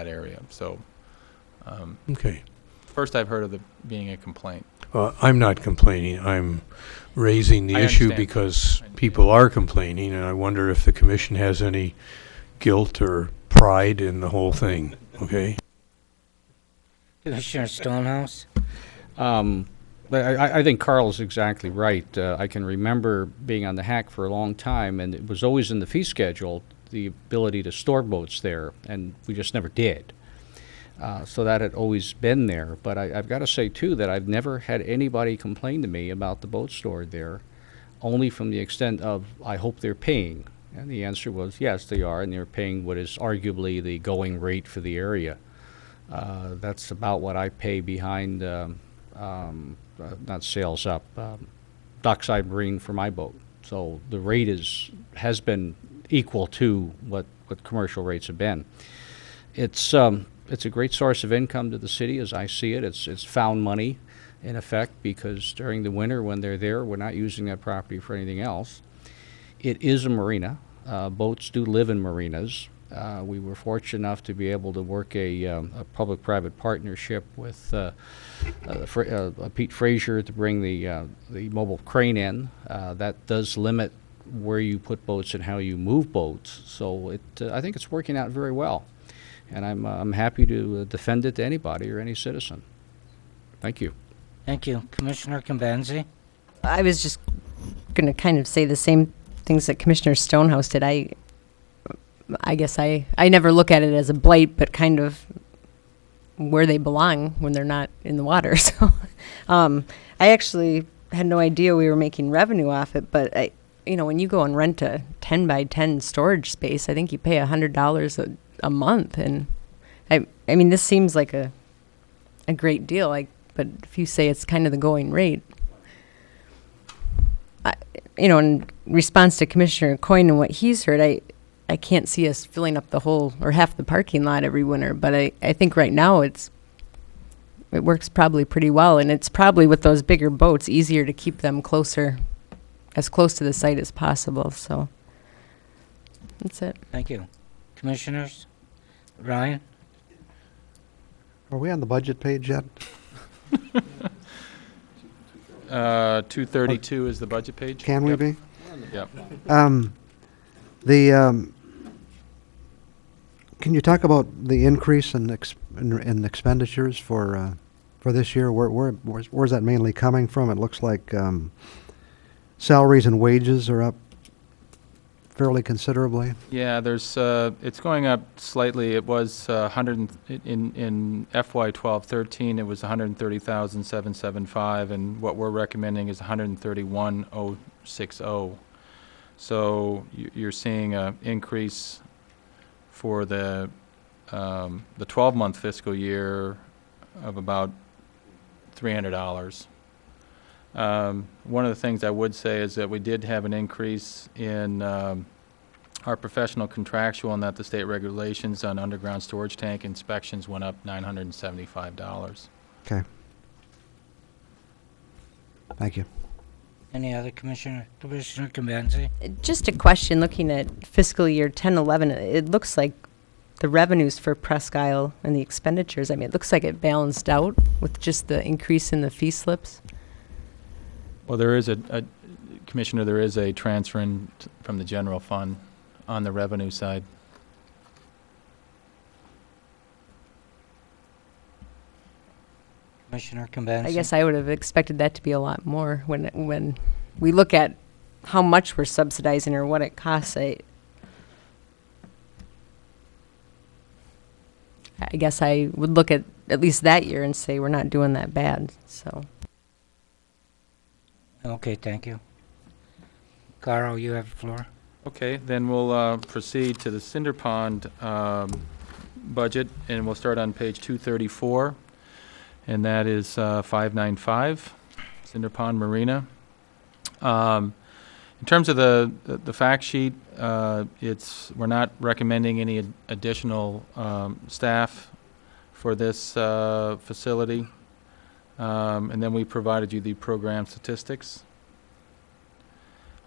area. So, okay. First, I've heard of it being a complaint. I'm not complaining. I'm raising the I issue understand. because people are complaining, and I wonder if the commission has any guilt or pride in the whole thing. Okay. Commissioner Stonehouse? I think Carl's exactly right. I can remember being on the hack for a long time, and it was always in the fee schedule, the ability to store boats there, and we just never did. So that had always been there. But I've got to say, too, that I've never had anybody complain to me about the boats stored there, only from the extent of, I hope they're paying. And the answer was, yes, they are, and they're paying what is arguably the going rate for the area. That's about what I pay behind, not Sails Up, Dockside Marine for my boat. So the rate has been equal to what commercial rates have been. It's a great source of income to the city, as I see it. It's found money, in effect, because during the winter when they're there, we're not using that property for anything else. It is a marina. Boats do live in marinas. We were fortunate enough to be able to work a public-private partnership with Pete Frazier to bring the mobile crane in. That does limit where you put boats and how you move boats. So I think it's working out very well, and I'm happy to defend it to anybody or any citizen. Thank you. Thank you. Commissioner Convenzi? I was just going to kind of say the same things that Commissioner Stonehouse did. I guess I never look at it as a blight, but kind of where they belong when they're not in the water. So I actually had no idea we were making revenue off it, but when you go and rent a 10 by 10 storage space, I think you pay $100 a month. And I mean, this seems like a great deal, but if you say it's kind of the going rate, in response to Commissioner Coyne and what he's heard, I can't see us filling up the whole or half the parking lot every winter, but I think right now it works probably pretty well, and it's probably with those bigger boats easier to keep them as close to the site as possible. So that's it. Thank you. Commissioners? Ryan? Are we on the budget page yet? 232 is the budget page. Can we be? Yep. Can you talk about the increase in expenditures for this year? Where's that mainly coming from? It looks like salaries and wages are up fairly considerably. Yeah, it's going up slightly. It was in FY 12-13 it was 130,775, and what we're recommending is 131,060. So you're seeing an increase for the 12-month fiscal year of about $300. One of the things I would say is that we did have an increase in our professional contractual, and that the state regulations on underground storage tank inspections went up $975. Okay. Thank you. Any other Commissioner Convenzi? Just a question, looking at fiscal year 10-11, it looks like the revenues for Presque Isle and the expenditures, I mean, it looks like it balanced out with just the increase in the fee slips. Well, there is Commissioner, there is a transfer from the general fund on the revenue side. Commissioner Convenzi? I guess I would have expected that to be a lot more when we look at how much we're subsidizing or what it costs. I guess I would look at least that year and say we're not doing that bad. So. Okay, thank you. Carl, you have the floor. Okay, then we'll proceed to the Cinder Pond budget, and we'll start on page 234, and that is 595, Cinder Pond Marina. In terms of the fact sheet, we're not recommending any additional staff for this facility, and then we provided you the program statistics.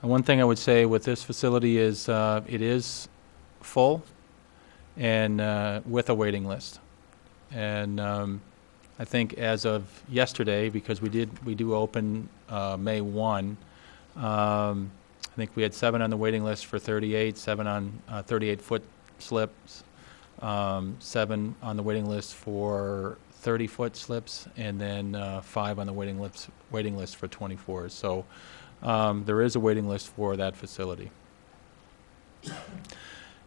One thing I would say with this facility is it is full and with a waiting list. And I think as of yesterday, because we do open May 1, I think we had 7 on the waiting list for 38, 7 on 38-foot slips, 7 on the waiting list for 30-foot slips, and then 5 on the waiting list for 24. So there is a waiting list for that facility.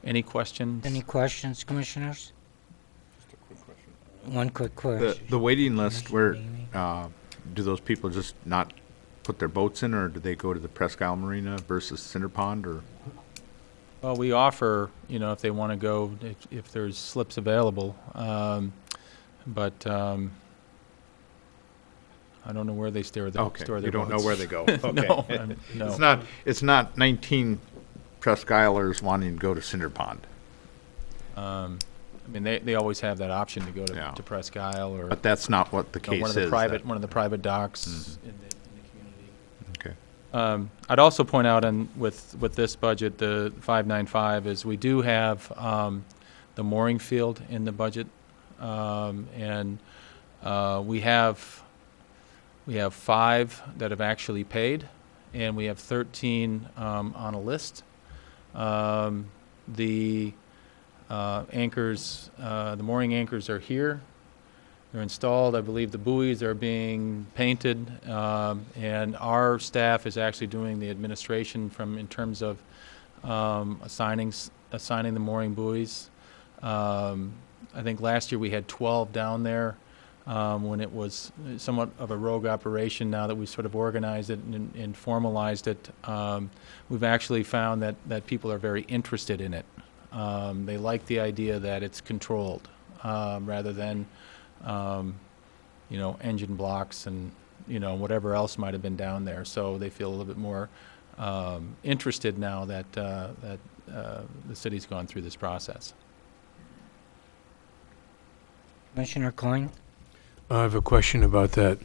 Any questions? Any questions, commissioners? Just a quick question. One quick question. The waiting list, where do those people just not put their boats in, or do they go to the Presque Isle Marina versus Cinder Pond, or? Well, we offer, if they want to go, if there's slips available, but I don't know where they store their Okay, store their you don't know boats. where they go. Okay. No, It's not 19 Presque Islers wanting to go to Cinder Pond. I mean, they always have that option to go to Presque Isle, or But that's not what the case one of the is. one of the private docks in the community. Okay. I'd also point out, with this budget, the 595, is we do have the mooring field in the budget, and we have 5 that have actually paid, and we have 13 on a list. The anchors, the mooring anchors are here. They're installed. I believe the buoys are being painted, and our staff is actually doing the administration in terms of assigning the mooring buoys. I think last year we had 12 down there when it was somewhat of a rogue operation. Now that we've sort of organized it and formalized it, we've actually found that people are very interested in it. They like the idea that it's controlled rather than engine blocks and whatever else might have been down there. So they feel a little bit more interested now that the city's gone through this process. Commissioner Coyne? I have a question about that.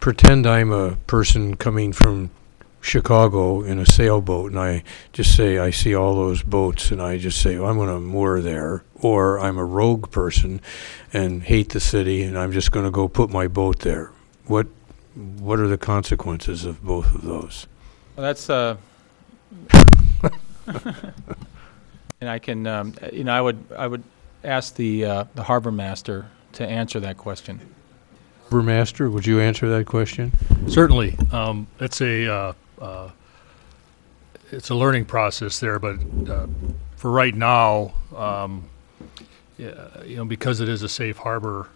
Pretend I'm a person coming from Chicago in a sailboat, and I just say I see all those boats, and I just say, I'm going to moor there. Or I'm a rogue person and hate the city, and I'm just going to go put my boat there. What are the consequences of both of those? Well, that's and I can I would ask the harbor master to answer that question. Harbor master, would you answer that question? Certainly. It's a learning process there, but for right now, because it is a safe harbor,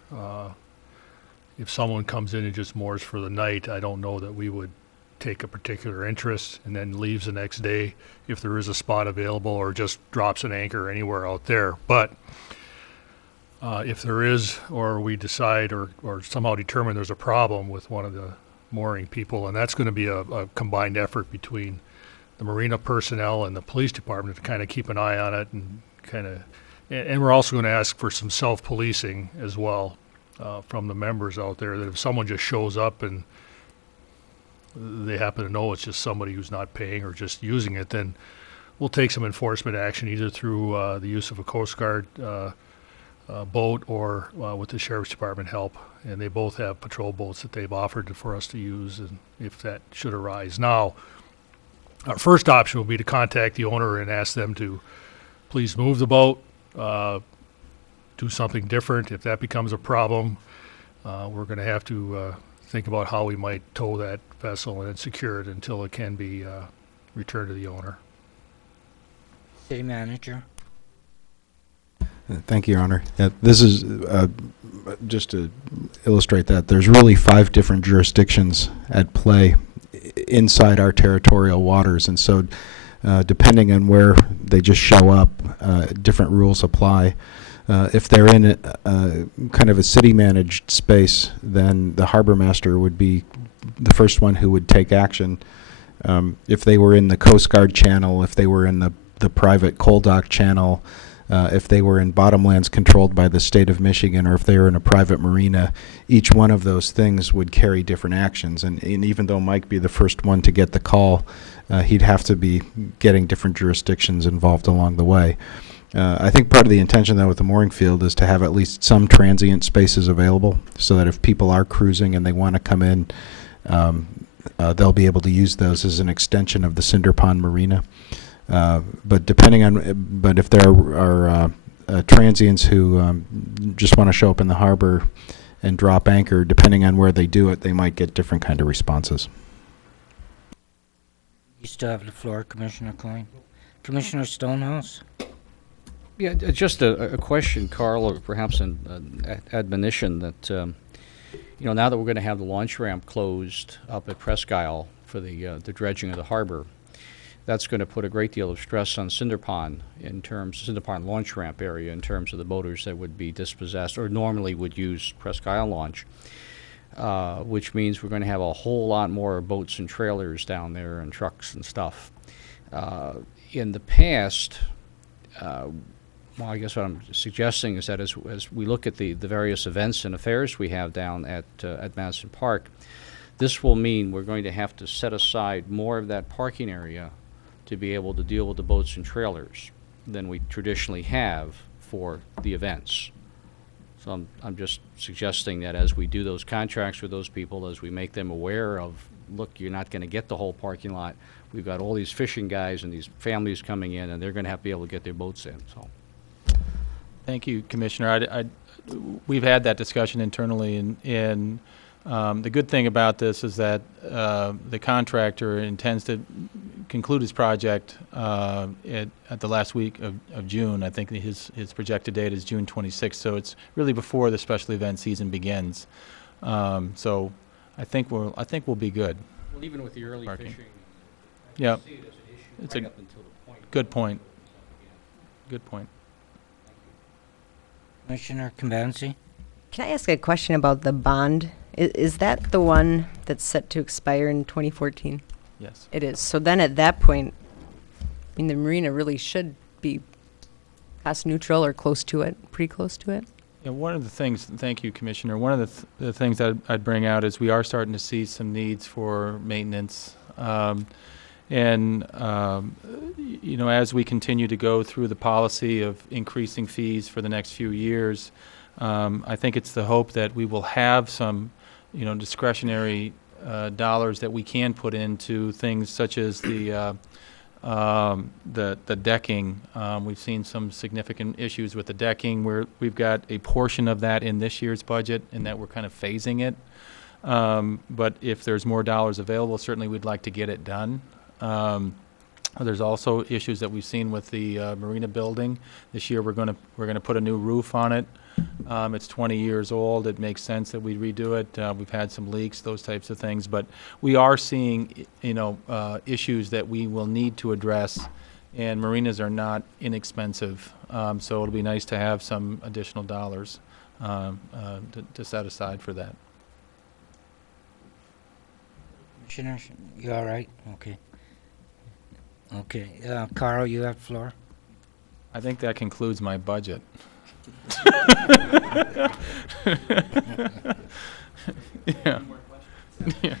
if someone comes in and just moors for the night, I don't know that we would take a particular interest and then leaves the next day if there is a spot available, or just drops an anchor anywhere out there. But if there is, or we decide or somehow determine there's a problem with one of the mooring people, and that's going to be a combined effort between the marina personnel and the police department to kind of keep an eye on it, and we're also going to ask for some self-policing as well from the members out there, that if someone just shows up and they happen to know it's just somebody who's not paying or just using it, then we'll take some enforcement action, either through the use of a Coast Guard boat or with the Sheriff's Department help. And they both have patrol boats that they've offered for us to use, and if that should arise. Now, our first option will be to contact the owner and ask them to please move the boat, do something different. If that becomes a problem, we're going to have to think about how we might tow that vessel and secure it until it can be returned to the owner. City manager? Thank you, Your Honor. This is just to illustrate that there's really 5 different jurisdictions at play inside our territorial waters, and so depending on where they just show up, different rules apply. If they're in kind of a city-managed space, then the harbor master would be the first one who would take action. If they were in the Coast Guard channel, if they were in the private coal dock channel, if they were in bottomlands controlled by the state of Michigan, or if they were in a private marina, each one of those things would carry different actions. And even though Mike be the first one to get the call, he'd have to be getting different jurisdictions involved along the way. I think part of the intention, though, with the mooring field is to have at least some transient spaces available so that if people are cruising and they want to come in, they'll be able to use those as an extension of the Cinder Pond Marina. But if there are transients who just want to show up in the harbor and drop anchor, depending on where they do it, they might get different kind of responses. You still have the floor, Commissioner Coyne. Commissioner Stonehouse? Yeah, just a question, Carl, or perhaps an admonition that, now that we're going to have the launch ramp closed up at Presque Isle for the dredging of the harbor, that's going to put a great deal of stress on Cinder Pond Cinder Pond launch ramp area in terms of the boaters that would be dispossessed or normally would use Presque Isle launch, which means we're going to have a whole lot more boats and trailers down there and trucks and stuff. In the past, well, I guess what I'm suggesting is that as we look at the various events and affairs we have down at Madison Park, this will mean we're going to have to set aside more of that parking area to be able to deal with the boats and trailers than we traditionally have for the events. So I'm just suggesting that as we do those contracts with those people, as we make them aware of, look, you're not going to get the whole parking lot. We've got all these fishing guys and these families coming in, and they're going to have to be able to get their boats in. So, thank you, Commissioner. We've had that discussion internally, and the good thing about this is that the contractor intends to conclude his project at the last week of June. I think his projected date is June 26th, so it's really before the special event season begins. So I think we'll be good. Well, even with the early fishing, yeah, see it as an issue it's right a up until the point. good point. Good point. Commissioner Convancy? Can I ask a question about the bond? Is that the one that's set to expire in 2014? Yes. It is. So then at that point, I mean, the marina really should be cost neutral or close to it, pretty close to it. Yeah, one of the things, thank you, Commissioner, one of the things that I'd bring out is we are starting to see some needs for maintenance. As we continue to go through the policy of increasing fees for the next few years, I think it's the hope that we will have some, discretionary dollars that we can put into things such as the decking. We've seen some significant issues with the decking where we've got a portion of that in this year's budget and that we're kind of phasing it. But if there's more dollars available, certainly we'd like to get it done. There's also issues that we've seen with the marina building. This year we're going to put a new roof on it. It's 20 years old. It makes sense that we redo it. We've had some leaks, those types of things, but we are seeing issues that we will need to address, and marinas are not inexpensive. So it'll be nice to have some additional dollars to set aside for that. Commissioner, you all right? Okay. Okay. Carl, you have the floor. I think that concludes my budget. Yeah. Yeah.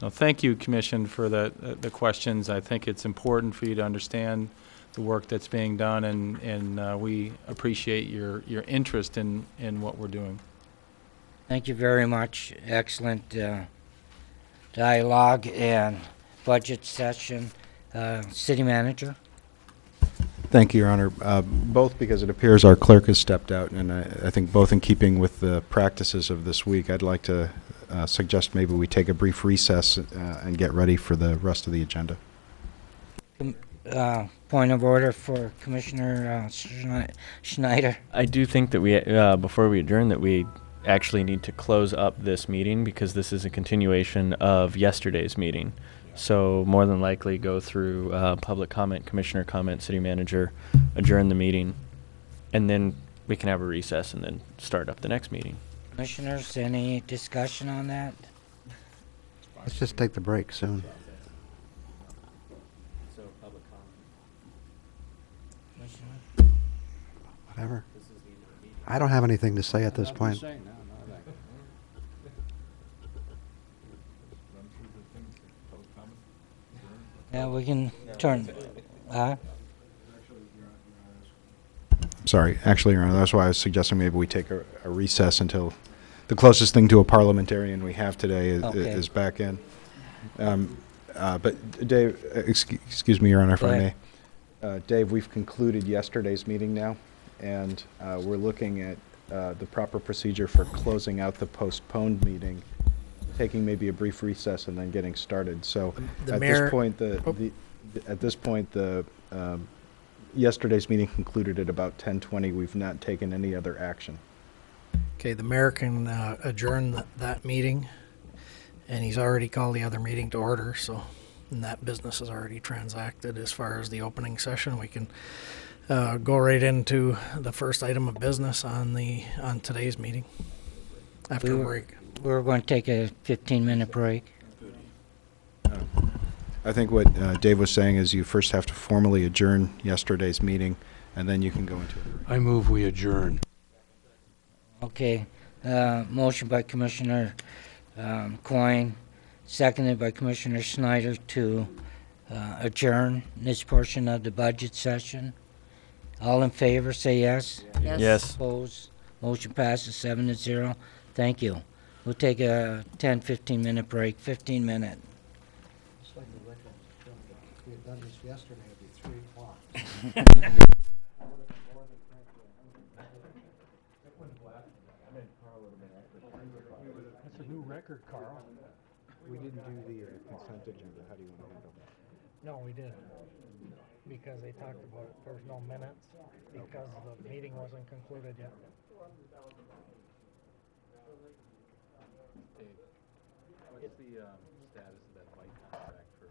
No, thank you, Commission, for the questions. I think it's important for you to understand the work that's being done, and we appreciate your interest in what we're doing. Thank you very much. Excellent dialogue and budget session. City Manager. Thank you, Your Honor. Both because it appears our clerk has stepped out, and I think both in keeping with the practices of this week, I'd like to suggest maybe we take a brief recess and get ready for the rest of the agenda. point of order for Commissioner Schneider. I do think that we, before we adjourn, that we actually need to close up this meeting because this is a continuation of yesterday's meeting. So more than likely go through public comment, commissioner comment, city manager, adjourn the meeting, and then we can have a recess and then start up the next meeting. Commissioners, any discussion on that? Let's just take the break soon. So public comment. Commissioner? Whatever. I don't have anything to say at this point. Yeah, we can turn. Sorry, actually, Your Honor, that's why I was suggesting maybe we take a recess until the closest thing to a parliamentarian we have today is back in. But Dave, excuse me, Your Honor, if I may. Dave, we've concluded yesterday's meeting now, and we're looking at the proper procedure for closing out the postponed meeting, taking maybe a brief recess, and then getting started. So at this point, yesterday's meeting concluded at about 10:20. We've not taken any other action. Okay, the mayor can adjourn that meeting, and he's already called the other meeting to order, so and that business is already transacted. As far as the opening session, we can go right into the first item of business on today's meeting after a break. We're going to take a 15-minute break. I think what Dave was saying is you first have to formally adjourn yesterday's meeting, and then you can go into it. I move we adjourn. Okay. Motion by Commissioner Coyne, seconded by Commissioner Schneider to adjourn this portion of the budget session. All in favor, say yes. Yes. Yes. Opposed? Motion passes 7-0. Thank you. We'll take a 10-15-minute break. 15-minute. It's like the record. If we had done this yesterday, it'd be 3 o'clock. That's a new record, Carl. We didn't do the consent agenda. How do you want to handle that? No, we didn't. Because they talked about there's no minutes because the meeting wasn't concluded yet. What's the status of that bike contract for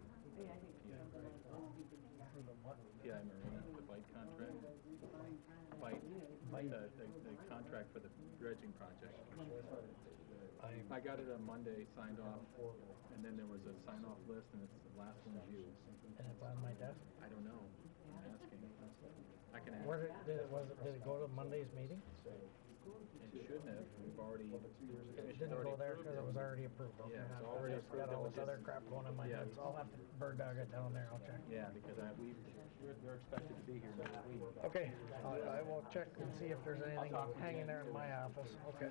PI Marina, the bike contract? The contract for the dredging project. I got it on Monday, signed off, and then there was a sign-off list, and it's the last one's you. And it's on my desk. I don't know. I'm asking. I can ask. Where did it go to Monday's meeting? It shouldn't have. We've already. It didn't go there because it was already approved. Okay, Yeah, it's I've already got approved. all this other crap going on my head. So I'll have to bird dog it down there. I'll check. Yeah, because they're expected to be here next week. Okay, I will check and see if there's anything hanging there in my office. Okay.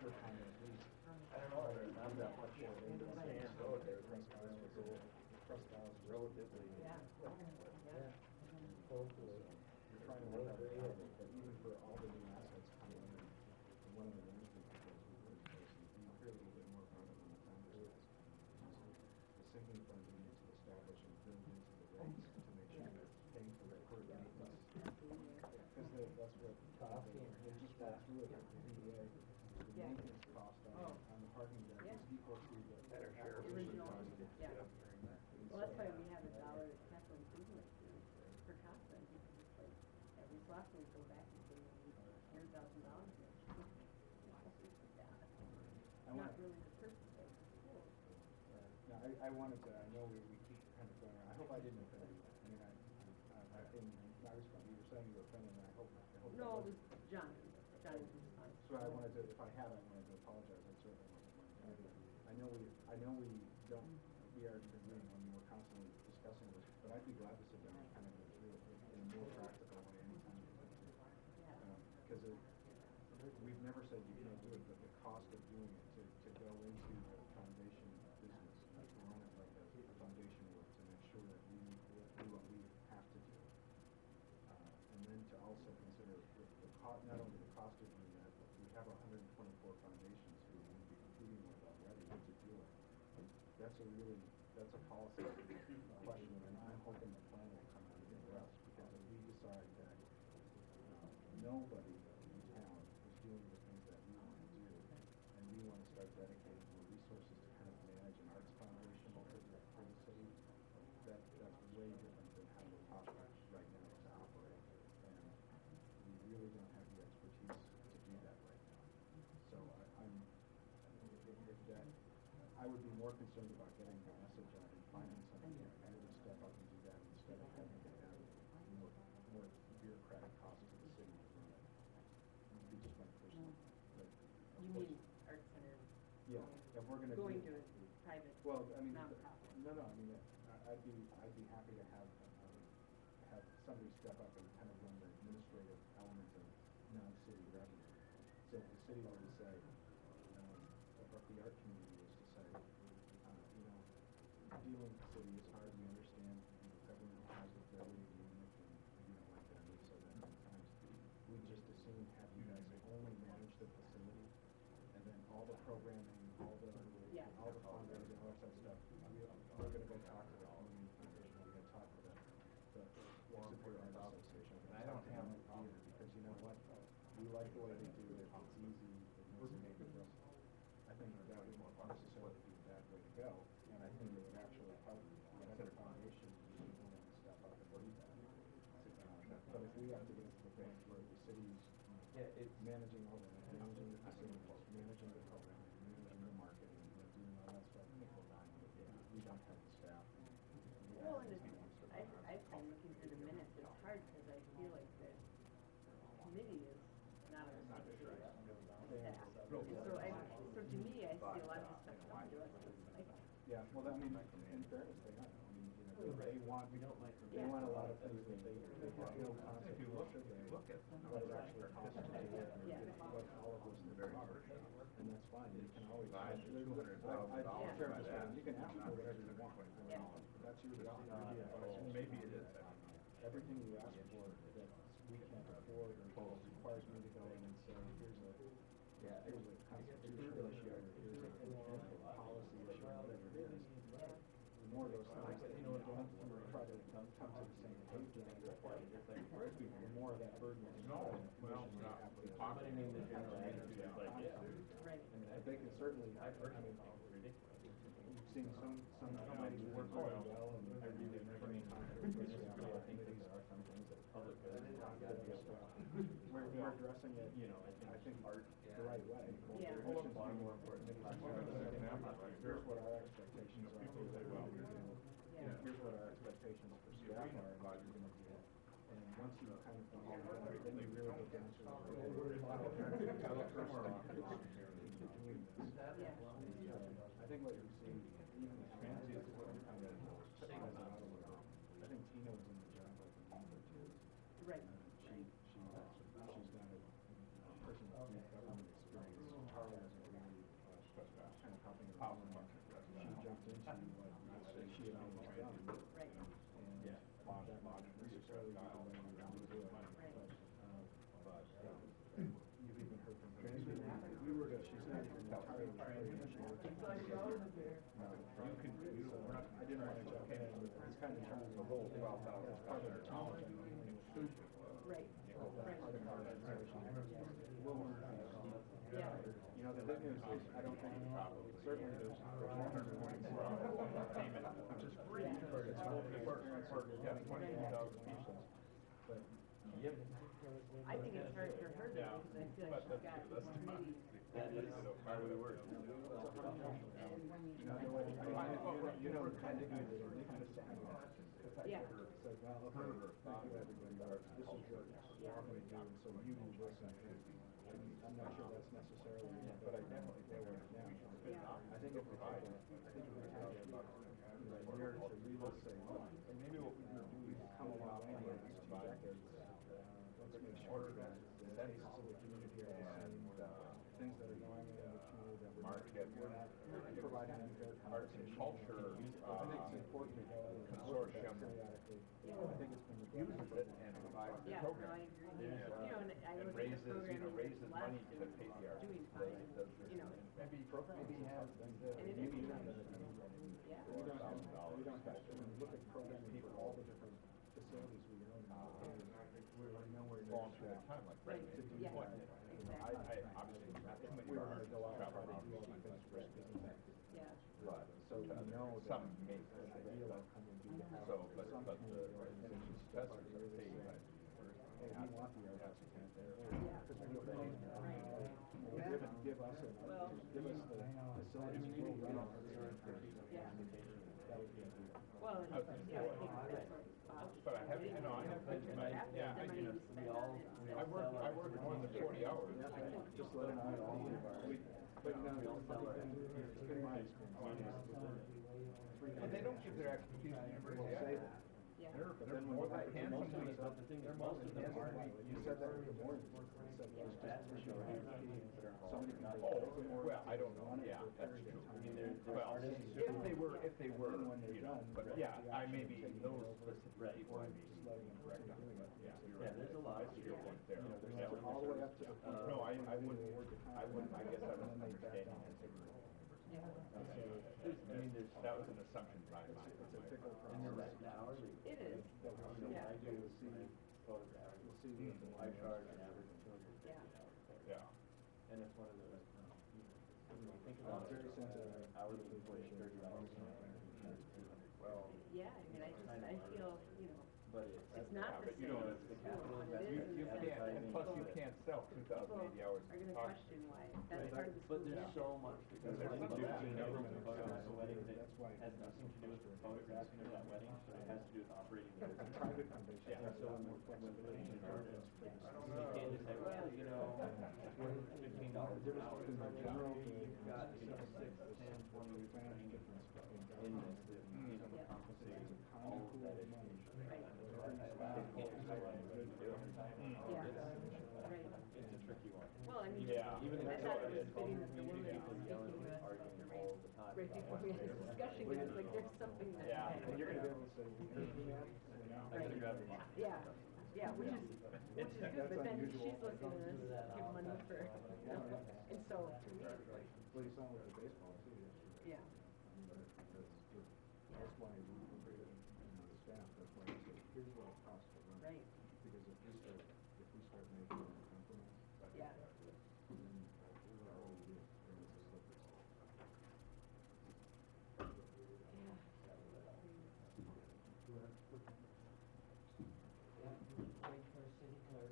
I wanted to, I know we keep kind of going around. I hope I didn't offend you. I mean, you were saying you were offended, and I hope. No, it was John. John was fine. So I wanted to, if I had, I wanted to apologize. I certainly wasn't my intent. I know we don't, we are agreeing when we're constantly discussing this, but I'd be glad to sit down and kind of go through it in a more practical way anytime you want to. Because we've never said you can't do it, but the cost of doing it, to go into the foundation business, run it like a foundation work to make sure that we do what we have to do. And then to also consider the cost, not only the cost of doing that, but we have 124 foundations who we would be competing with already to do it. That's a policy question, and I'm hoping the plan will come out of the rest. nobody in town is doing the things that we want to do, and we want to start dedicating more resources to kind of manage an arts foundation for the city, that's way different than how we're operating right now to operate. And we really don't have the expertise to do that right now. So I would be more concerned about getting the message out and finding somebody who can really step up and do that instead of having to have more bureaucratic costs to the city to run it. It would be just my personal. But you mean art center? Yeah, if we're going to going to a private. Well, I mean, nonprofit. no. I mean, I'd be happy to have somebody step up and kind of run the administrative element of non-city revenue. So if the city were to say, or if the art community was to say, dealing with the city is hard. We understand government has their way of doing it, and we don't like that. We've said that many times. We just as soon have you guys only manage the facility, and then all the programming, all the fundraising, all that sort of stuff. We're going to go talk to the community foundation. We're going to talk to the Superior Art Association. I don't have it either because you know what? We like the way they do it. It's easy. It's made for us. I think that would not necessarily be a bad way to go, and I think it would actually help whatever foundation you want to step up and lead that. But if we have to get to the point where the city's managing all that, managing the facilities, managing the programming, managing the marketing, doing all that stuff, we don't have the staff. Well, and I find looking through the minutes, it's hard because I feel like the committee is not a staff. So to me, I see a lot of stuff come to us. Yeah, well, I mean, in fairness, they are. I mean, they want a lot of things that they feel concept. If you look at what it actually costs to do it, what all of those things are, and that's fine. You can always you can ask for whatever you want. That's your advice. Maybe it is. Everything you ask for that we can't afford or requires me to go in and say, here's a constitutional issue, or here's a policy issue, or whatever it is. The more of those things that you don't try to come to the same page on, the more of that burden is on the commission to have to and they can certainly, I mean, you've seen some committees work really well, and I really committees are some things that public we're addressing it, I think the right way. Here's what our expectations are. Here's what our expectations for staff are and what you're going to do. And once you kind of then you really get down to I think what you see, even the transients kind of I think Tina was in the job like a month or two. Right. She's not a person with deep government experience. Charlie was really kind of helping her. She jumped into what she had always done. Right. And that necessarily be the way we want to do it. But you've even heard from her. She's not even entirely trained. I didn't want to jump in. It's kind of in terms of the whole part of the college. Right. Part of our organization. Yeah. The good news is I don't think certainly there's payment, which is free for its whole experience for 20,000 people. But I think it's hard for her though, because I feel like she's got maybe. That is why we work. the kind of guy that they kind of stand off. Yeah. So, well, okay, thank you everybody. This is what we're going to do, and so you do this. And I'm not sure that's necessarily, but I definitely feel right now. I think if the Well, give us the facilities we'll run our yeah. Well, and it's like, yeah, I think that's But I have, you know, I have, yeah, I work more than 40 hours. just let them know. But no, But they don't give their expertise to the university. We'll say that. Yeah. They're more than handsomely. You said that before. You said it was just for sure. Somebody can take Oh, well, I don't know, yeah, that's true. I mean, well, if they were, you know, but yeah, I may be, those specific people, I may be correct on, but yeah, you're right. there's a lot. That's your point there. All the way up to the. No, I wouldn't, I guess I was understanding that they were. Yeah. I mean, that was an assumption by mine. It's a fickle process. It is. Yeah. You'll see photographs. You'll see the I charge an average. Yeah. Yeah. And it's one of those, when you think about very sensitive hourly employee, $30. Well. Yeah, I mean, I feel, you know, But it's not the But you same. know, as school, and it is in you the sense can't, that and plus you people- can't sell 2,080 hours. Are gonna question why, that's part of the school. But there's so much. Because there's some of that. That's wedding that has nothing to do with the photographing of that wedding, but it has to do with operating the business. Private foundation. Yeah, so more flexibility in ordinance for this. You can't just say, well, you know, it's worth $15 an hour. General, you've got, you know, 6, 10, 20 grand difference in this that you know, compensate all of that education. Yeah, right. It's a tricky one. Well, I mean, Yeah. Even I though thought it was it's fitting that the woman people was yelling speaking and to us arguing about the all the time. right before we had this discussion, I was like, there's something that. Yeah, And you're gonna be able to say, you heard me, man? I gotta grab the money. Yeah, which is good, but then she's listening to this, give money for, you know, and so, to me, it's like, Well, you saw with the baseball too. yeah. That's why we created, the staff, that's why we said, here's what it costs to run. Right. Because if we start making a compromise. Yeah. Then we're all over it, and it's a slippery slope. Wait for a city clerk.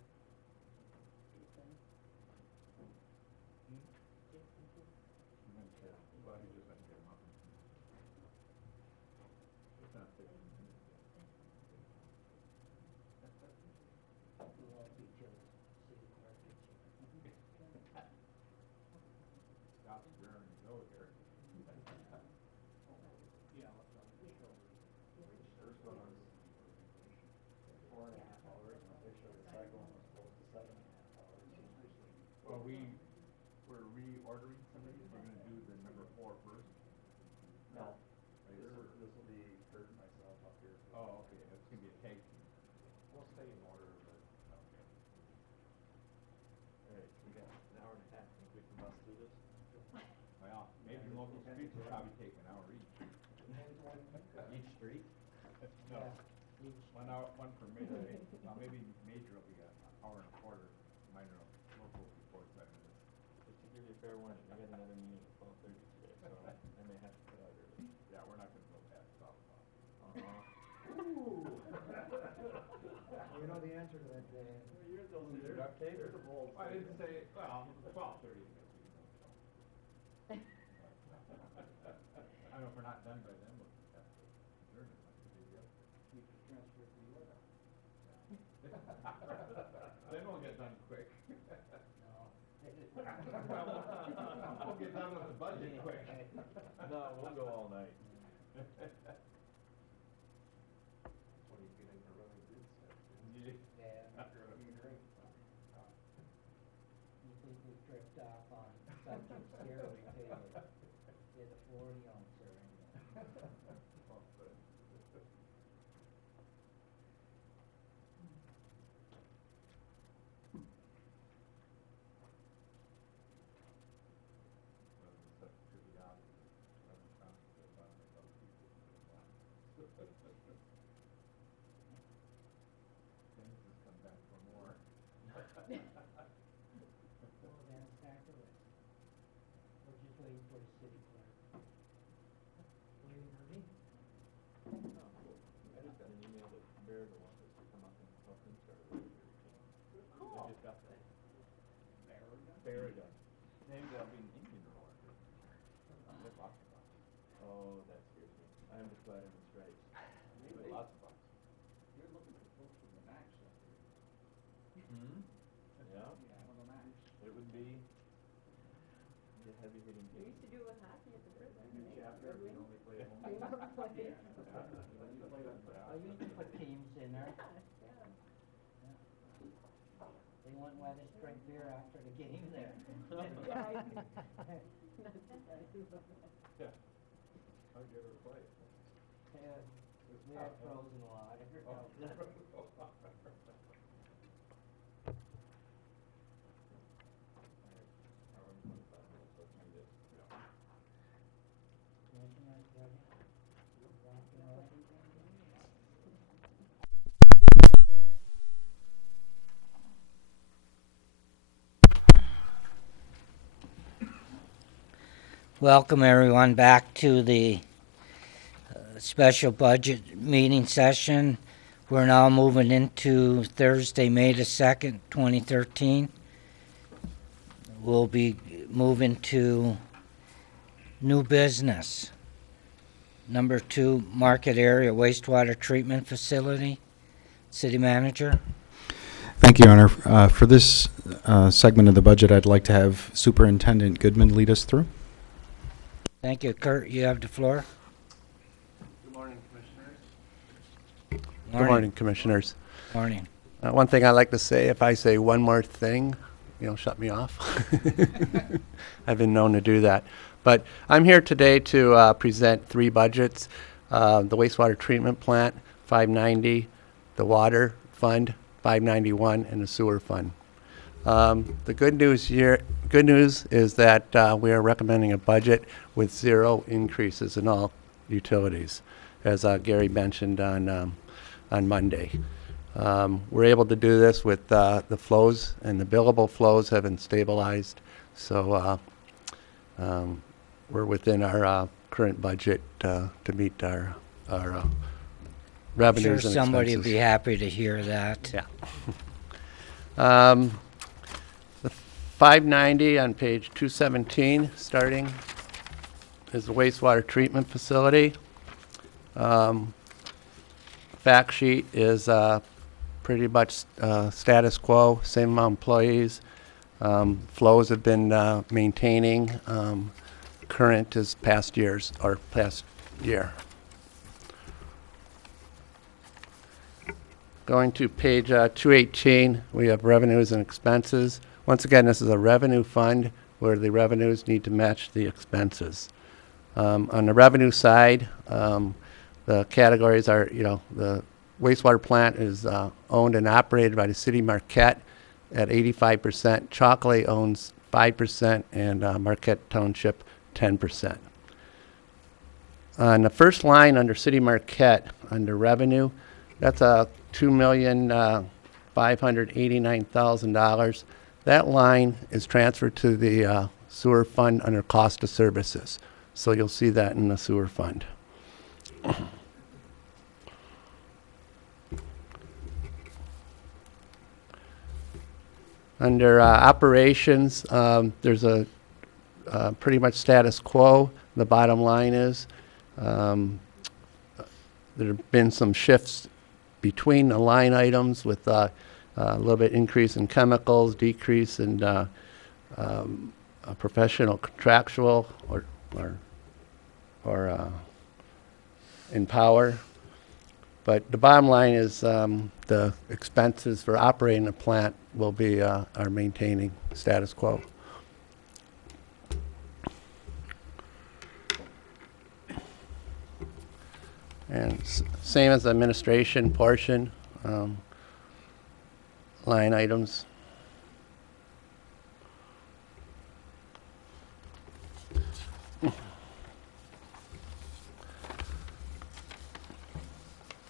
Well, he just went to get them up. It's not 15 minutes. We'll all be till city clerk gets here. Scott's raring to go here. Yeah, I'll try to show her. First one was 4.5 hours, and officially the second one was close to 7.5 hours. Well, we're reordering some of these. We're gonna do the number 4 first. No. Right, This will be Kurt and myself up here. Oh, okay, that's gonna be a tag team. We'll stay in order, but. Okay. All right, we got an hour and a half, think we can bust through this? Well, maybe local streets will probably take an hour each. Each street? No, 1 hour, one per major. Well, maybe major will be an hour and a quarter, minor local will be 45 minutes. But to give you a fair warning, I got another meeting at 12:30 today, so I may have to cut out early. Yeah, we're not gonna go past softball. You know the answer to that, Dan. You're those introductory or the bold? I didn't say, well, 12:30. I don't know if we're not done by then, we'll have to adjourn it. Like a big deal. We could transfer to the other. Then we'll get done quick. No. We'll get done with the budget quick. No, we'll go all night. What are you feeling for running Yeah. Yeah, After a few drinks. you think we've tripped off on subjects here, we tell you, yeah, the 40 ounce or anything. Come back for more. Well, then sacrilege. We're just waiting for the city clerk. Waiting for me? I just got an email that Baird wants us to come up and help him start a radio. I just got that. Barragan? Maybe that'll be an Indian vitamins, right? Maybe lots of bucks. You're looking for folks from the max up here. Yeah. It would be the heavy hitting. We used to do it with hockey at the prison. Chapter, we only play at home. We never played. I used to put teams in there. They wouldn't let us drink beer after the game there. Yeah, I think. Yeah. How'd you ever play? We had frozen water. Welcome everyone back to the special budget meeting session. We're now moving into Thursday, May the 2nd, 2013. We'll be moving to new business. Number 2, Market Area Wastewater Treatment Facility. City Manager. Thank you, Your Honor. For this segment of the budget, I'd like to have Superintendent Goodman lead us through. Thank you. Kurt, you have the floor. Good morning, Commissioners. Morning. Good morning, Commissioners. Morning. One thing I like to say, if I say one more thing, you know, shut me off. I've been known to do that. But I'm here today to present 3 budgets. The wastewater treatment plant, 590, the water fund, 591, and the sewer fund. The good news is that we are recommending a budget with 0 increases in all utilities, as Gary mentioned on Monday. We're able to do this with the flows, and the billable flows have been stabilized, so we're within our current budget to meet our revenues and expenses. I'm sure somebody would be happy to hear that. Yeah. The 590 on page 217, starting, is the wastewater treatment facility. Fact sheet is pretty much status quo, same amount of employees. Flows have been maintaining current as past years, or past year. Going to page 218, we have revenues and expenses. Once again, this is a revenue fund where the revenues need to match the expenses. On the revenue side, the categories are, you know, the wastewater plant is owned and operated by the city of Marquette at 85%. Chocolate owns 5%, and Marquette Township 10%. On the first line under City Marquette, under revenue, that's a $2,589,000. That line is transferred to the sewer fund under cost of services. So you'll see that in the sewer fund. Under operations, there's a pretty much status quo. The bottom line is there have been some shifts between the line items with a little bit increase in chemicals, decrease in professional contractual or in power. But the bottom line is the expenses for operating the plant will be are maintaining status quo. And same as the administration portion, line items.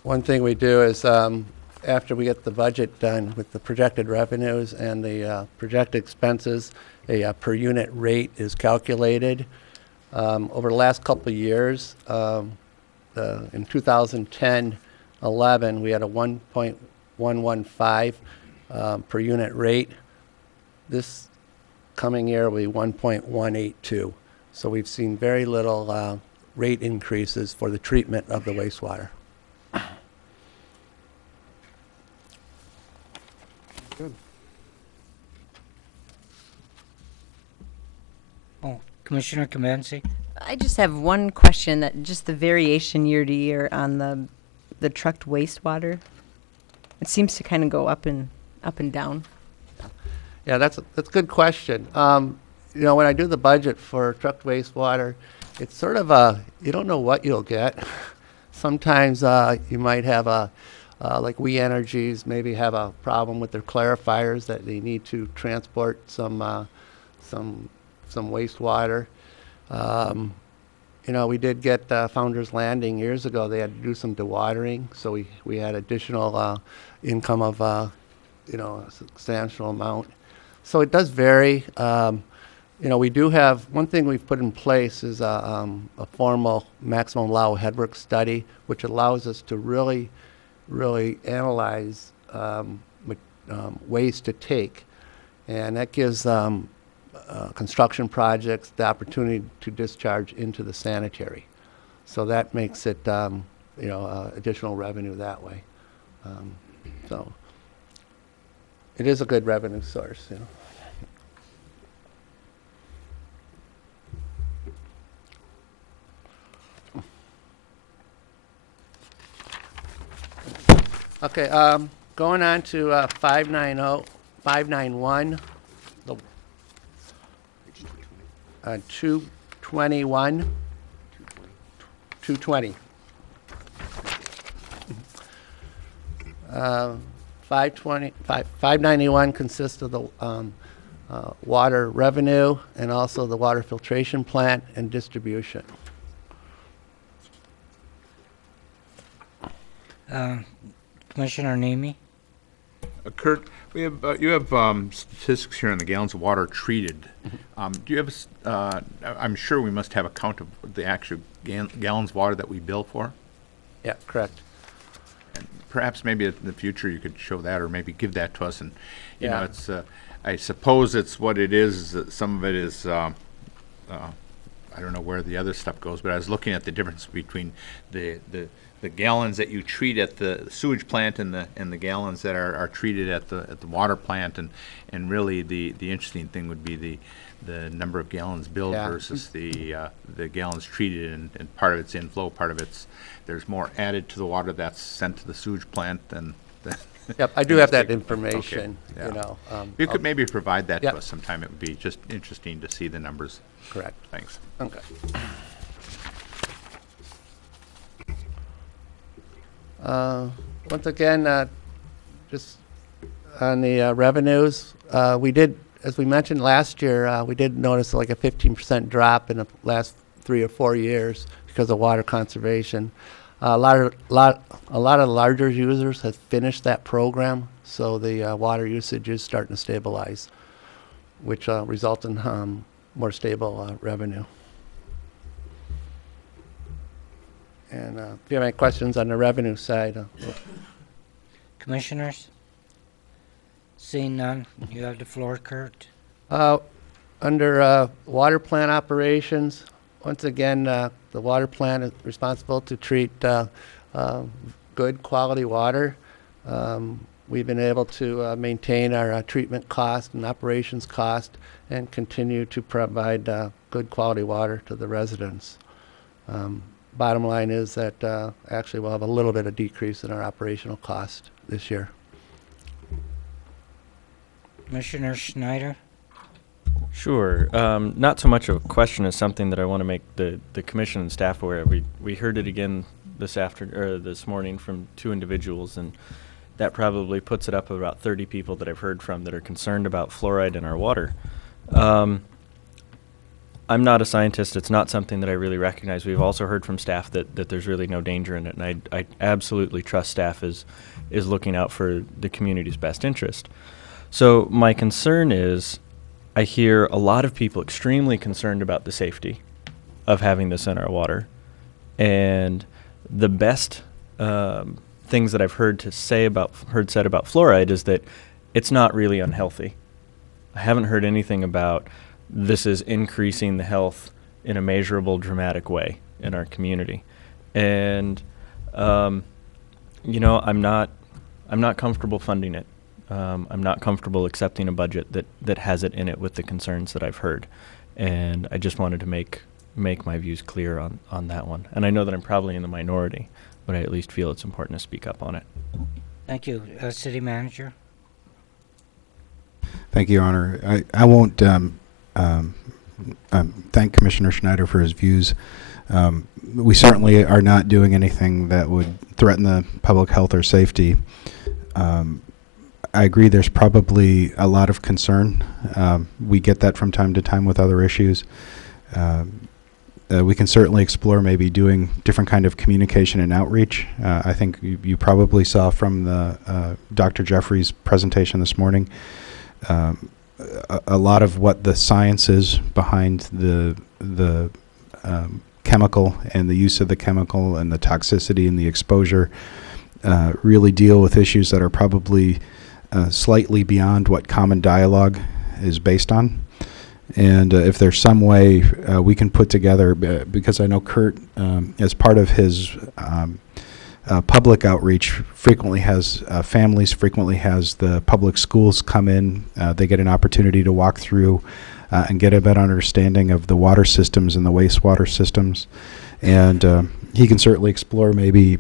One thing we do is after we get the budget done with the projected revenues and the projected expenses, a per unit rate is calculated. Over the last couple of years, in 2010-11, we had a 1.115 per unit rate. This coming year will be 1.182. So we've seen very little rate increases for the treatment of the wastewater. Good. Oh, Commissioner Kamenzi? I just have one question, that just the variation year to year on the trucked wastewater. It seems to kind of go up and down. Yeah, that's a good question. You know, when I do the budget for trucked wastewater, it's sort of you don't know what you'll get. Sometimes you might have like We Energies maybe have a problem with their clarifiers that they need to transport some wastewater. You know, we did get Founders Landing years ago. They had to do some dewatering, so we had additional income of you know, a substantial amount. So it does vary. You know, we do have, one thing we've put in place is a formal maximum allowable headwork study, which allows us to really analyze ways to take. And that gives construction projects the opportunity to discharge into the sanitary. So that makes it, you know, additional revenue that way. So it is a good revenue source, you know. Okay, going on to 591, the 221, 220. 591 consists of the water revenue and also the water filtration plant and distribution. Commissioner Nemi? Kurt, we have you have statistics here on the gallons of water treated. Do you have? I'm sure we must have a count of the actual gallons of water that we bill for. Yeah, correct. And perhaps maybe in the future you could show that, or maybe give that to us. And you know, it's I suppose it's what it is. Some of it is. I don't know where the other stuff goes, but I was looking at the difference between the gallons that you treat at the sewage plant and the gallons that are treated at the water plant, and really the interesting thing would be the number of gallons billed versus the gallons treated, and part of it's inflow, part of it's there's more added to the water that's sent to the sewage plant than. Yep, I do have that information. Okay, yeah. You know, you could maybe provide that yep. to us sometime. It would be just interesting to see the numbers. Correct. Thanks. Okay. Once again, just on the revenues, we did, as we mentioned last year, we did notice like a 15% drop in the last 3 or 4 years because of water conservation. A lot of the larger users have finished that program, so the water usage is starting to stabilize, which results in more stable revenue. And if you have any questions on the revenue side. Commissioners? Seeing none, you have the floor, Kurt. Under water plant operations, once again, the water plant is responsible to treat good quality water. We've been able to maintain our treatment cost and operations cost and continue to provide good quality water to the residents. Bottom line is that actually we'll have a little bit of decrease in our operational cost this year. Commissioner Schneider? Sure. Not so much of a question as something that I want to make the commission and staff aware of. We heard it again this morning from 2 individuals, and that probably puts it up about 30 people that I've heard from that are concerned about fluoride in our water. I'm not a scientist. It's not something that I really recognize. We've also heard from staff that there's really no danger in it, and I absolutely trust staff is looking out for the community's best interest. So my concern is I hear a lot of people extremely concerned about the safety of having this in our water, and the best things that I've heard said about fluoride is that it's not really unhealthy. I haven't heard anything about this is increasing the health in a measurable, dramatic way. in our community. And, you know, I'm not comfortable funding it. I'm not comfortable accepting a budget that has it in it with the concerns that I've heard. And I just wanted to make my views clear on that one. And I know that I'm probably in the minority, but I at least feel it's important to speak up on it. Thank you. City Manager? Thank you, Your Honor. I won't thank Commissioner Schneider for his views. We certainly are not doing anything that would threaten the public health or safety. I agree there's probably a lot of concern. We get that from time to time with other issues. We can certainly explore maybe doing different kind of communication and outreach. I think you probably saw from the Dr. Jeffrey's presentation this morning a lot of what the science is behind the chemical and the use of the chemical and the toxicity and the exposure really deal with issues that are probably slightly beyond what common dialogue is based on. And if there's some way we can put together, because I know Kurt, as part of his public outreach, frequently has families, frequently has the public schools come in. They get an opportunity to walk through and get a better understanding of the water systems and the wastewater systems. And he can certainly explore maybe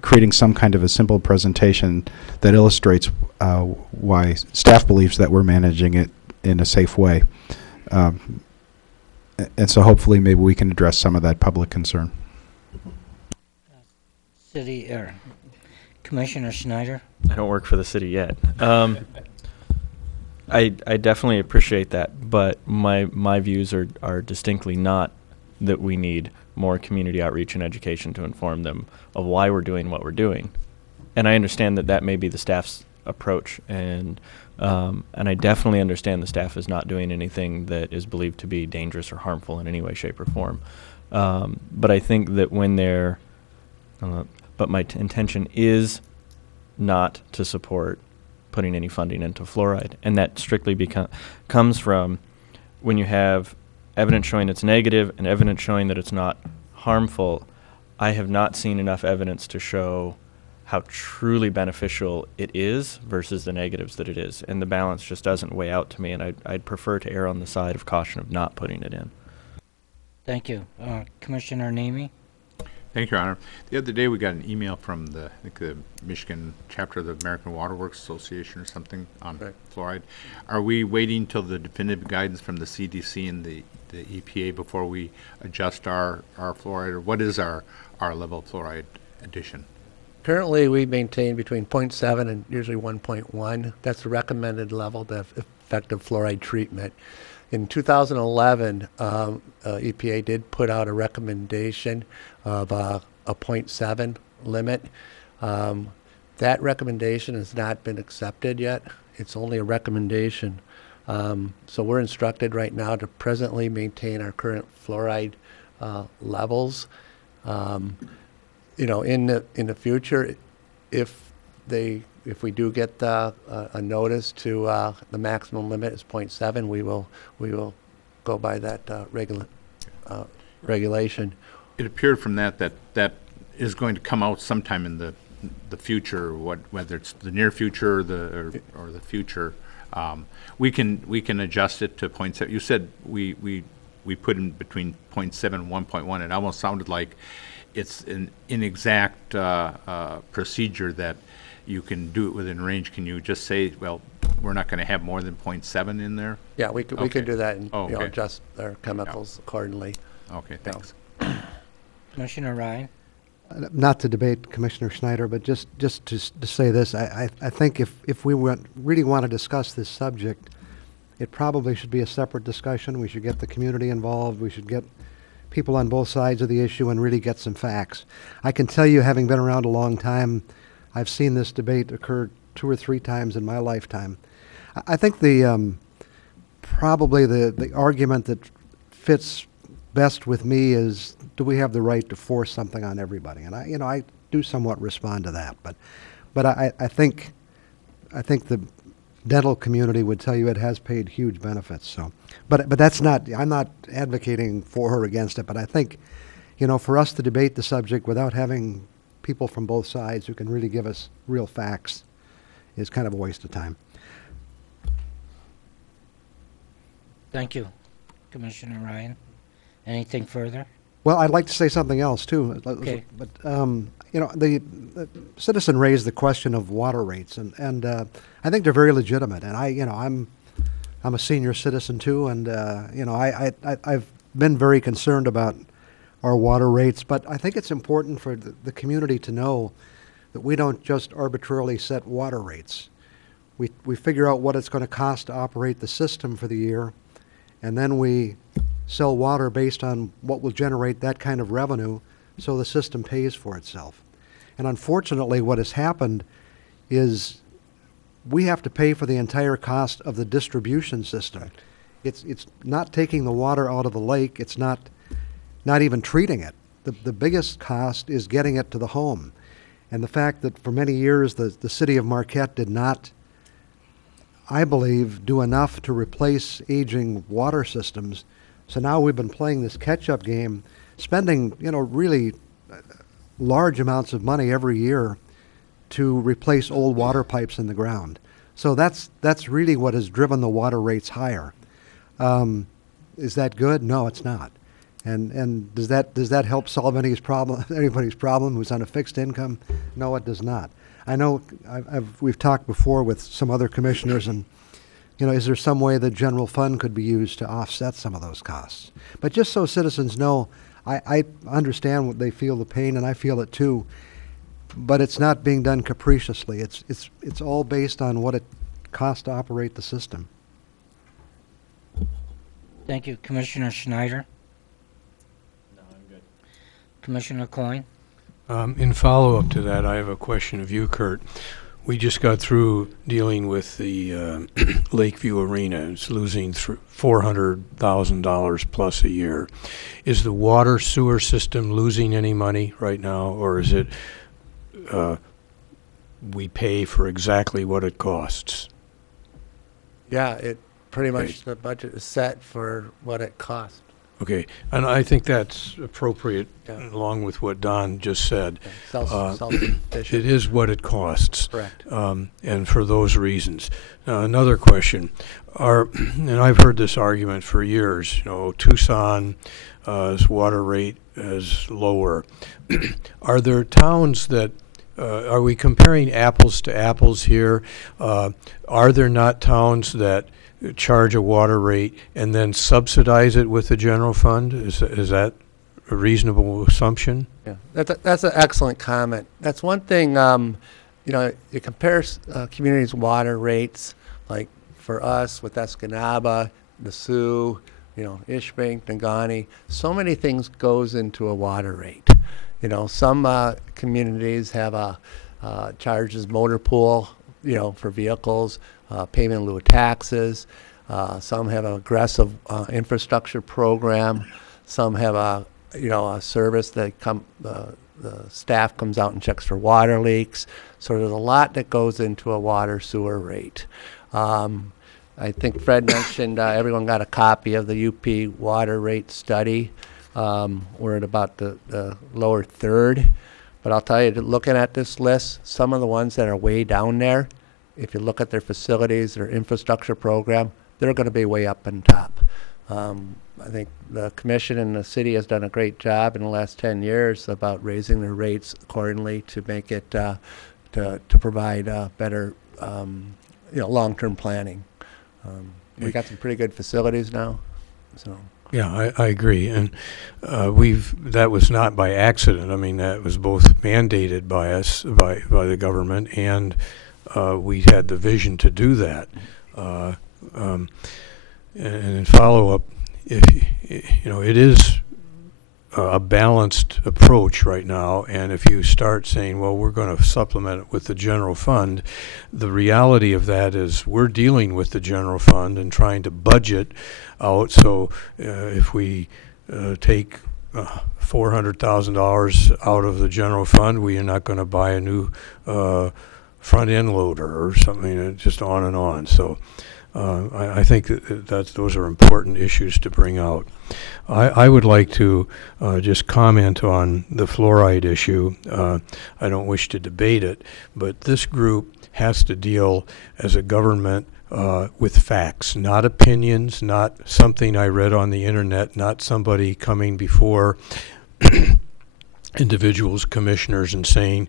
creating some kind of a simple presentation that illustrates why staff believes that we're managing it in a safe way. And so hopefully maybe we can address some of that public concern. Commissioner Schneider? I don't work for the city yet. I definitely appreciate that, but my views are distinctly not that we need more community outreach and education to inform them of why we're doing what we're doing. And I understand that may be the staff's approach, and I definitely understand the staff is not doing anything that is believed to be dangerous or harmful in any way, shape, or form. But I think that when they're, but my intention is not to support putting any funding into fluoride, and that strictly comes from when you have evidence showing it's negative and evidence showing that it's not harmful. I have not seen enough evidence to show how truly beneficial it is versus the negatives that it is, and the balance just doesn't weigh out to me, and I'd prefer to err on the side of caution of not putting it in. Thank you. Commissioner Namey? Thank you, Your Honor. The other day we got an email from the Michigan chapter of the American Water Works Association or something on fluoride. Are we waiting till the definitive guidance from the CDC and the EPA before we adjust our fluoride, or what is our level of fluoride addition? Currently, we maintain between 0.7 and usually 1.1. That's the recommended level of effective fluoride treatment. In 2011, EPA did put out a recommendation of a 0.7 limit. That recommendation has not been accepted yet. It's only a recommendation. So we're instructed right now to presently maintain our current fluoride levels. You know, in the future, if we do get a notice to the maximum limit is 0.7, we will go by that regulation. It appeared from that is going to come out sometime in the future, whether it's the near future or the future. We can adjust it to 0.7. You said we put in between 0.7 and 1.1. It almost sounded like it's an inexact procedure that you can do it within range. Can you just say, well, we're not going to have more than 0.7 in there? Yeah, we can do that and okay. Adjust our chemicals accordingly. Okay, thanks. Commissioner Ryan? Not to debate Commissioner Schneider, but just to say this, I think if we really want to discuss this subject, it probably should be a separate discussion. We should get the community involved. We should get people on both sides of the issue and really get some facts. I can tell you, having been around a long time, I've seen this debate occur 2 or 3 times in my lifetime. I think probably the argument that fits best with me is, do we have the right to force something on everybody? And I do somewhat respond to that, but I think the dental community would tell you it has paid huge benefits. So But that's not, I'm not advocating for or against it, but I think, you know, for us to debate the subject without having people from both sides who can really give us real facts is kind of a waste of time. Thank you, Commissioner Ryan. Anything further? Well, I'd like to say something else too. Okay. But you know, the citizen raised the question of water rates, and I think they're very legitimate. And I'm a senior citizen too, and you know, I've been very concerned about our water rates. But I think it's important for the community to know that we don't just arbitrarily set water rates. We figure out what it's going to cost to operate the system for the year, and then we sell water based on what will generate that kind of revenue, so the system pays for itself. And unfortunately, what has happened is we have to pay for the entire cost of the distribution system. It's not taking the water out of the lake. It's not even treating it. The biggest cost is getting it to the home. And the fact that for many years the city of Marquette did not, I believe, do enough to replace aging water systems. So now we've been playing this catch-up game, spending, you know, really large amounts of money every year to replace old water pipes in the ground. So that's really what has driven the water rates higher. Is that good? No, it's not. And does that help solve anybody's problem who's on a fixed income? No, it does not. I know we've talked before with some other commissioners, and you know, is there some way the general fund could be used to offset some of those costs? But just so citizens know, I understand what they feel the pain, and I feel it too. But it's not being done capriciously. It's all based on what it costs to operate the system. Thank you, Commissioner Schneider. No, I'm good. Commissioner Coyne. In follow-up to that, I have a question of you, Kurt. We just got through dealing with the Lakeview Arena. It's losing $400,000 plus a year. Is the water sewer system losing any money right now, or is it we pay for exactly what it costs? Yeah, it pretty much, the budget is set for what it costs. Okay, and I think that's appropriate, along with what Don just said. Self-sufficient. It is what it costs. Correct. And for those reasons. Now, another question. And I've heard this argument for years, you know, Tucson's water rate is lower. Are there towns that, are we comparing apples to apples here? Are there not towns that charge a water rate and then subsidize it with the general fund? Is that a reasonable assumption? Yeah, that's an excellent comment. That's one thing, you know, you compare communities' water rates, like for us with Escanaba, the Sioux, you know, Ishpink, Negaunee, so many things goes into a water rate. You know, some communities have charges motor pool, you know, for vehicles, payment in lieu of taxes. Some have an aggressive infrastructure program. Some have a service that the staff comes out and checks for water leaks. So there's a lot that goes into a water sewer rate. I think Fred mentioned everyone got a copy of the UP water rate study. We're at about the lower third. But I'll tell you, looking at this list, some of the ones that are way down there, if you look at their facilities, their infrastructure program, they're going to be way up on top. I think the commission and the city has done a great job in the last 10 years about raising their rates accordingly to make it to provide better long-term planning. We got some pretty good facilities now. So. Yeah, I agree, and that was not by accident. I mean, that was both mandated by us, by the government, and we had the vision to do that. And in follow-up, it is a balanced approach right now, and if you start saying, well, we're going to supplement it with the general fund, the reality of that is we're dealing with the general fund and trying to budget out. So if we take $400,000 out of the general fund, we are not going to buy a new front-end loader or something, just on and on. So I think that those are important issues to bring out. I would like to just comment on the fluoride issue. I don't wish to debate it, but this group has to deal as a government with facts, not opinions, not something I read on the internet, not somebody coming before individuals, commissioners, and saying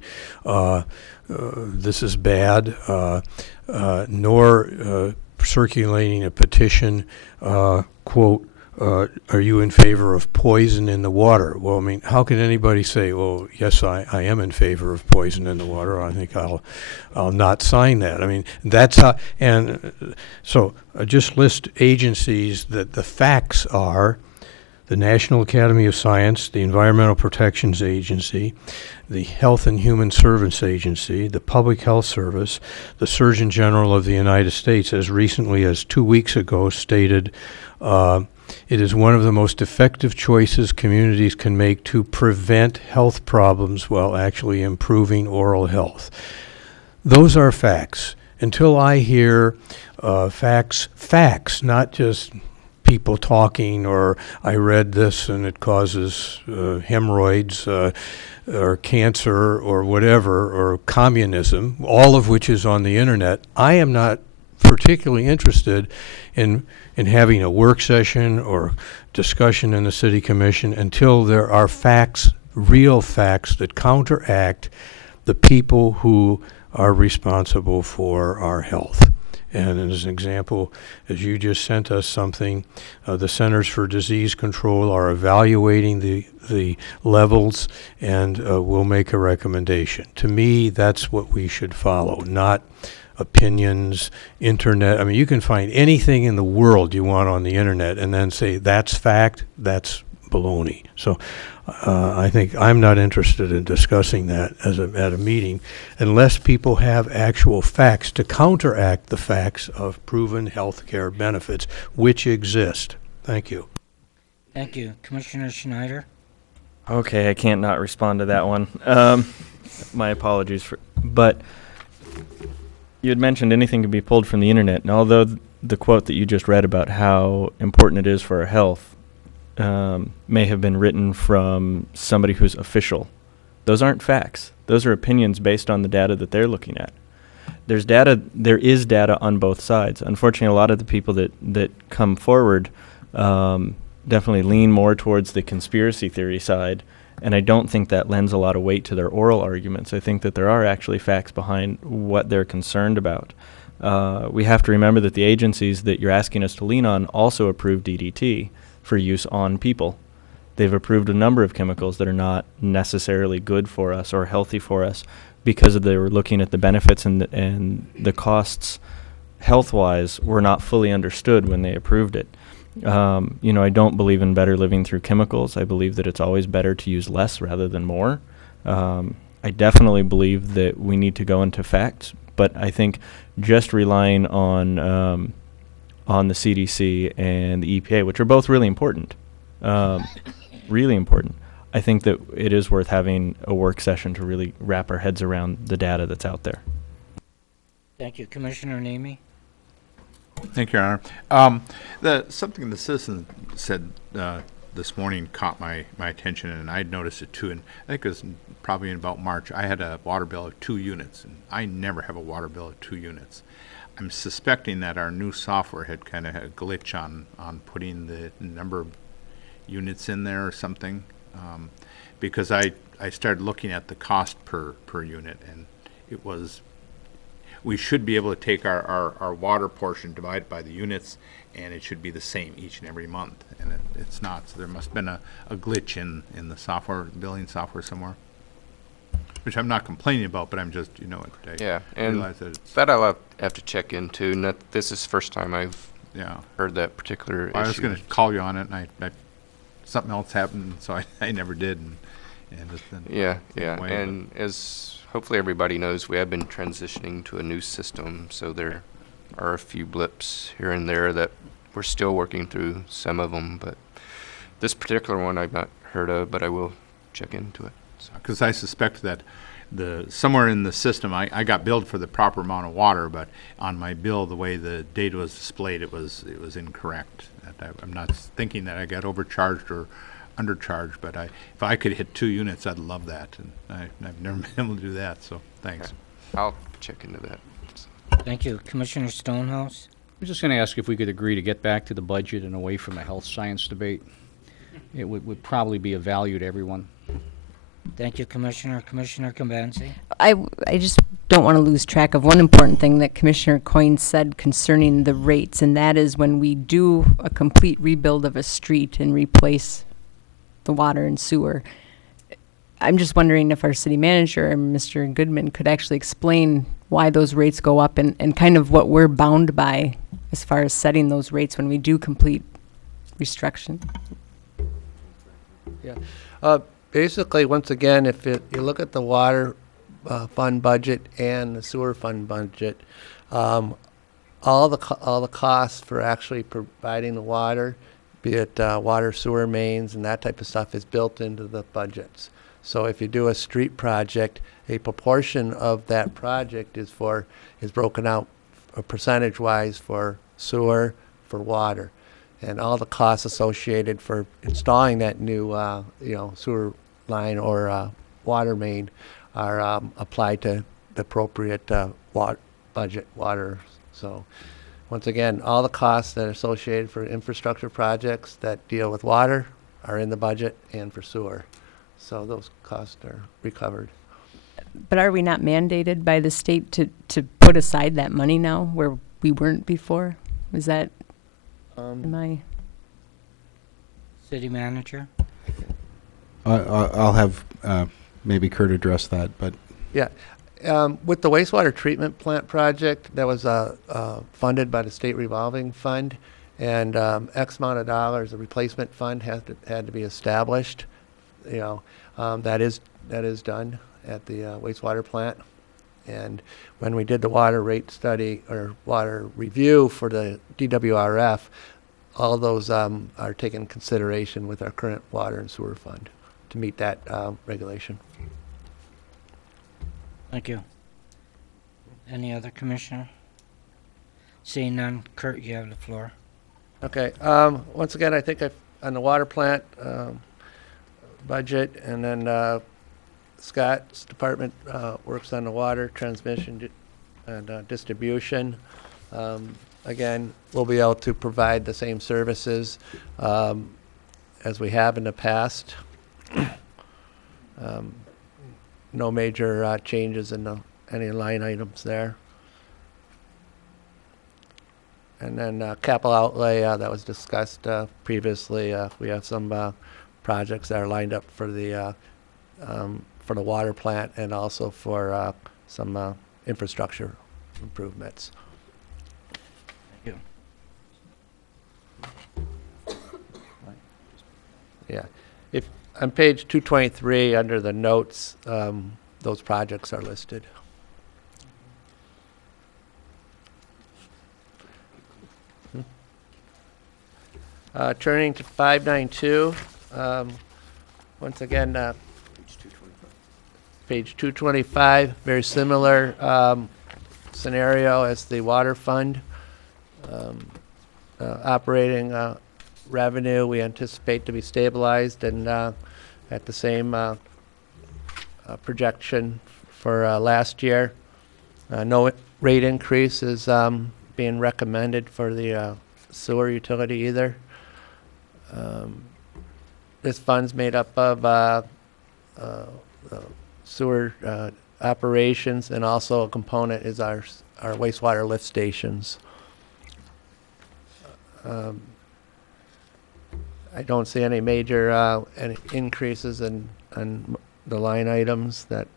this is bad, nor circulating a petition, quote, are you in favor of poison in the water? Well, I mean, how can anybody say, well, yes, I am in favor of poison in the water? I think I'll not sign that. I mean, that's how, and so just list agencies that the facts are: the National Academy of Science, the Environmental Protections Agency, the Health and Human Services Agency, the Public Health Service, the Surgeon General of the United States, as recently as 2 weeks ago, stated, it is one of the most effective choices communities can make to prevent health problems while actually improving oral health. Those are facts. Until I hear facts, not just people talking, or I read this and it causes hemorrhoids or cancer or whatever, or communism, all of which is on the internet. I am not particularly interested in having a work session or discussion in the city commission until there are facts, real facts, that counteract the people who are responsible for our health. And as an example, as you just sent us something, the Centers for Disease Control are evaluating the levels, and will make a recommendation. To me, that's what we should follow, not opinions, internet. I mean, you can find anything in the world you want on the internet and then say that's fact, that's baloney. So I think I'm not interested in discussing that at a meeting unless people have actual facts to counteract the facts of proven health care benefits, which exist. Thank you. Thank you. Commissioner Schneider? Okay, I can't not respond to that one. My apologies but you had mentioned anything can be pulled from the internet, and although the quote that you just read about how important it is for our health may have been written from somebody who's official, those aren't facts. Those are opinions based on the data that they're looking at. There is data on both sides. Unfortunately, a lot of the people that come forward definitely lean more towards the conspiracy theory side, and I don't think that lends a lot of weight to their oral arguments. I think that there are actually facts behind what they're concerned about. We have to remember that the agencies that you're asking us to lean on also approved DDT for use on people. They've approved a number of chemicals that are not necessarily good for us or healthy for us because they were looking at the benefits, and the costs health-wise were not fully understood when they approved it. I don't believe in better living through chemicals. I believe that it's always better to use less rather than more. I definitely believe that we need to go into facts, but I think just relying on the CDC and the EPA, which are both really important, really important, I think that it is worth having a work session to really wrap our heads around the data that's out there. Thank you. Commissioner Namey? Thank you, Your Honor. Something the citizen said this morning caught my attention, and I'd noticed it too. And I think it was probably in about March. I had a water bill of 2 units, and I never have a water bill of 2 units. I'm suspecting that our new software had kind of had a glitch on putting the number of units in there or something, because I started looking at the cost per unit, and it was. We should be able to take our water portion, divide by the units, and it should be the same each and every month, and it's not. So there must have been a glitch in the software, billing software somewhere, which I'm not complaining about, but I'm just, yeah, I and realize that I'll have to check into. This is the first time I've heard that particular issue. I was going to call you on it, and I something else happened, so I never did, and just been and as hopefully everybody knows, we have been transitioning to a new system, so there are a few blips here and there that we're still working through, some of them, but this particular one I've not heard of, but I will check into it. Because I suspect that somewhere in the system, I got billed for the proper amount of water, but on my bill, the way the data was displayed, it was incorrect. I'm not thinking that I got overcharged or undercharged, but if I could hit 2 units, I'd love that, and I've never been able to do that, so thanks. Okay. I'll check into that. Thank you. Commissioner Stonehouse? I was just going to ask if we could agree to get back to the budget and away from the health science debate. It would probably be of value to everyone. Thank you, Commissioner. Commissioner Kambanzi? I just don't want to lose track of one important thing that Commissioner Coyne said concerning the rates, and that is when we do a complete rebuild of a street and replace the water and sewer. I'm just wondering if our city manager, Mr. Goodman, could actually explain why those rates go up and kind of what we're bound by as far as setting those rates when we do complete restructuring. Yeah. Basically, once again, if you look at the water fund budget and the sewer fund budget, all the costs for actually providing the water, be it water sewer mains and that type of stuff, is built into the budgets. So if you do a street project, a proportion of that project is broken out percentage-wise for sewer, for water, and all the costs associated for installing that new sewer line or water main are applied to the appropriate budget water. So once again, all the costs that are associated for infrastructure projects that deal with water are in the budget, and for sewer. So those costs are recovered. But are we not mandated by the state to put aside that money now where we weren't before? Is that, am I? City manager? I'll have maybe Kurt address that, but. Yeah. With the wastewater treatment plant project, that was funded by the state revolving fund, and X amount of dollars, the replacement fund had to be established. That is done at the wastewater plant. And when we did the water rate study or water review for the DWRF, all those are taken into consideration with our current water and sewer fund to meet that regulation. Thank you. Any other commissioner? Seeing none, Kurt, you have the floor. Okay. Once again, I think on the water plant budget, and then Scott's department works on the water transmission and distribution. Again, we'll be able to provide the same services as we have in the past. No major changes in any line items there. And then capital outlay that was discussed previously. We have some projects that are lined up for the water plant and also for some infrastructure improvements. Thank you. Yeah. If on page 223 under the notes, those projects are listed. Turning to 592, once again, page 225, very similar scenario as the water fund. Operating revenue we anticipate to be stabilized and at the same projection for last year. No rate increase is being recommended for the sewer utility either. This fund's made up of sewer operations, and also a component is our wastewater lift stations. I don't see any major any increases in the line items that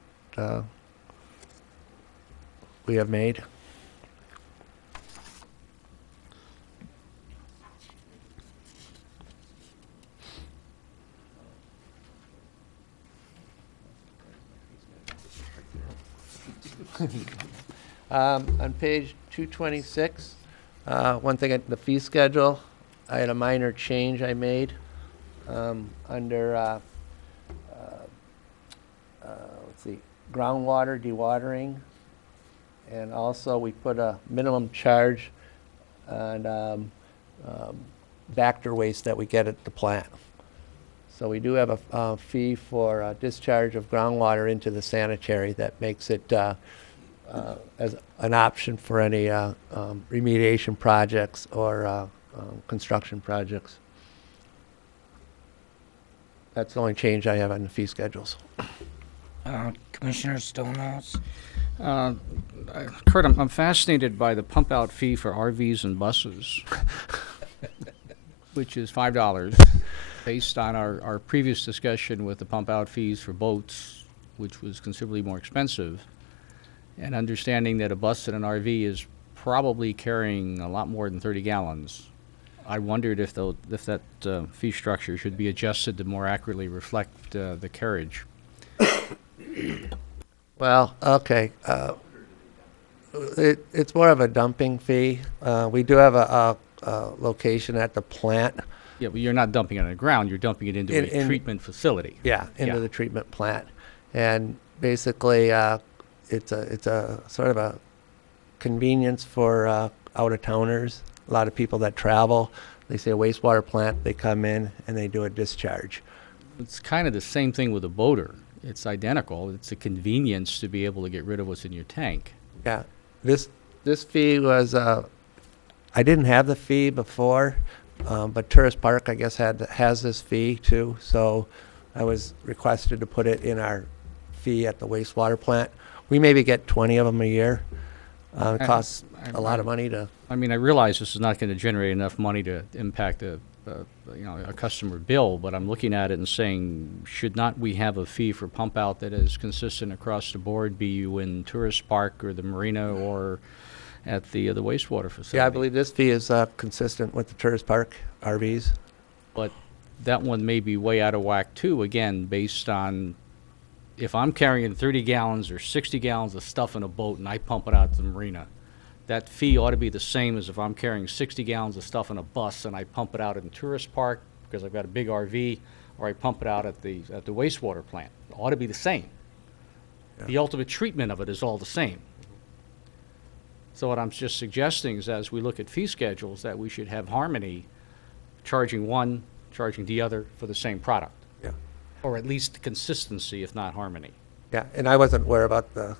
we have made. On page 226, one thing at the fee schedule, I had a minor change I made under let's see, groundwater dewatering, and also we put a minimum charge on Vector waste that we get at the plant. So we do have a fee for discharge of groundwater into the sanitary that makes it as an option for any remediation projects or construction projects. That's the only change I have on the fee schedules. Commissioner Stonehouse? Kurt, I'm fascinated by the pump out fee for RVs and buses, which is $5, based on our previous discussion with the pump out fees for boats, which was considerably more expensive, and understanding that a bus and an RV is probably carrying a lot more than 30 gallons. I wondered if that fee structure should be adjusted to more accurately reflect the carriage. Well, okay. It's more of a dumping fee. We do have a location at the plant. Yeah, but you're not dumping it on the ground. You're dumping it into a treatment facility. Yeah, into the treatment plant. And basically, it's a sort of a convenience for out-of-towners. A lot of people that travel, they say a wastewater plant, they come in and they do a discharge. It's kind of the same thing with a boater. It's identical. It's a convenience to be able to get rid of what's in your tank. Yeah, this fee was, I didn't have the fee before, but Tourist Park, I guess, has this fee too. So I was requested to put it in our fee at the wastewater plant. We maybe get 20 of them a year. It costs a lot of money to. I mean, I realize this is not going to generate enough money to impact a customer bill, but I'm looking at it and saying, should not we have a fee for pump out that is consistent across the board, be you in Tourist Park or the marina or at the wastewater facility? Yeah, I believe this fee is consistent with the Tourist Park RVs. But that one may be way out of whack too, again, based on if I'm carrying 30 gallons or 60 gallons of stuff in a boat and I pump it out to the marina, that fee ought to be the same as if I'm carrying 60 gallons of stuff in a bus and I pump it out in Tourist Park because I've got a big RV, or I pump it out at the wastewater plant. It ought to be the same. Yeah. The ultimate treatment of it is all the same. So what I'm just suggesting is, as we look at fee schedules, that we should have harmony, charging one, charging the other for the same product. Yeah. Or at least consistency, if not harmony. Yeah, and I wasn't aware about the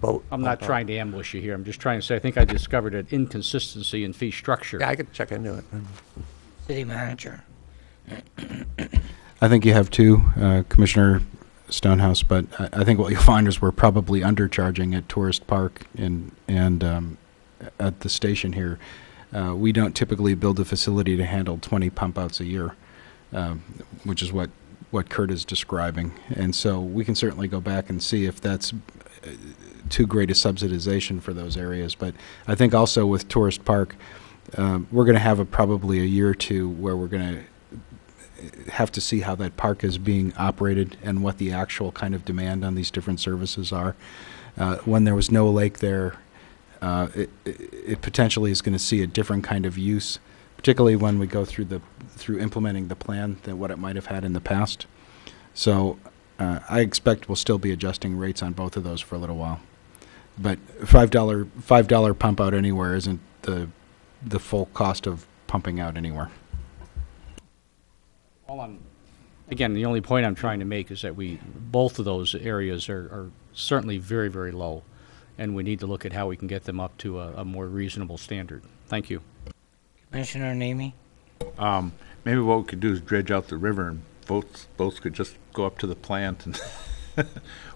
boat. I'm not trying to ambush you here. I'm just trying to say I think I discovered an inconsistency in fee structure. Yeah, I could check into it. City Manager. I think you have two, Commissioner Stonehouse, but I think what you'll find is we're probably undercharging at Tourist Park and at the station here. We don't typically build a facility to handle 20 pump outs a year, which is what Kurt is describing. And so we can certainly go back and see if that's too great a subsidization for those areas. But I think also with Tourist Park, we're going to have probably a year or two where we're going to have to see how that park is being operated and what the actual kind of demand on these different services are. When there was no lake there, it potentially is going to see a different kind of use, particularly when we go through implementing the plan than what it might have had in the past. So I expect we'll still be adjusting rates on both of those for a little while. But $5 pump out anywhere isn't the full cost of pumping out anywhere. Again, the only point I'm trying to make is that both of those areas are certainly very, very low, and we need to look at how we can get them up to a more reasonable standard. Thank you. Commissioner Namey? Maybe what we could do is dredge out the river and boats could just go up to the plant. And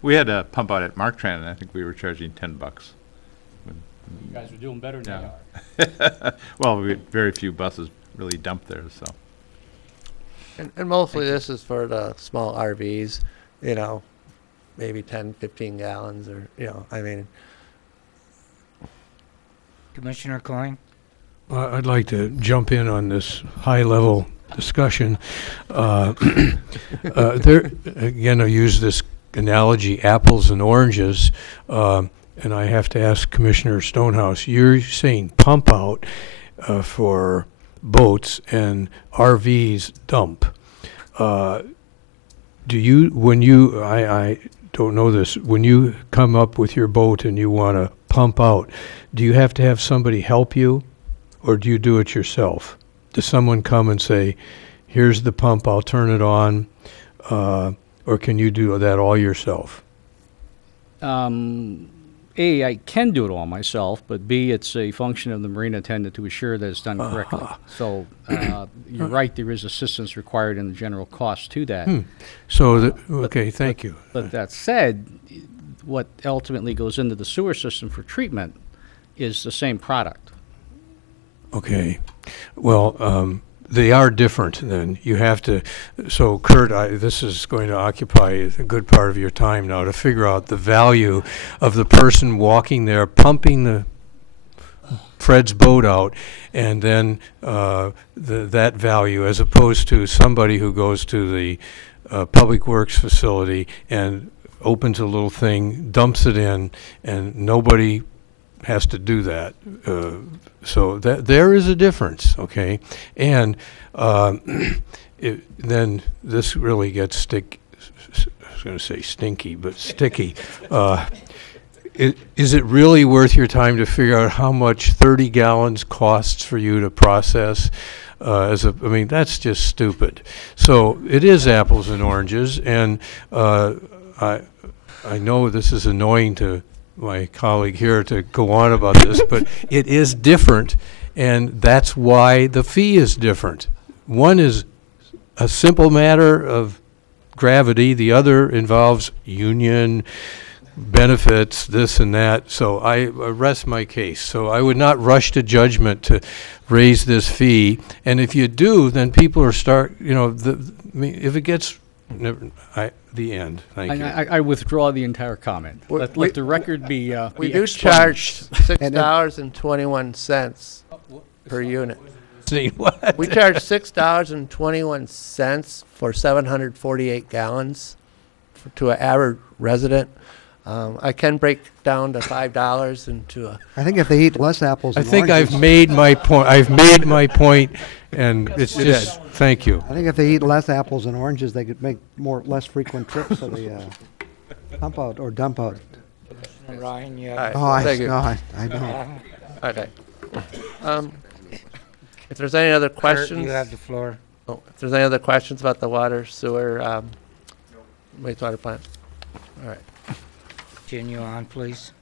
we had a pump out at Marquette, and I think we were charging $10. You guys are doing better than they are. Well, we had very few buses really dumped there, so. And mostly this is for the small RVs, maybe 10, 15 gallons or, I mean. Commissioner Coyne? I'd like to jump in on this high-level discussion. There, again, I use this analogy, apples and oranges, and I have to ask Commissioner Stonehouse, you're saying pump out for boats and RVs dump. Do you, when you, don't know this. When you come up with your boat and you want to pump out, do you have to have somebody help you, or do you do it yourself? Does someone come and say, here's the pump, I'll turn it on, or can you do that all yourself? A, I can do it all myself, but B, it's a function of the marine attendant to assure that it's done correctly. So you're right, there is assistance required in the general cost to that. So, okay, thank you. But that said, what ultimately goes into the sewer system for treatment is the same product. Okay. Well, they are different then. You have to, so Kurt, this is going to occupy a good part of your time now to figure out the value of the person walking there, pumping Fred's boat out, and then that value, as opposed to somebody who goes to the public works facility and opens a little thing, dumps it in, and nobody has to do that. So there is a difference, okay? And then this really gets I was going to say stinky, but sticky. Is it really worth your time to figure out how much 30 gallons costs for you to process? I mean, that's just stupid. So it is apples and oranges, and I know this is annoying to my colleague here to go on about this, but it is different, and that's why the fee is different. One is a simple matter of gravity. The other involves union benefits, this and that. So I rest my case. So I would not rush to judgment to raise this fee. And if you do, then people are if it gets the end. Thank you. I withdraw the entire comment. Let the record be We do charge $6.21 per unit. What? We charge $6.21 for 748 gallons to an average resident. I can break down to $5 into a. I think if they eat less apples and oranges. oranges. I've made my point. I've made my point, and it's just. Thank you. I think if they eat less apples and oranges, they could make less frequent trips to the pump out or dump out. Ryan, you Right, have thank you. I don't. Okay. If there's any other questions. Kurt, you have the floor. Oh, if there's any other questions about the water, sewer, wastewater plant. All right. Continue on, please.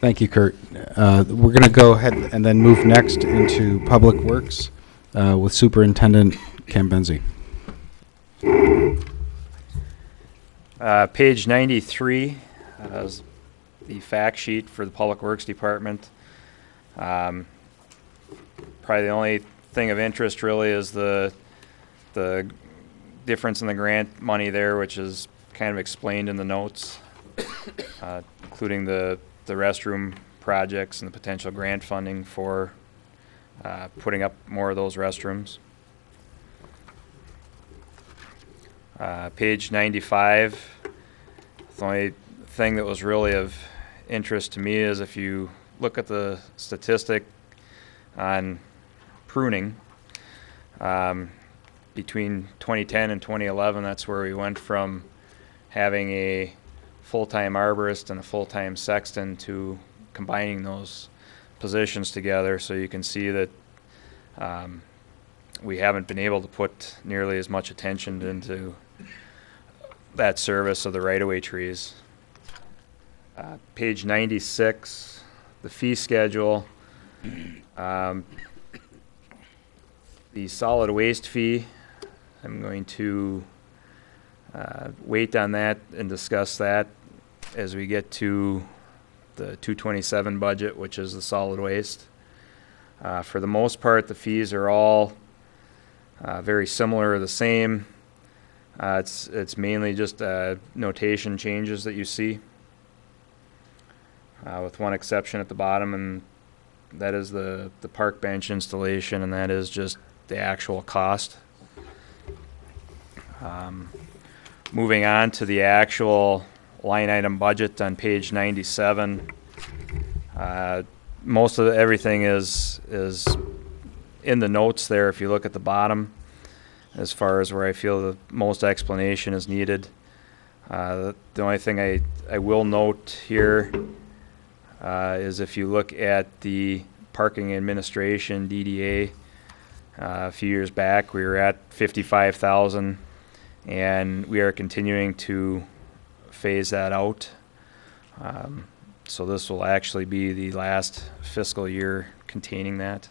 Thank you, Kurt. We're going to go ahead and then move next into Public Works with Superintendent Cambenzi. Page 93 is the fact sheet for the Public Works Department. Probably the only thing of interest really is the difference in the grant money there, which is kind of explained in the notes, including the restroom projects and the potential grant funding for putting up more of those restrooms. Page 95, the only thing that was really of interest to me is if you look at the statistic on pruning, between 2010 and 2011, that's where we went from having a full-time arborist and a full-time sexton to combining those positions together. So you can see that we haven't been able to put nearly as much attention into that service of the right-of-way trees. Page 96, the fee schedule. The solid waste fee, I'm going to wait on that and discuss that as we get to the 227 budget, which is the solid waste. For the most part, the fees are all very similar or the same. It's mainly just notation changes that you see, with one exception at the bottom, and that is the park bench installation, and that is just the actual cost. Moving on to the actual line item budget on page 97, most of everything is in the notes there if you look at the bottom. as far as where I feel the most explanation is needed. The only thing I will note here is if you look at the parking administration DDA, a few years back we were at 55,000, and we are continuing to phase that out. So this will actually be the last fiscal year containing that.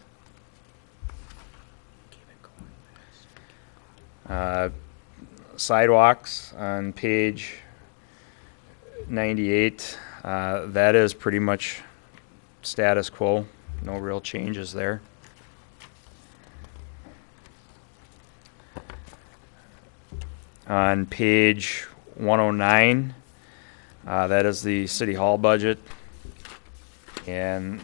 Sidewalks on page 98, that is pretty much status quo, no real changes there. On page 109, that is the City Hall budget, and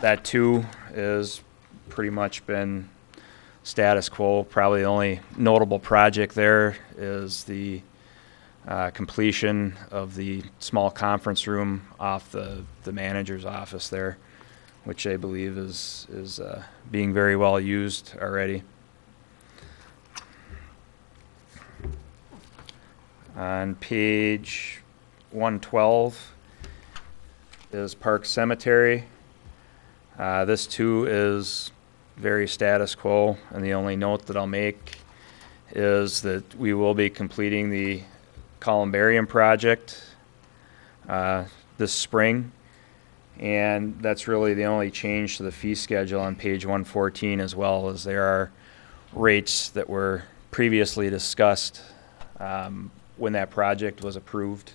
that too is pretty much been status quo. Probably the only notable project there is the completion of the small conference room off the manager's office there, which I believe is being very well used already. On page 112 is Park Cemetery. This too is very status quo, and the only note that I'll make is that we will be completing the columbarium project this spring, and that's really the only change to the fee schedule on page 114, as well as there are rates that were previously discussed when that project was approved.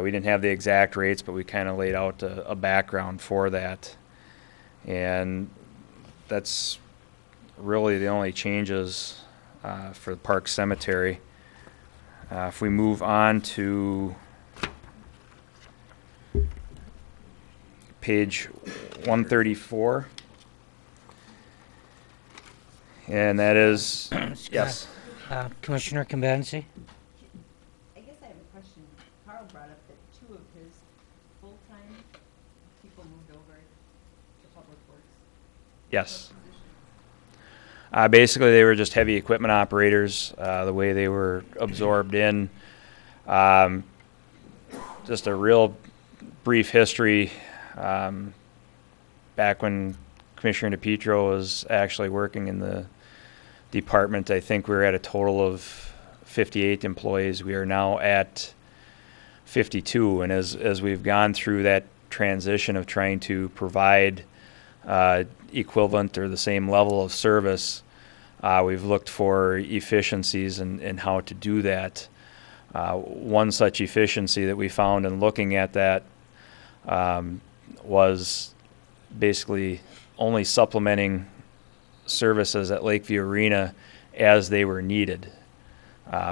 We didn't have the exact rates, but we kind of laid out a background for that, and that's really the only changes for the Park Cemetery. If we move on to page 134, and that is, yes. Commissioner Combensi? I guess I have a question. Carl brought up that 2 of his full-time people moved over to Public Works. Yes. Basically, they were just heavy equipment operators, the way they were absorbed in. Just a real brief history. Back when Commissioner DePietro was actually working in the department, I think we were at a total of 58 employees. We are now at 52, and as we've gone through that transition of trying to provide equivalent or the same level of service, we've looked for efficiencies in how to do that. One such efficiency that we found in looking at that was basically only supplementing services at Lakeview Arena as they were needed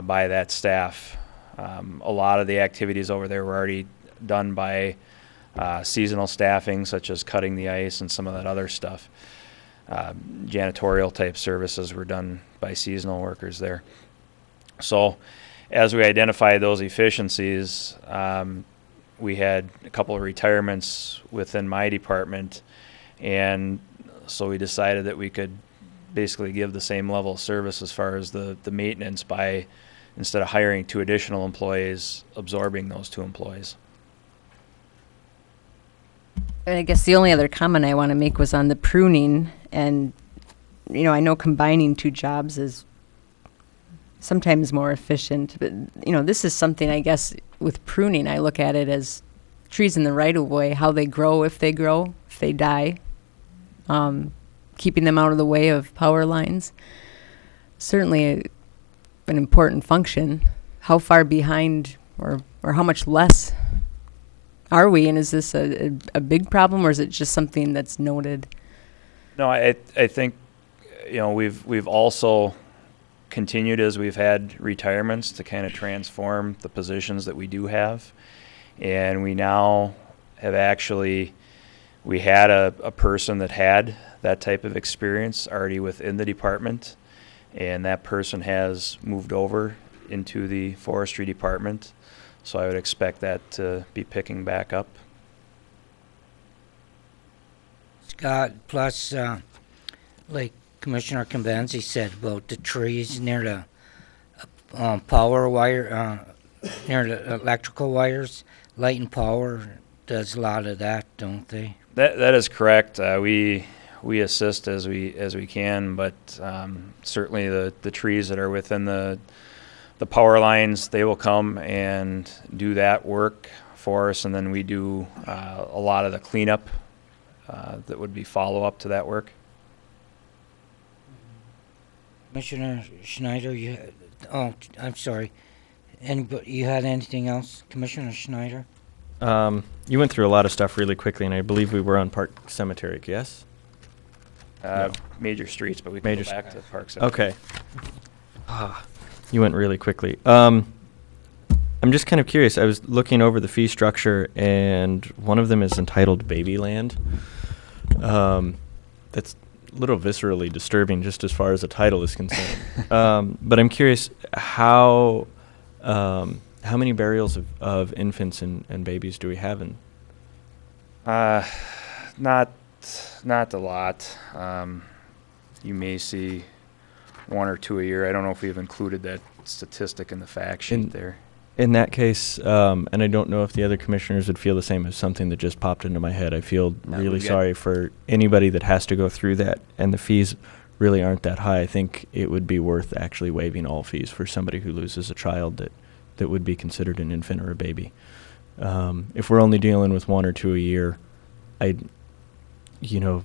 by that staff. A lot of the activities over there were already done by seasonal staffing, such as cutting the ice and some of that other stuff. Janitorial type services were done by seasonal workers there. So as we identified those efficiencies, we had a couple of retirements within my department, and so we decided that we could basically give the same level of service as far as the maintenance by, instead of hiring 2 additional employees, absorbing those 2 employees. And I guess the only other comment I want to make was on the pruning, and I know combining 2 jobs is sometimes more efficient, but this is something, I guess, with pruning, I look at it as trees in the right of way, how they grow, if they die, keeping them out of the way of power lines. Certainly an important function. How far behind or how much less are we, and is this a big problem, or is it just something that's noted? No, I think we've also continued, as we've had retirements, to kind of transform the positions that we do have, and we now have we had a person that had that type of experience already within the department, and that person has moved over into the forestry department, so I would expect that to be picking back up. Scott, plus like Commissioner Convenzi said about the trees near the power wire, near the electrical wires. Light and Power does a lot of that, don't they? That is correct. We assist as we can, but certainly the trees that are within the power lines, they will come and do that work for us, and then we do a lot of the cleanup that would be follow up to that work. Commissioner Schneider, I'm sorry. Anybody, you had anything else, Commissioner Schneider? You went through a lot of stuff really quickly, and I believe we were on Park Cemetery, yes? No. Major streets, but we can go back to Park Cemetery. Okay. You went really quickly. I'm just kind of curious. I was looking over the fee structure, and one of them is entitled Babyland. That's a little viscerally disturbing just as far as the title is concerned. But I'm curious how many burials of infants and babies do we have in? Not a lot. You may see 1 or 2 a year. I don't know if we've included that statistic in the fact sheet there. In that case, and I don't know if the other commissioners would feel the same, as something that just popped into my head. I feel really sorry for anybody that has to go through that, and the fees really aren't that high. I think it would be worth actually waiving all fees for somebody who loses a child that would be considered an infant or a baby. If we're only dealing with 1 or 2 a year,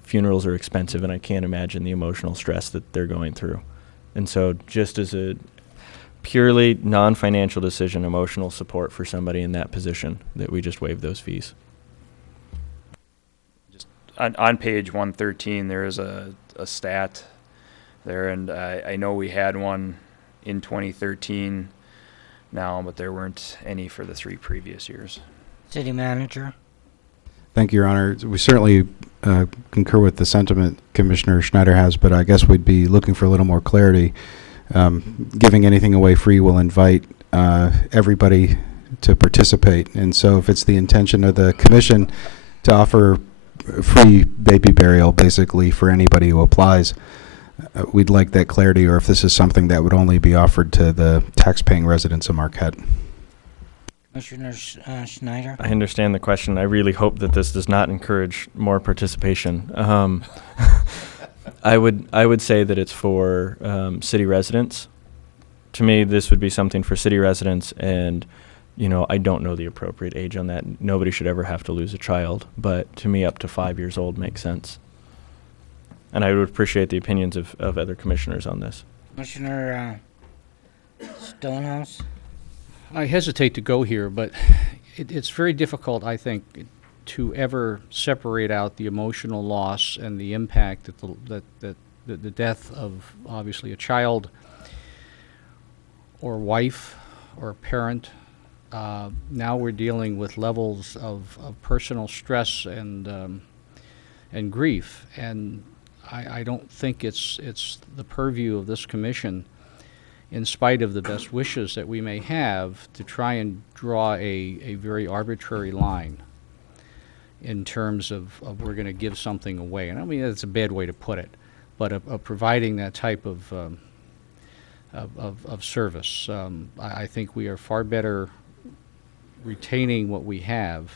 funerals are expensive, and I can't imagine the emotional stress that they're going through. And so just as a purely non-financial decision, emotional support for somebody in that position, that we just waive those fees. Just on page 113, there is a stat there, and I know we had one in 2013 now, but there weren't any for the 3 previous years. City Manager. Thank you, Your Honor. We certainly concur with the sentiment Commissioner Schneider has, but I guess we'd be looking for a little more clarity. Giving anything away free will invite everybody to participate, and so if it's the intention of the commission to offer free baby burial basically for anybody who applies, we'd like that clarity, or if this is something that would only be offered to the tax-paying residents of Marquette. Commissioner Schneider. I understand the question. I really hope that this does not encourage more participation. I would say that it's for city residents. To me, this would be something for city residents, and I don't know the appropriate age on that. Nobody should ever have to lose a child, but to me, up to 5 years old makes sense. And I would appreciate the opinions of other commissioners on this. Commissioner Stonehouse. I hesitate to go here, but it's very difficult, I think, to ever separate out the emotional loss and the impact that the death of obviously a child or wife or parent. Now we're dealing with levels of personal stress and grief, and I don't think it's the purview of this commission, in spite of the best wishes that we may have, to try and draw a very arbitrary line in terms of we're going to give something away. And I mean, that's a bad way to put it, but of providing that type of service. I think we are far better retaining what we have,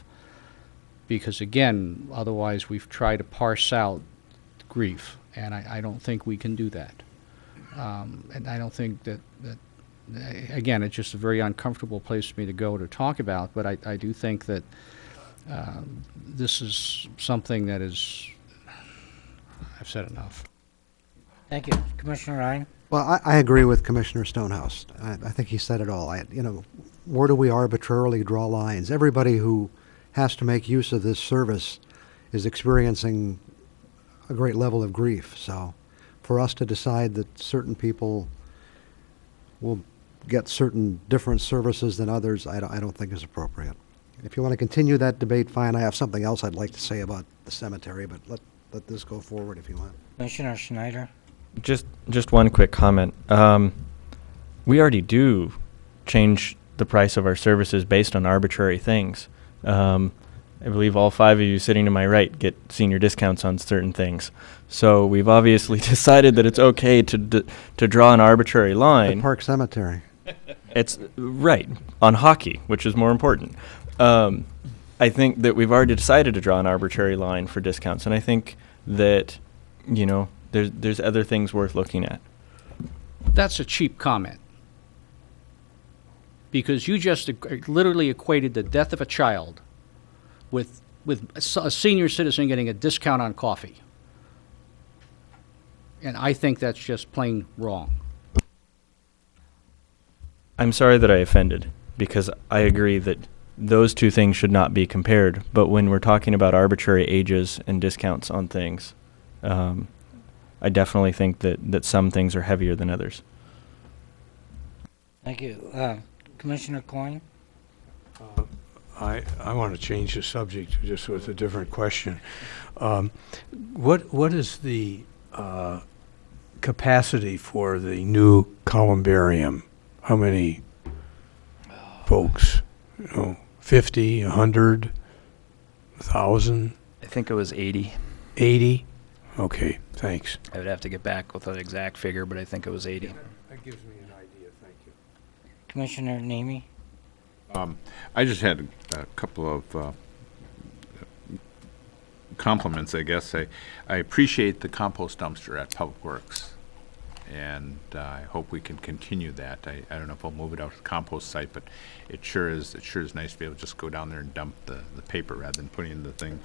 because again, otherwise we've tried to parse out grief, and I don't think we can do that. And I don't think that again, it's just a very uncomfortable place for me to go to talk about, but I do think that this is something that is, I've said enough. Thank you. Commissioner Ryan? Well, I agree with Commissioner Stonehouse. I think he said it all. Where do we arbitrarily draw lines? Everybody who has to make use of this service is experiencing a great level of grief. So for us to decide that certain people will get certain different services than others, I don't think is appropriate. If you want to continue that debate, fine. I have something else I'd like to say about the cemetery, but let this go forward if you want. Commissioner Schneider? Just one quick comment. We already do change the price of our services based on arbitrary things. I believe all 5 of you sitting to my right get senior discounts on certain things. So we've obviously decided that it's okay to draw an arbitrary line. At Park Cemetery. It's right on hockey, which is more important. I think that we've already decided to draw an arbitrary line for discounts, and I think that, you know, there's other things worth looking at. That's a cheap comment. Because you just literally equated the death of a child with a senior citizen getting a discount on coffee. And I think that's just plain wrong. I'm sorry that I offended, because I agree that those two things should not be compared. But when we're talking about arbitrary ages and discounts on things, I definitely think that some things are heavier than others. Thank you. Commissioner Coyne? I want to change the subject just with a different question. What is the capacity for the new columbarium? How many folks? You know, 50, 100, 1,000? I think it was 80. 80? Okay, thanks. I would have to get back with an exact figure, but I think it was 80. That gives me an idea, thank you. Commissioner Namey? I just had a couple of compliments, I guess. I appreciate the compost dumpster at Public Works, and I hope we can continue that. I don't know if I'll move it out to the compost site, but it sure is nice to be able to just go down there and dump the paper rather than putting it in the thing.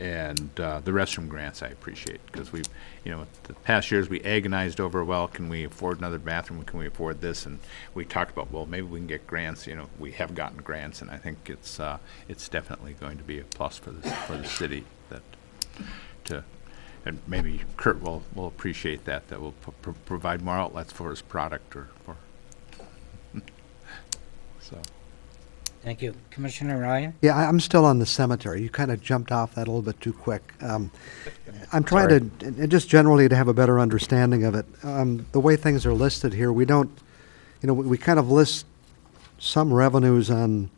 And the restroom grants I appreciate, because we've, you know, the past years we agonized over, well, can we afford another bathroom? Can we afford this? And we talked about, well, maybe we can get grants. You know, we have gotten grants, and I think it's definitely going to be a plus for the city that and maybe Kurt will appreciate that will provide more outlets for his product or for so. Thank you. Commissioner Ryan? Yeah, I'm still on the cemetery. You kind of jumped off that a little bit too quick. I'm trying to, just generally to have a better understanding of it. The way things are listed here, we don't, you know, we kind of list some revenues on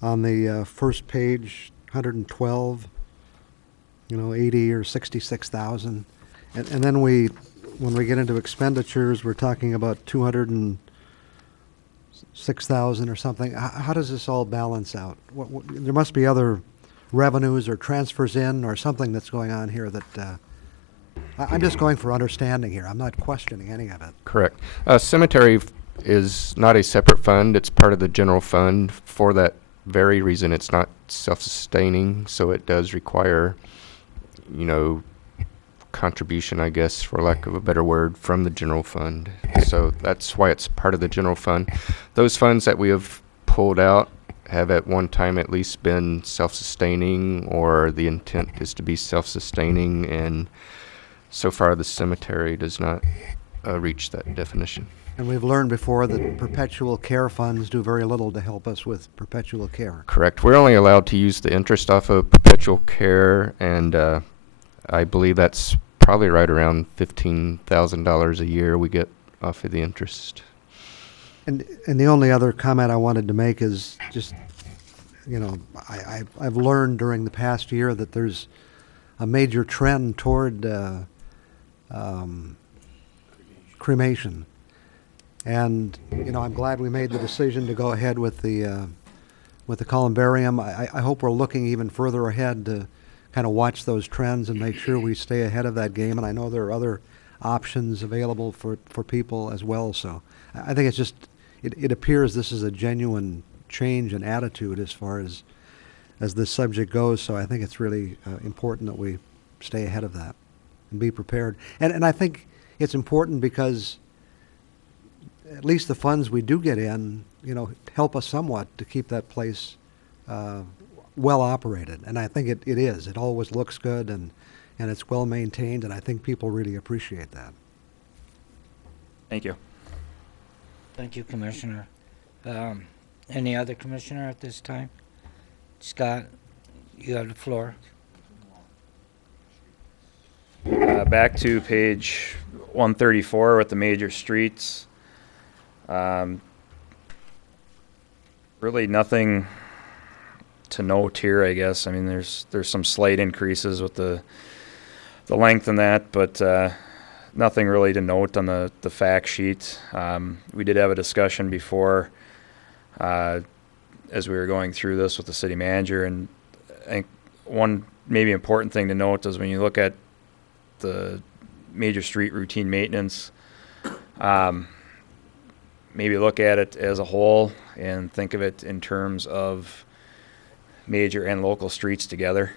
the first page, 112, you know, 80 or 66,000. And then when we get into expenditures, we're talking about 206,000 or something. How does this all balance out? There must be other revenues or transfers in or something that's going on here that I'm just going for understanding here. I'm not questioning any of it. Correct. Cemetery is not a separate fund. It's part of the general fund. For that very reason, it's not self-sustaining, so it does require, you know, contribution, I guess, for lack of a better word, from the general fund. So that's why it's part of the general fund. Those funds that we have pulled out have at one time at least been self-sustaining, or the intent is to be self-sustaining, and so far the cemetery does not reach that definition. And we've learned before that perpetual care funds do very little to help us with perpetual care. Correct. We're only allowed to use the interest off of perpetual care, and I believe that's probably right around $15,000 a year we get off of the interest. And the only other comment I wanted to make is just, you know, I've learned during the past year that there's a major trend toward cremation. And, you know, I'm glad we made the decision to go ahead with the columbarium. I hope we're looking even further ahead to kind of watch those trends and make sure we stay ahead of that game. And I know there are other options available for people as well. So I think it's just, it appears this is a genuine change in attitude as far as this subject goes. So I think it's really important that we stay ahead of that and be prepared. And I think it's important because at least the funds we do get in, you know, help us somewhat to keep that place well operated. And I think it is. It always looks good, and it's well maintained, and I think people really appreciate that. Thank you. Thank you, Commissioner. Any other commissioner at this time? Scott, you have the floor. Back to page 134 with the major streets. Really nothing to note here, I guess. I mean, there's some slight increases with the length in that, but nothing really to note on the fact sheet. We did have a discussion before as we were going through this with the city manager, and I think one maybe important thing to note is when you look at the major street routine maintenance, maybe look at it as a whole and think of it in terms of major and local streets together.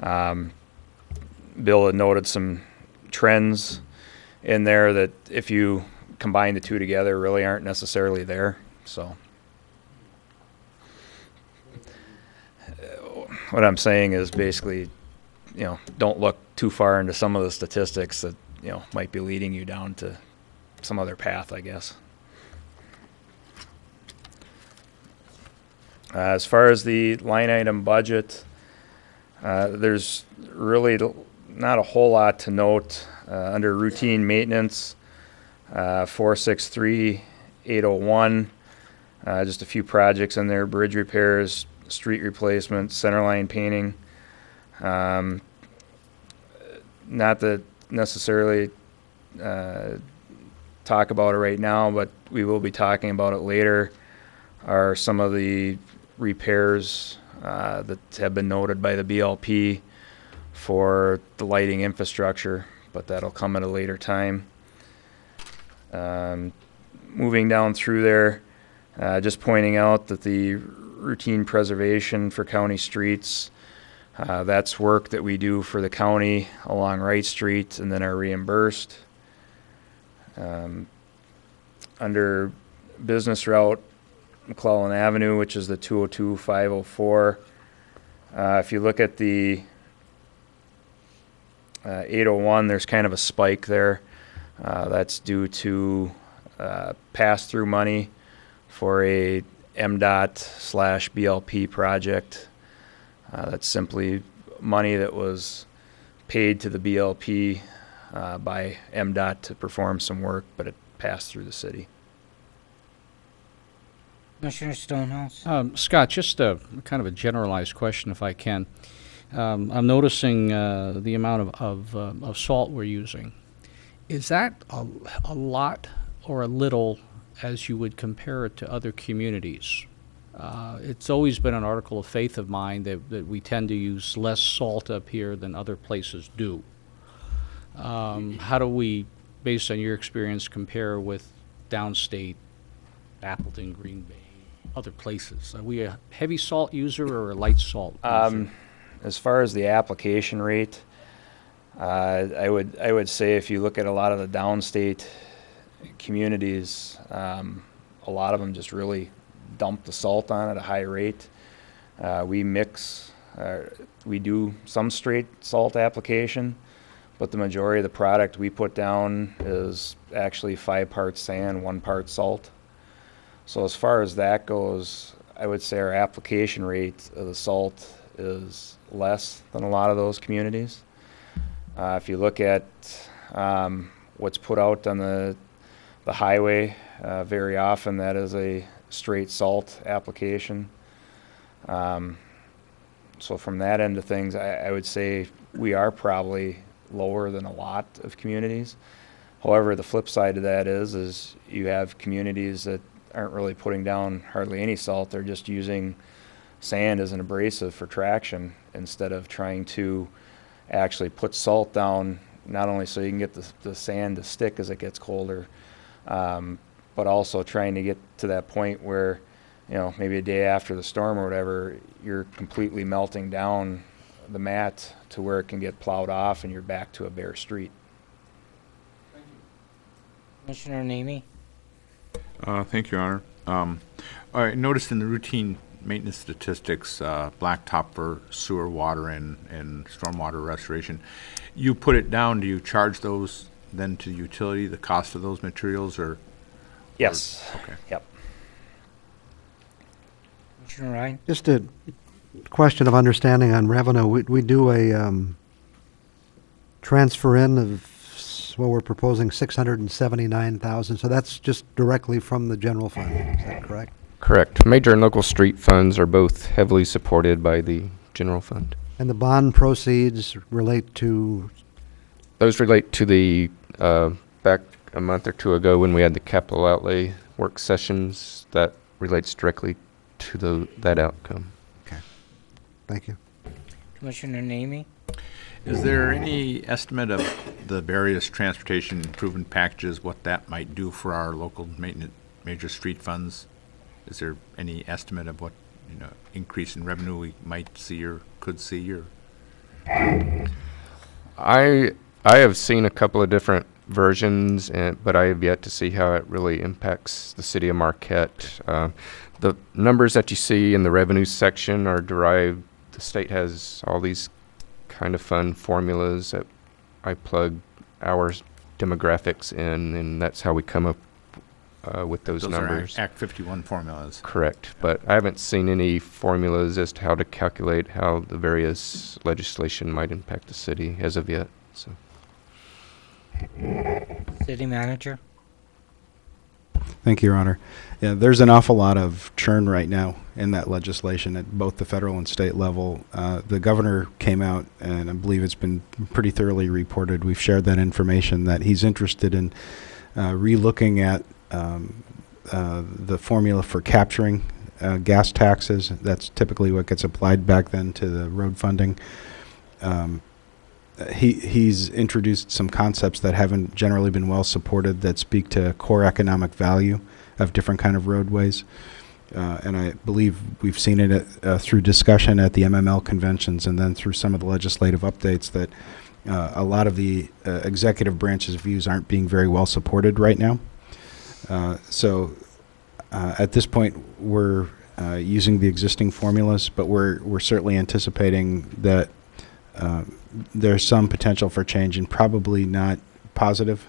Bill had noted some trends in there that if you combine the two together really aren't necessarily there. So what I'm saying is basically, don't look too far into some of the statistics that, might be leading you down to some other path, I guess. As far as the line item budget, there's really not a whole lot to note. Under routine maintenance, 463,801, just a few projects in there: bridge repairs, street replacement, centerline painting. Not to necessarily talk about it right now, but we will be talking about it later, are some of the repairs that have been noted by the BLP for the lighting infrastructure, but that'll come at a later time. Moving down through there, just pointing out that the routine preservation for county streets, that's work that we do for the county along Wright Street and then are reimbursed. Under business route, McClellan Avenue, which is the 202-504. If you look at the 801, there's kind of a spike there. That's due to pass-through money for a MDOT/BLP project. That's simply money that was paid to the BLP by MDOT to perform some work, but it passed through the city. Commissioner Stonehouse? Scott, just a kind of a generalized question, if I can. I'm noticing the amount of salt we're using. Is that a lot or a little as you would compare it to other communities? It's always been an article of faith of mine that we tend to use less salt up here than other places do. How do we, based on your experience, compare with downstate, Appleton, Green Bay, other places? Are we a heavy salt user or a light salt user? As far as the application rate, I would say if you look at a lot of the downstate communities, a lot of them just really dump the salt on at a high rate. We mix, we do some straight salt application, but the majority of the product we put down is actually 5 parts sand, 1 part salt. So as far as that goes, I would say our application rate of the salt is less than a lot of those communities. If you look at what's put out on the highway, very often that is a straight salt application. So from that end of things, I would say we are probably lower than a lot of communities. However, the flip side of that is you have communities that aren't really putting down hardly any salt. They're just using sand as an abrasive for traction instead of trying to actually put salt down, not only so you can get the sand to stick as it gets colder, but also trying to get to that point where, maybe a day after the storm or whatever, you're completely melting down the mat to where it can get plowed off and you're back to a bare street. Commissioner Nemi? Thank you, Your Honor. I noticed in the routine maintenance statistics, blacktop for sewer, water, and stormwater restoration. You put it down. Do you charge those then to the utility, the cost of those materials, or? Yes. Okay. Yep. Commissioner Ryan? Just a question of understanding on revenue. We do a transfer in of what we're proposing, $679,000. So that's just directly from the general fund. Is that correct? Correct. Major and local street funds are both heavily supported by the general fund. And the bond proceeds relate to? Those relate to the, back a month or two ago when we had the capital outlay work sessions. That relates directly to that outcome. Okay. Thank you. Commissioner Namey? Is there any estimate of the various transportation improvement packages, what that might do for our local maintenance, major street funds? Is there any estimate of what, increase in revenue we might see or could see? Or I have seen a couple of different versions, but I have yet to see how it really impacts the city of Marquette. The numbers that you see in the revenue section are derived. The state has all these kind of fun formulas that I plug our demographics in, and that's how we come up with those numbers. Are Act 51 formulas. Correct, but I haven't seen any formulas as to how to calculate how the various legislation might impact the city as of yet. So, City Manager? Thank you, Your Honor. Yeah, there's an awful lot of churn right now in that legislation at both the federal and state level. The governor came out, and I believe it's been pretty thoroughly reported. We've shared that information that he's interested in re-looking at the formula for capturing gas taxes. That's typically what gets applied back then to the road funding. He's introduced some concepts that haven't generally been well supported that speak to core economic value of different kind of roadways. And I believe we've seen it through discussion at the MML conventions and then through some of the legislative updates that a lot of the executive branch's views aren't being very well supported right now. So at this point, we're using the existing formulas, but we're certainly anticipating that there's some potential for change and probably not positive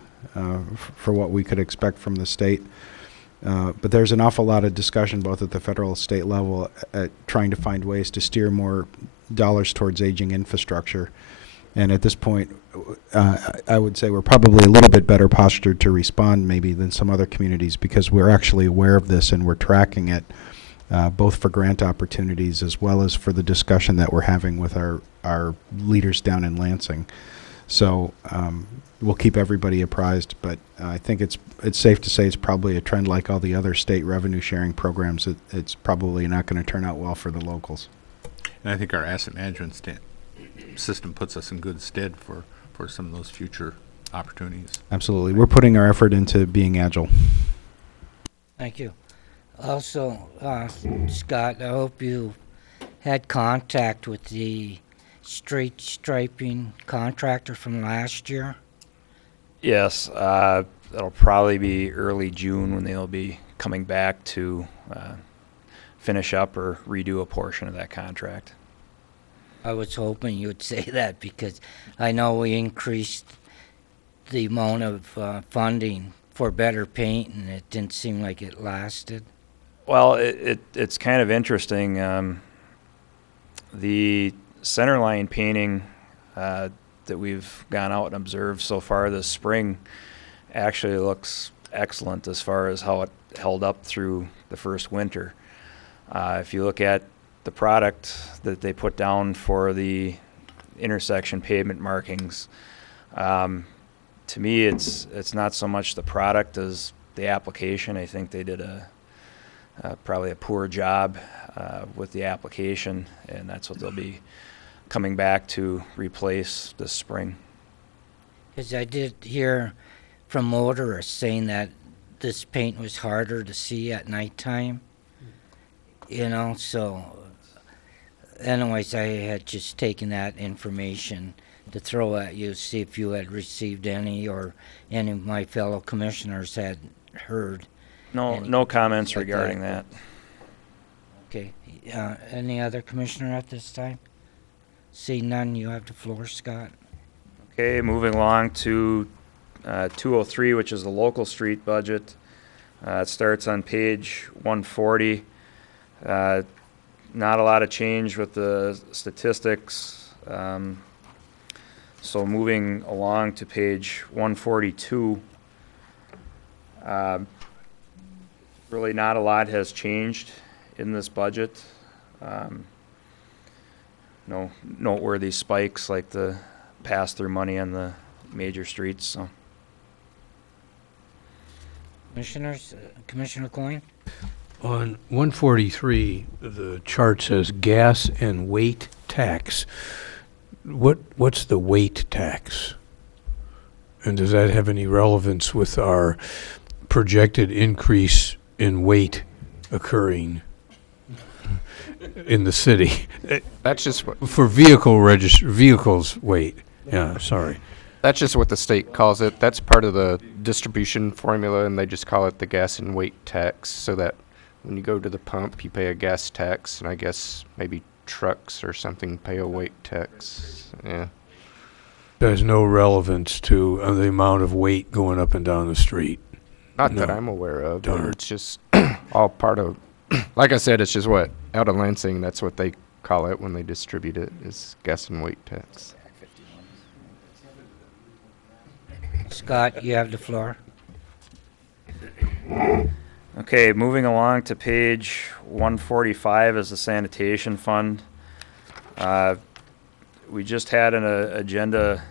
for what we could expect from the state. But there's an awful lot of discussion both at the federal and state level at trying to find ways to steer more dollars towards aging infrastructure. And at this point, I would say we're probably a little bit better postured to respond maybe than some other communities because we're actually aware of this and we're tracking it both for grant opportunities as well as for the discussion that we're having with our leaders down in Lansing. So we'll keep everybody apprised, but I think it's safe to say it's probably a trend like all the other state revenue sharing programs. It's probably not going to turn out well for the locals. And I think our asset management system puts us in good stead for some of those future opportunities. Absolutely. We're putting our effort into being agile. Thank you. Also, Scott, I hope you had contact with the street striping contractor from last year. Yes, that'll probably be early June when they'll be coming back to finish up or redo a portion of that contract. I was hoping you would say that because I know we increased the amount of funding for better paint and it didn't seem like it lasted. Well, it's kind of interesting. The centerline painting that we've gone out and observed so far this spring actually looks excellent as far as how it held up through the first winter. If you look at the product that they put down for the intersection pavement markings, to me it's not so much the product as the application. I think they did probably a poor job with the application, and that's what they'll be coming back to replace this spring. Because I did hear from motorists saying that this paint was harder to see at nighttime, so anyways, I had just taken that information to throw at you, see if you had received any or any of my fellow commissioners had heard. No comments regarding that. Okay. Any other commissioner at this time? See none, you have the floor, Scott. Okay, moving along to 203, which is the local street budget. It starts on page 140. Not a lot of change with the statistics. So moving along to page 142, really not a lot has changed in this budget. No noteworthy spikes like the pass-through money on the major streets. So. Commissioners, Commissioner Coyne? On 143, the chart says gas and weight tax. What's the weight tax? And does that have any relevance with our projected increase in weight occurring in the city? That's just what for vehicles weight. Yeah, sorry. That's just what the state calls it. That's part of the distribution formula, and they just call it the gas and weight tax, so that when you go to the pump, you pay a gas tax, and I guess maybe trucks or something pay a weight tax. Yeah. There's no relevance to the amount of weight going up and down the street. Not No. that I'm aware of. Darn. It's just all part of, like I said, it's just what, out of Lansing, that's what they call it when they distribute it, is gas and weight tax. Scott, you have the floor. Okay, moving along to page 145 is the sanitation fund. We just had an agenda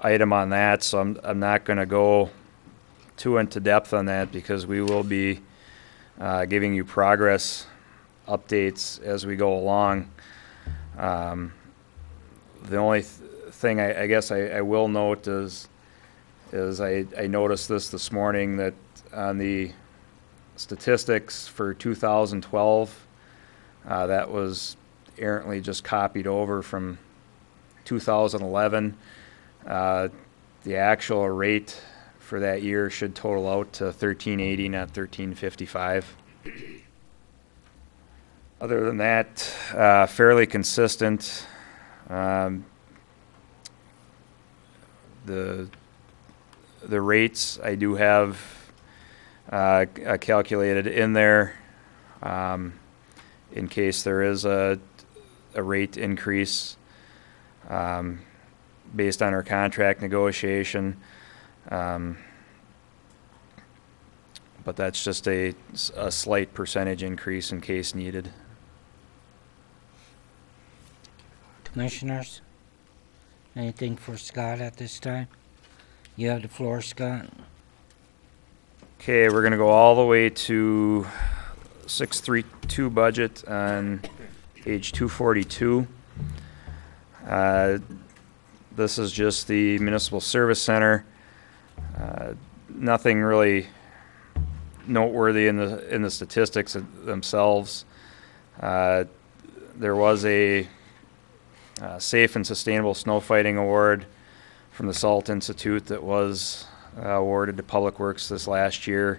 item on that, so I'm not going to go too into depth on that because we will be giving you progress updates as we go along. The only thing I guess I will note is I noticed this morning that on the statistics for 2012, that was errantly just copied over from 2011. The actual rate for that year should total out to 1380, not 1355. Other than that, fairly consistent. The rates I do have calculated in there in case there is a rate increase based on our contract negotiation. But that's just a slight percentage increase in case needed. Commissioners, anything for Scott at this time? You have the floor, Scott. Okay, we're going to go all the way to 632 budget on page 242. This is just the municipal service center. Nothing really noteworthy in the statistics themselves. There was a Safe and Sustainable Snow Fighting Award from the Salt Institute that was awarded to Public Works this last year.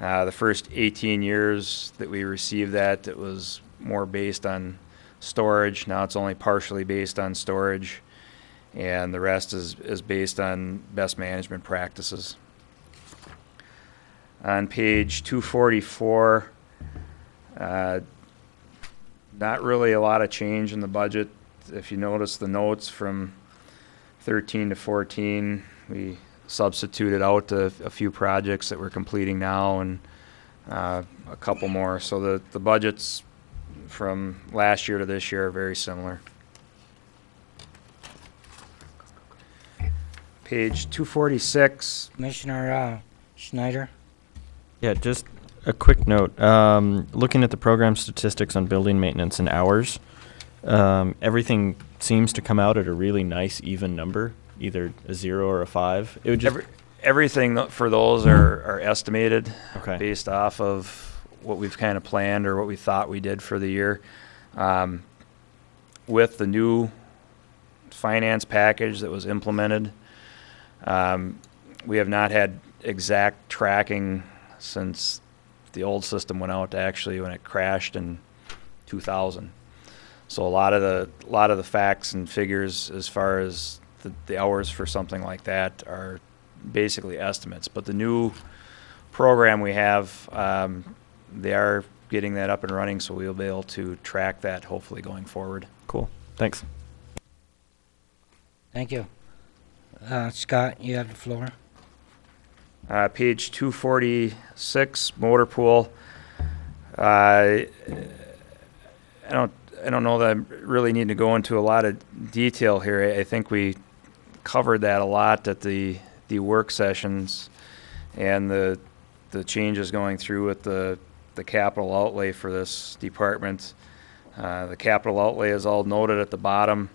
The first 18 years that we received that, it was more based on storage. Now it's only partially based on storage, and the rest is based on best management practices. On page 244, not really a lot of change in the budget. If you notice the notes from 13 to 14, we substituted out a few projects that we're completing now and a couple more. So the budgets from last year to this year are very similar. Page 246. Commissioner Schneider. Yeah, just a quick note. Looking at the program statistics on building maintenance and hours, everything seems to come out at a really nice even number, either a 0 or a 5. It would just everything for those are estimated Okay. based off of what we've kind of planned or what we thought we did for the year. With the new finance package that was implemented, we have not had exact tracking since the old system went out, actually when it crashed in 2000. So a lot of the facts and figures as far as the hours for something like that are basically estimates. But the new program we have, they are getting that up and running, so we'll be able to track that hopefully going forward. Cool. Thanks. Thank you. Scott, you have the floor. Page 246, motor pool. I don't know that I really need to go into a lot of detail here. I think we covered that a lot at the work sessions, and the changes going through with the capital outlay for this department. The capital outlay is all noted at the bottom.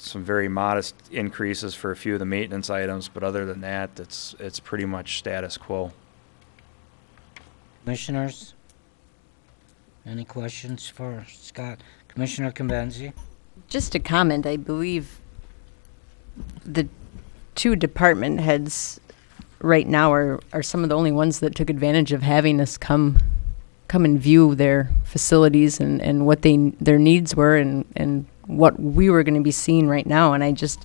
Some very modest increases for a few of the maintenance items, but other than that, it's pretty much status quo. Commissioners, any questions for Scott? Commissioner Conbenzi? Just a comment, I believe the two department heads right now are some of the only ones that took advantage of having us come and view their facilities and what their needs were and what we were going to be seeing right now. And I just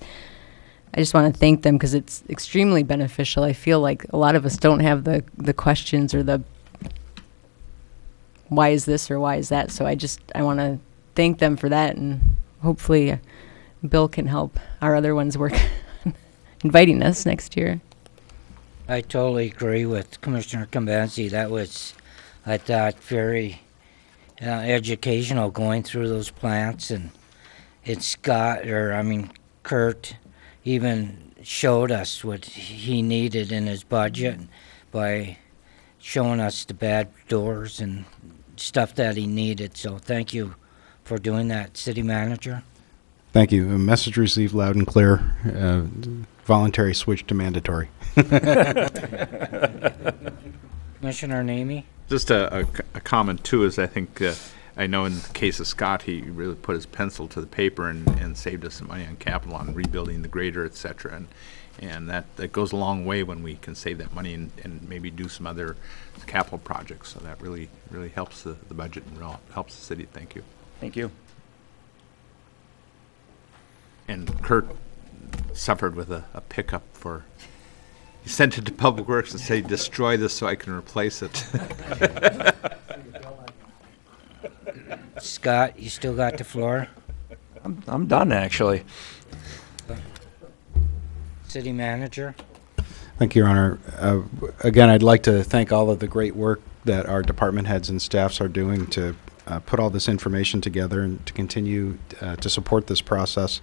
want to thank them because it's extremely beneficial. I feel like a lot of us don't have the questions or the why is this or why is that. So I want to thank them for that, and hopefully Bill can help our other ones work inviting us next year. I totally agree with Commissioner Conbenzi. That was, I thought, very educational going through those plants, and Kurt even showed us what he needed in his budget by showing us the bad doors and stuff that he needed. So thank you for doing that, City Manager. Thank you. A message received loud and clear. Voluntary switch to mandatory. Commissioner Namey? Just a comment too is I think I know in the case of Scott, he really put his pencil to the paper and saved us some money on capital on rebuilding the grader, et cetera. And that goes a long way when we can save that money and maybe do some other capital projects. So that really helps the budget and helps the city. Thank you. Thank you. And Kurt suffered with a pickup for, he sent it to Public Works and said, destroy this so I can replace it. Scott, you still got the floor? I'm done, actually. City Manager? Thank you, Your Honor. Again, I'd like to thank all of the great work that our department heads and staffs are doing to put all this information together and to continue to support this process.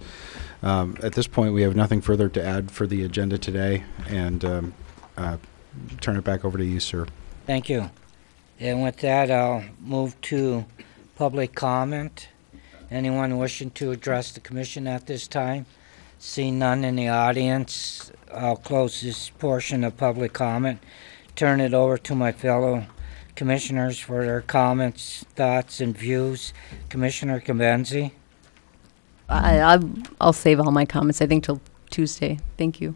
At this point, we have nothing further to add for the agenda today, and turn it back over to you, sir. Thank you. And with that, I'll move to public comment. Anyone wishing to address the commission at this time? Seeing none in the audience, I'll close this portion of public comment. Turn it over to my fellow commissioners for their comments, thoughts, and views. Commissioner Conbenzi? I'll save all my comments, I think, till Tuesday. Thank you.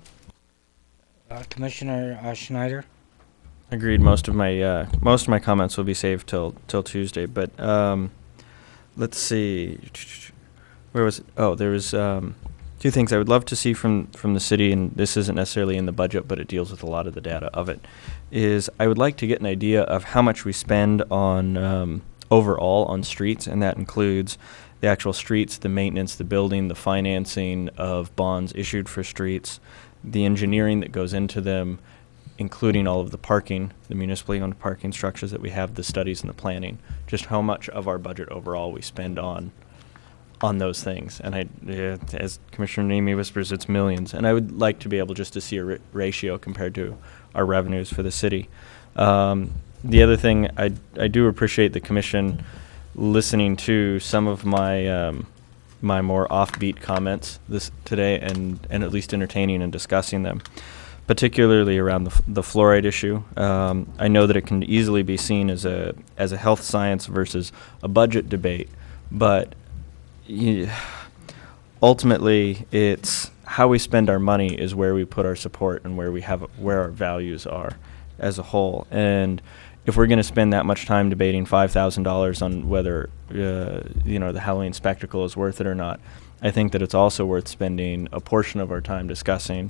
Commissioner Schneider? Agreed. Most of my comments will be saved till Tuesday. But let's see, where was it? Oh, there was two things I would love to see from the city, and this isn't necessarily in the budget, but it deals with a lot of the data of it. Is I would like to get an idea of how much we spend on overall on streets, and that includes the actual streets, the maintenance, the building, the financing of bonds issued for streets, the engineering that goes into them, including all of the parking, the municipally owned parking structures that we have, the studies and the planning, just how much of our budget overall we spend on those things. And as Commissioner Namey whispers, it's millions. And I would like to be able just to see a ratio compared to our revenues for the city. The other thing, I do appreciate the commission listening to some of my my more offbeat comments today and at least entertaining and discussing them, particularly around the fluoride issue. I know that it can easily be seen as a health science versus a budget debate, but ultimately it's how we spend our money is where we put our support and where our values are as a whole. And if we're going to spend that much time debating $5,000 on whether the Halloween spectacle is worth it or not, I think that it's also worth spending a portion of our time discussing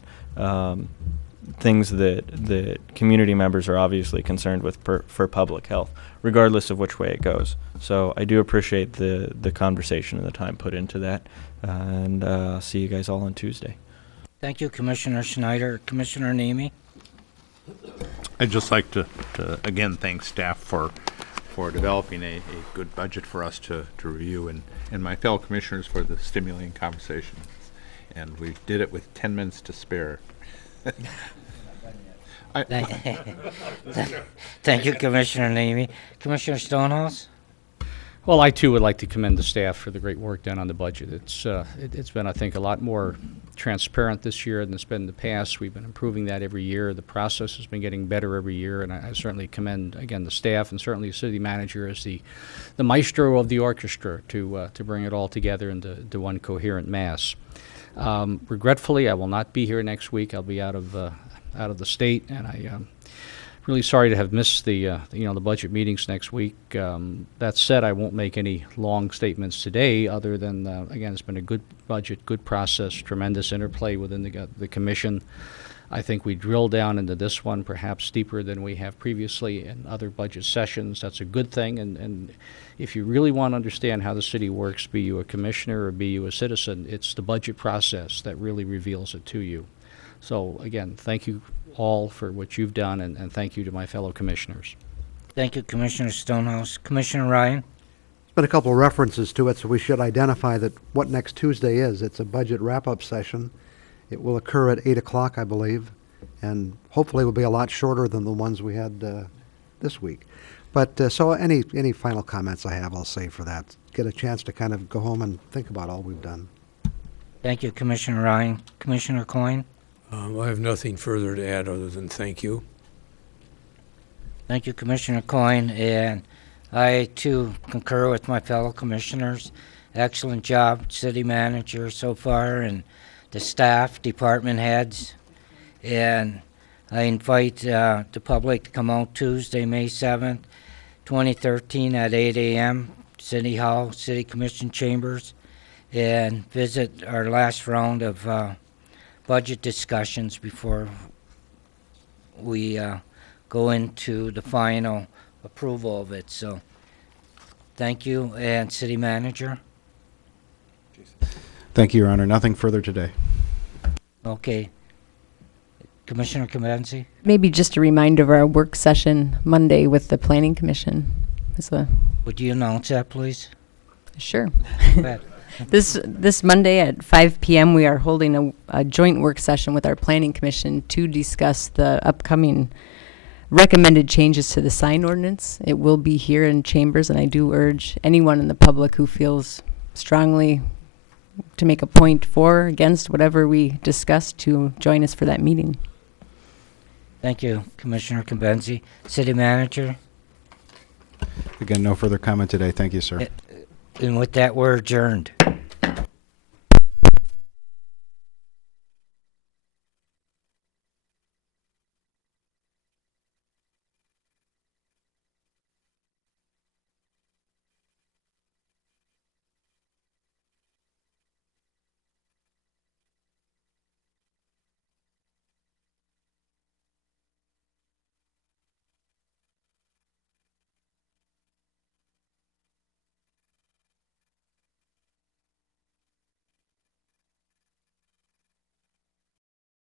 things that community members are obviously concerned with for public health, regardless of which way it goes. So I do appreciate the conversation and the time put into that, and see you guys all on Tuesday. Thank you, Commissioner Schneider. Commissioner Namey? I'd just like to again thank staff for developing a good budget for us to review, and my fellow commissioners for the stimulating conversation. And we did it with 10 minutes to spare. Thank you, Commissioner Navy. Commissioner Stonehouse? Well, I too would like to commend the staff for the great work done on the budget. It's been, I think, a lot more transparent this year than it's been in the past. We've been improving that every year. The process has been getting better every year, and I certainly commend, again, the staff and certainly the city manager as the maestro of the orchestra to bring it all together into one coherent mass. Regretfully, I will not be here next week. I'll be out of the state, and I'm really sorry to have missed the budget meetings next week. That said, I won't make any long statements today, other than again, it's been a good budget, good process, tremendous interplay within the commission. I think we drill down into this one perhaps deeper than we have previously in other budget sessions. That's a good thing, and if you really want to understand how the city works, be you a commissioner or be you a citizen, it's the budget process that really reveals it to you. So again, thank you all for what you've done, and thank you to my fellow commissioners. Thank you, Commissioner Stonehouse. Commissioner Ryan? There's been a couple of references to it, so we should identify that what next Tuesday is. It's a budget wrap-up session. It will occur at 8 o'clock, I believe, and hopefully will be a lot shorter than the ones we had this week. But so any final comments I have, I'll save for that. Get a chance to kind of go home and think about all we've done. Thank you, Commissioner Ryan. Commissioner Coyne? I have nothing further to add other than thank you. Thank you, Commissioner Coyne, and I too concur with my fellow commissioners. Excellent job, city manager so far, and the staff, department heads, and I invite the public to come out Tuesday, May 7th, 2013 at 8 a.m., City Hall, City Commission Chambers, and visit our last round of budget discussions before we go into the final approval of it. So thank you, and City Manager. Thank you, Your Honor. Nothing further today. Okay. Commissioner Kamenzi? Maybe just a reminder of our work session Monday with the Planning Commission. Would you announce that, please? Sure. This Monday at 5 p.m. we are holding a joint work session with our Planning Commission to discuss the upcoming recommended changes to the sign ordinance. It will be here in Chambers, and I do urge anyone in the public who feels strongly to make a point for or against whatever we discuss to join us for that meeting. Thank you, Commissioner Kamenzi. City Manager? Again, no further comment today. Thank you, sir. And with that, we're adjourned.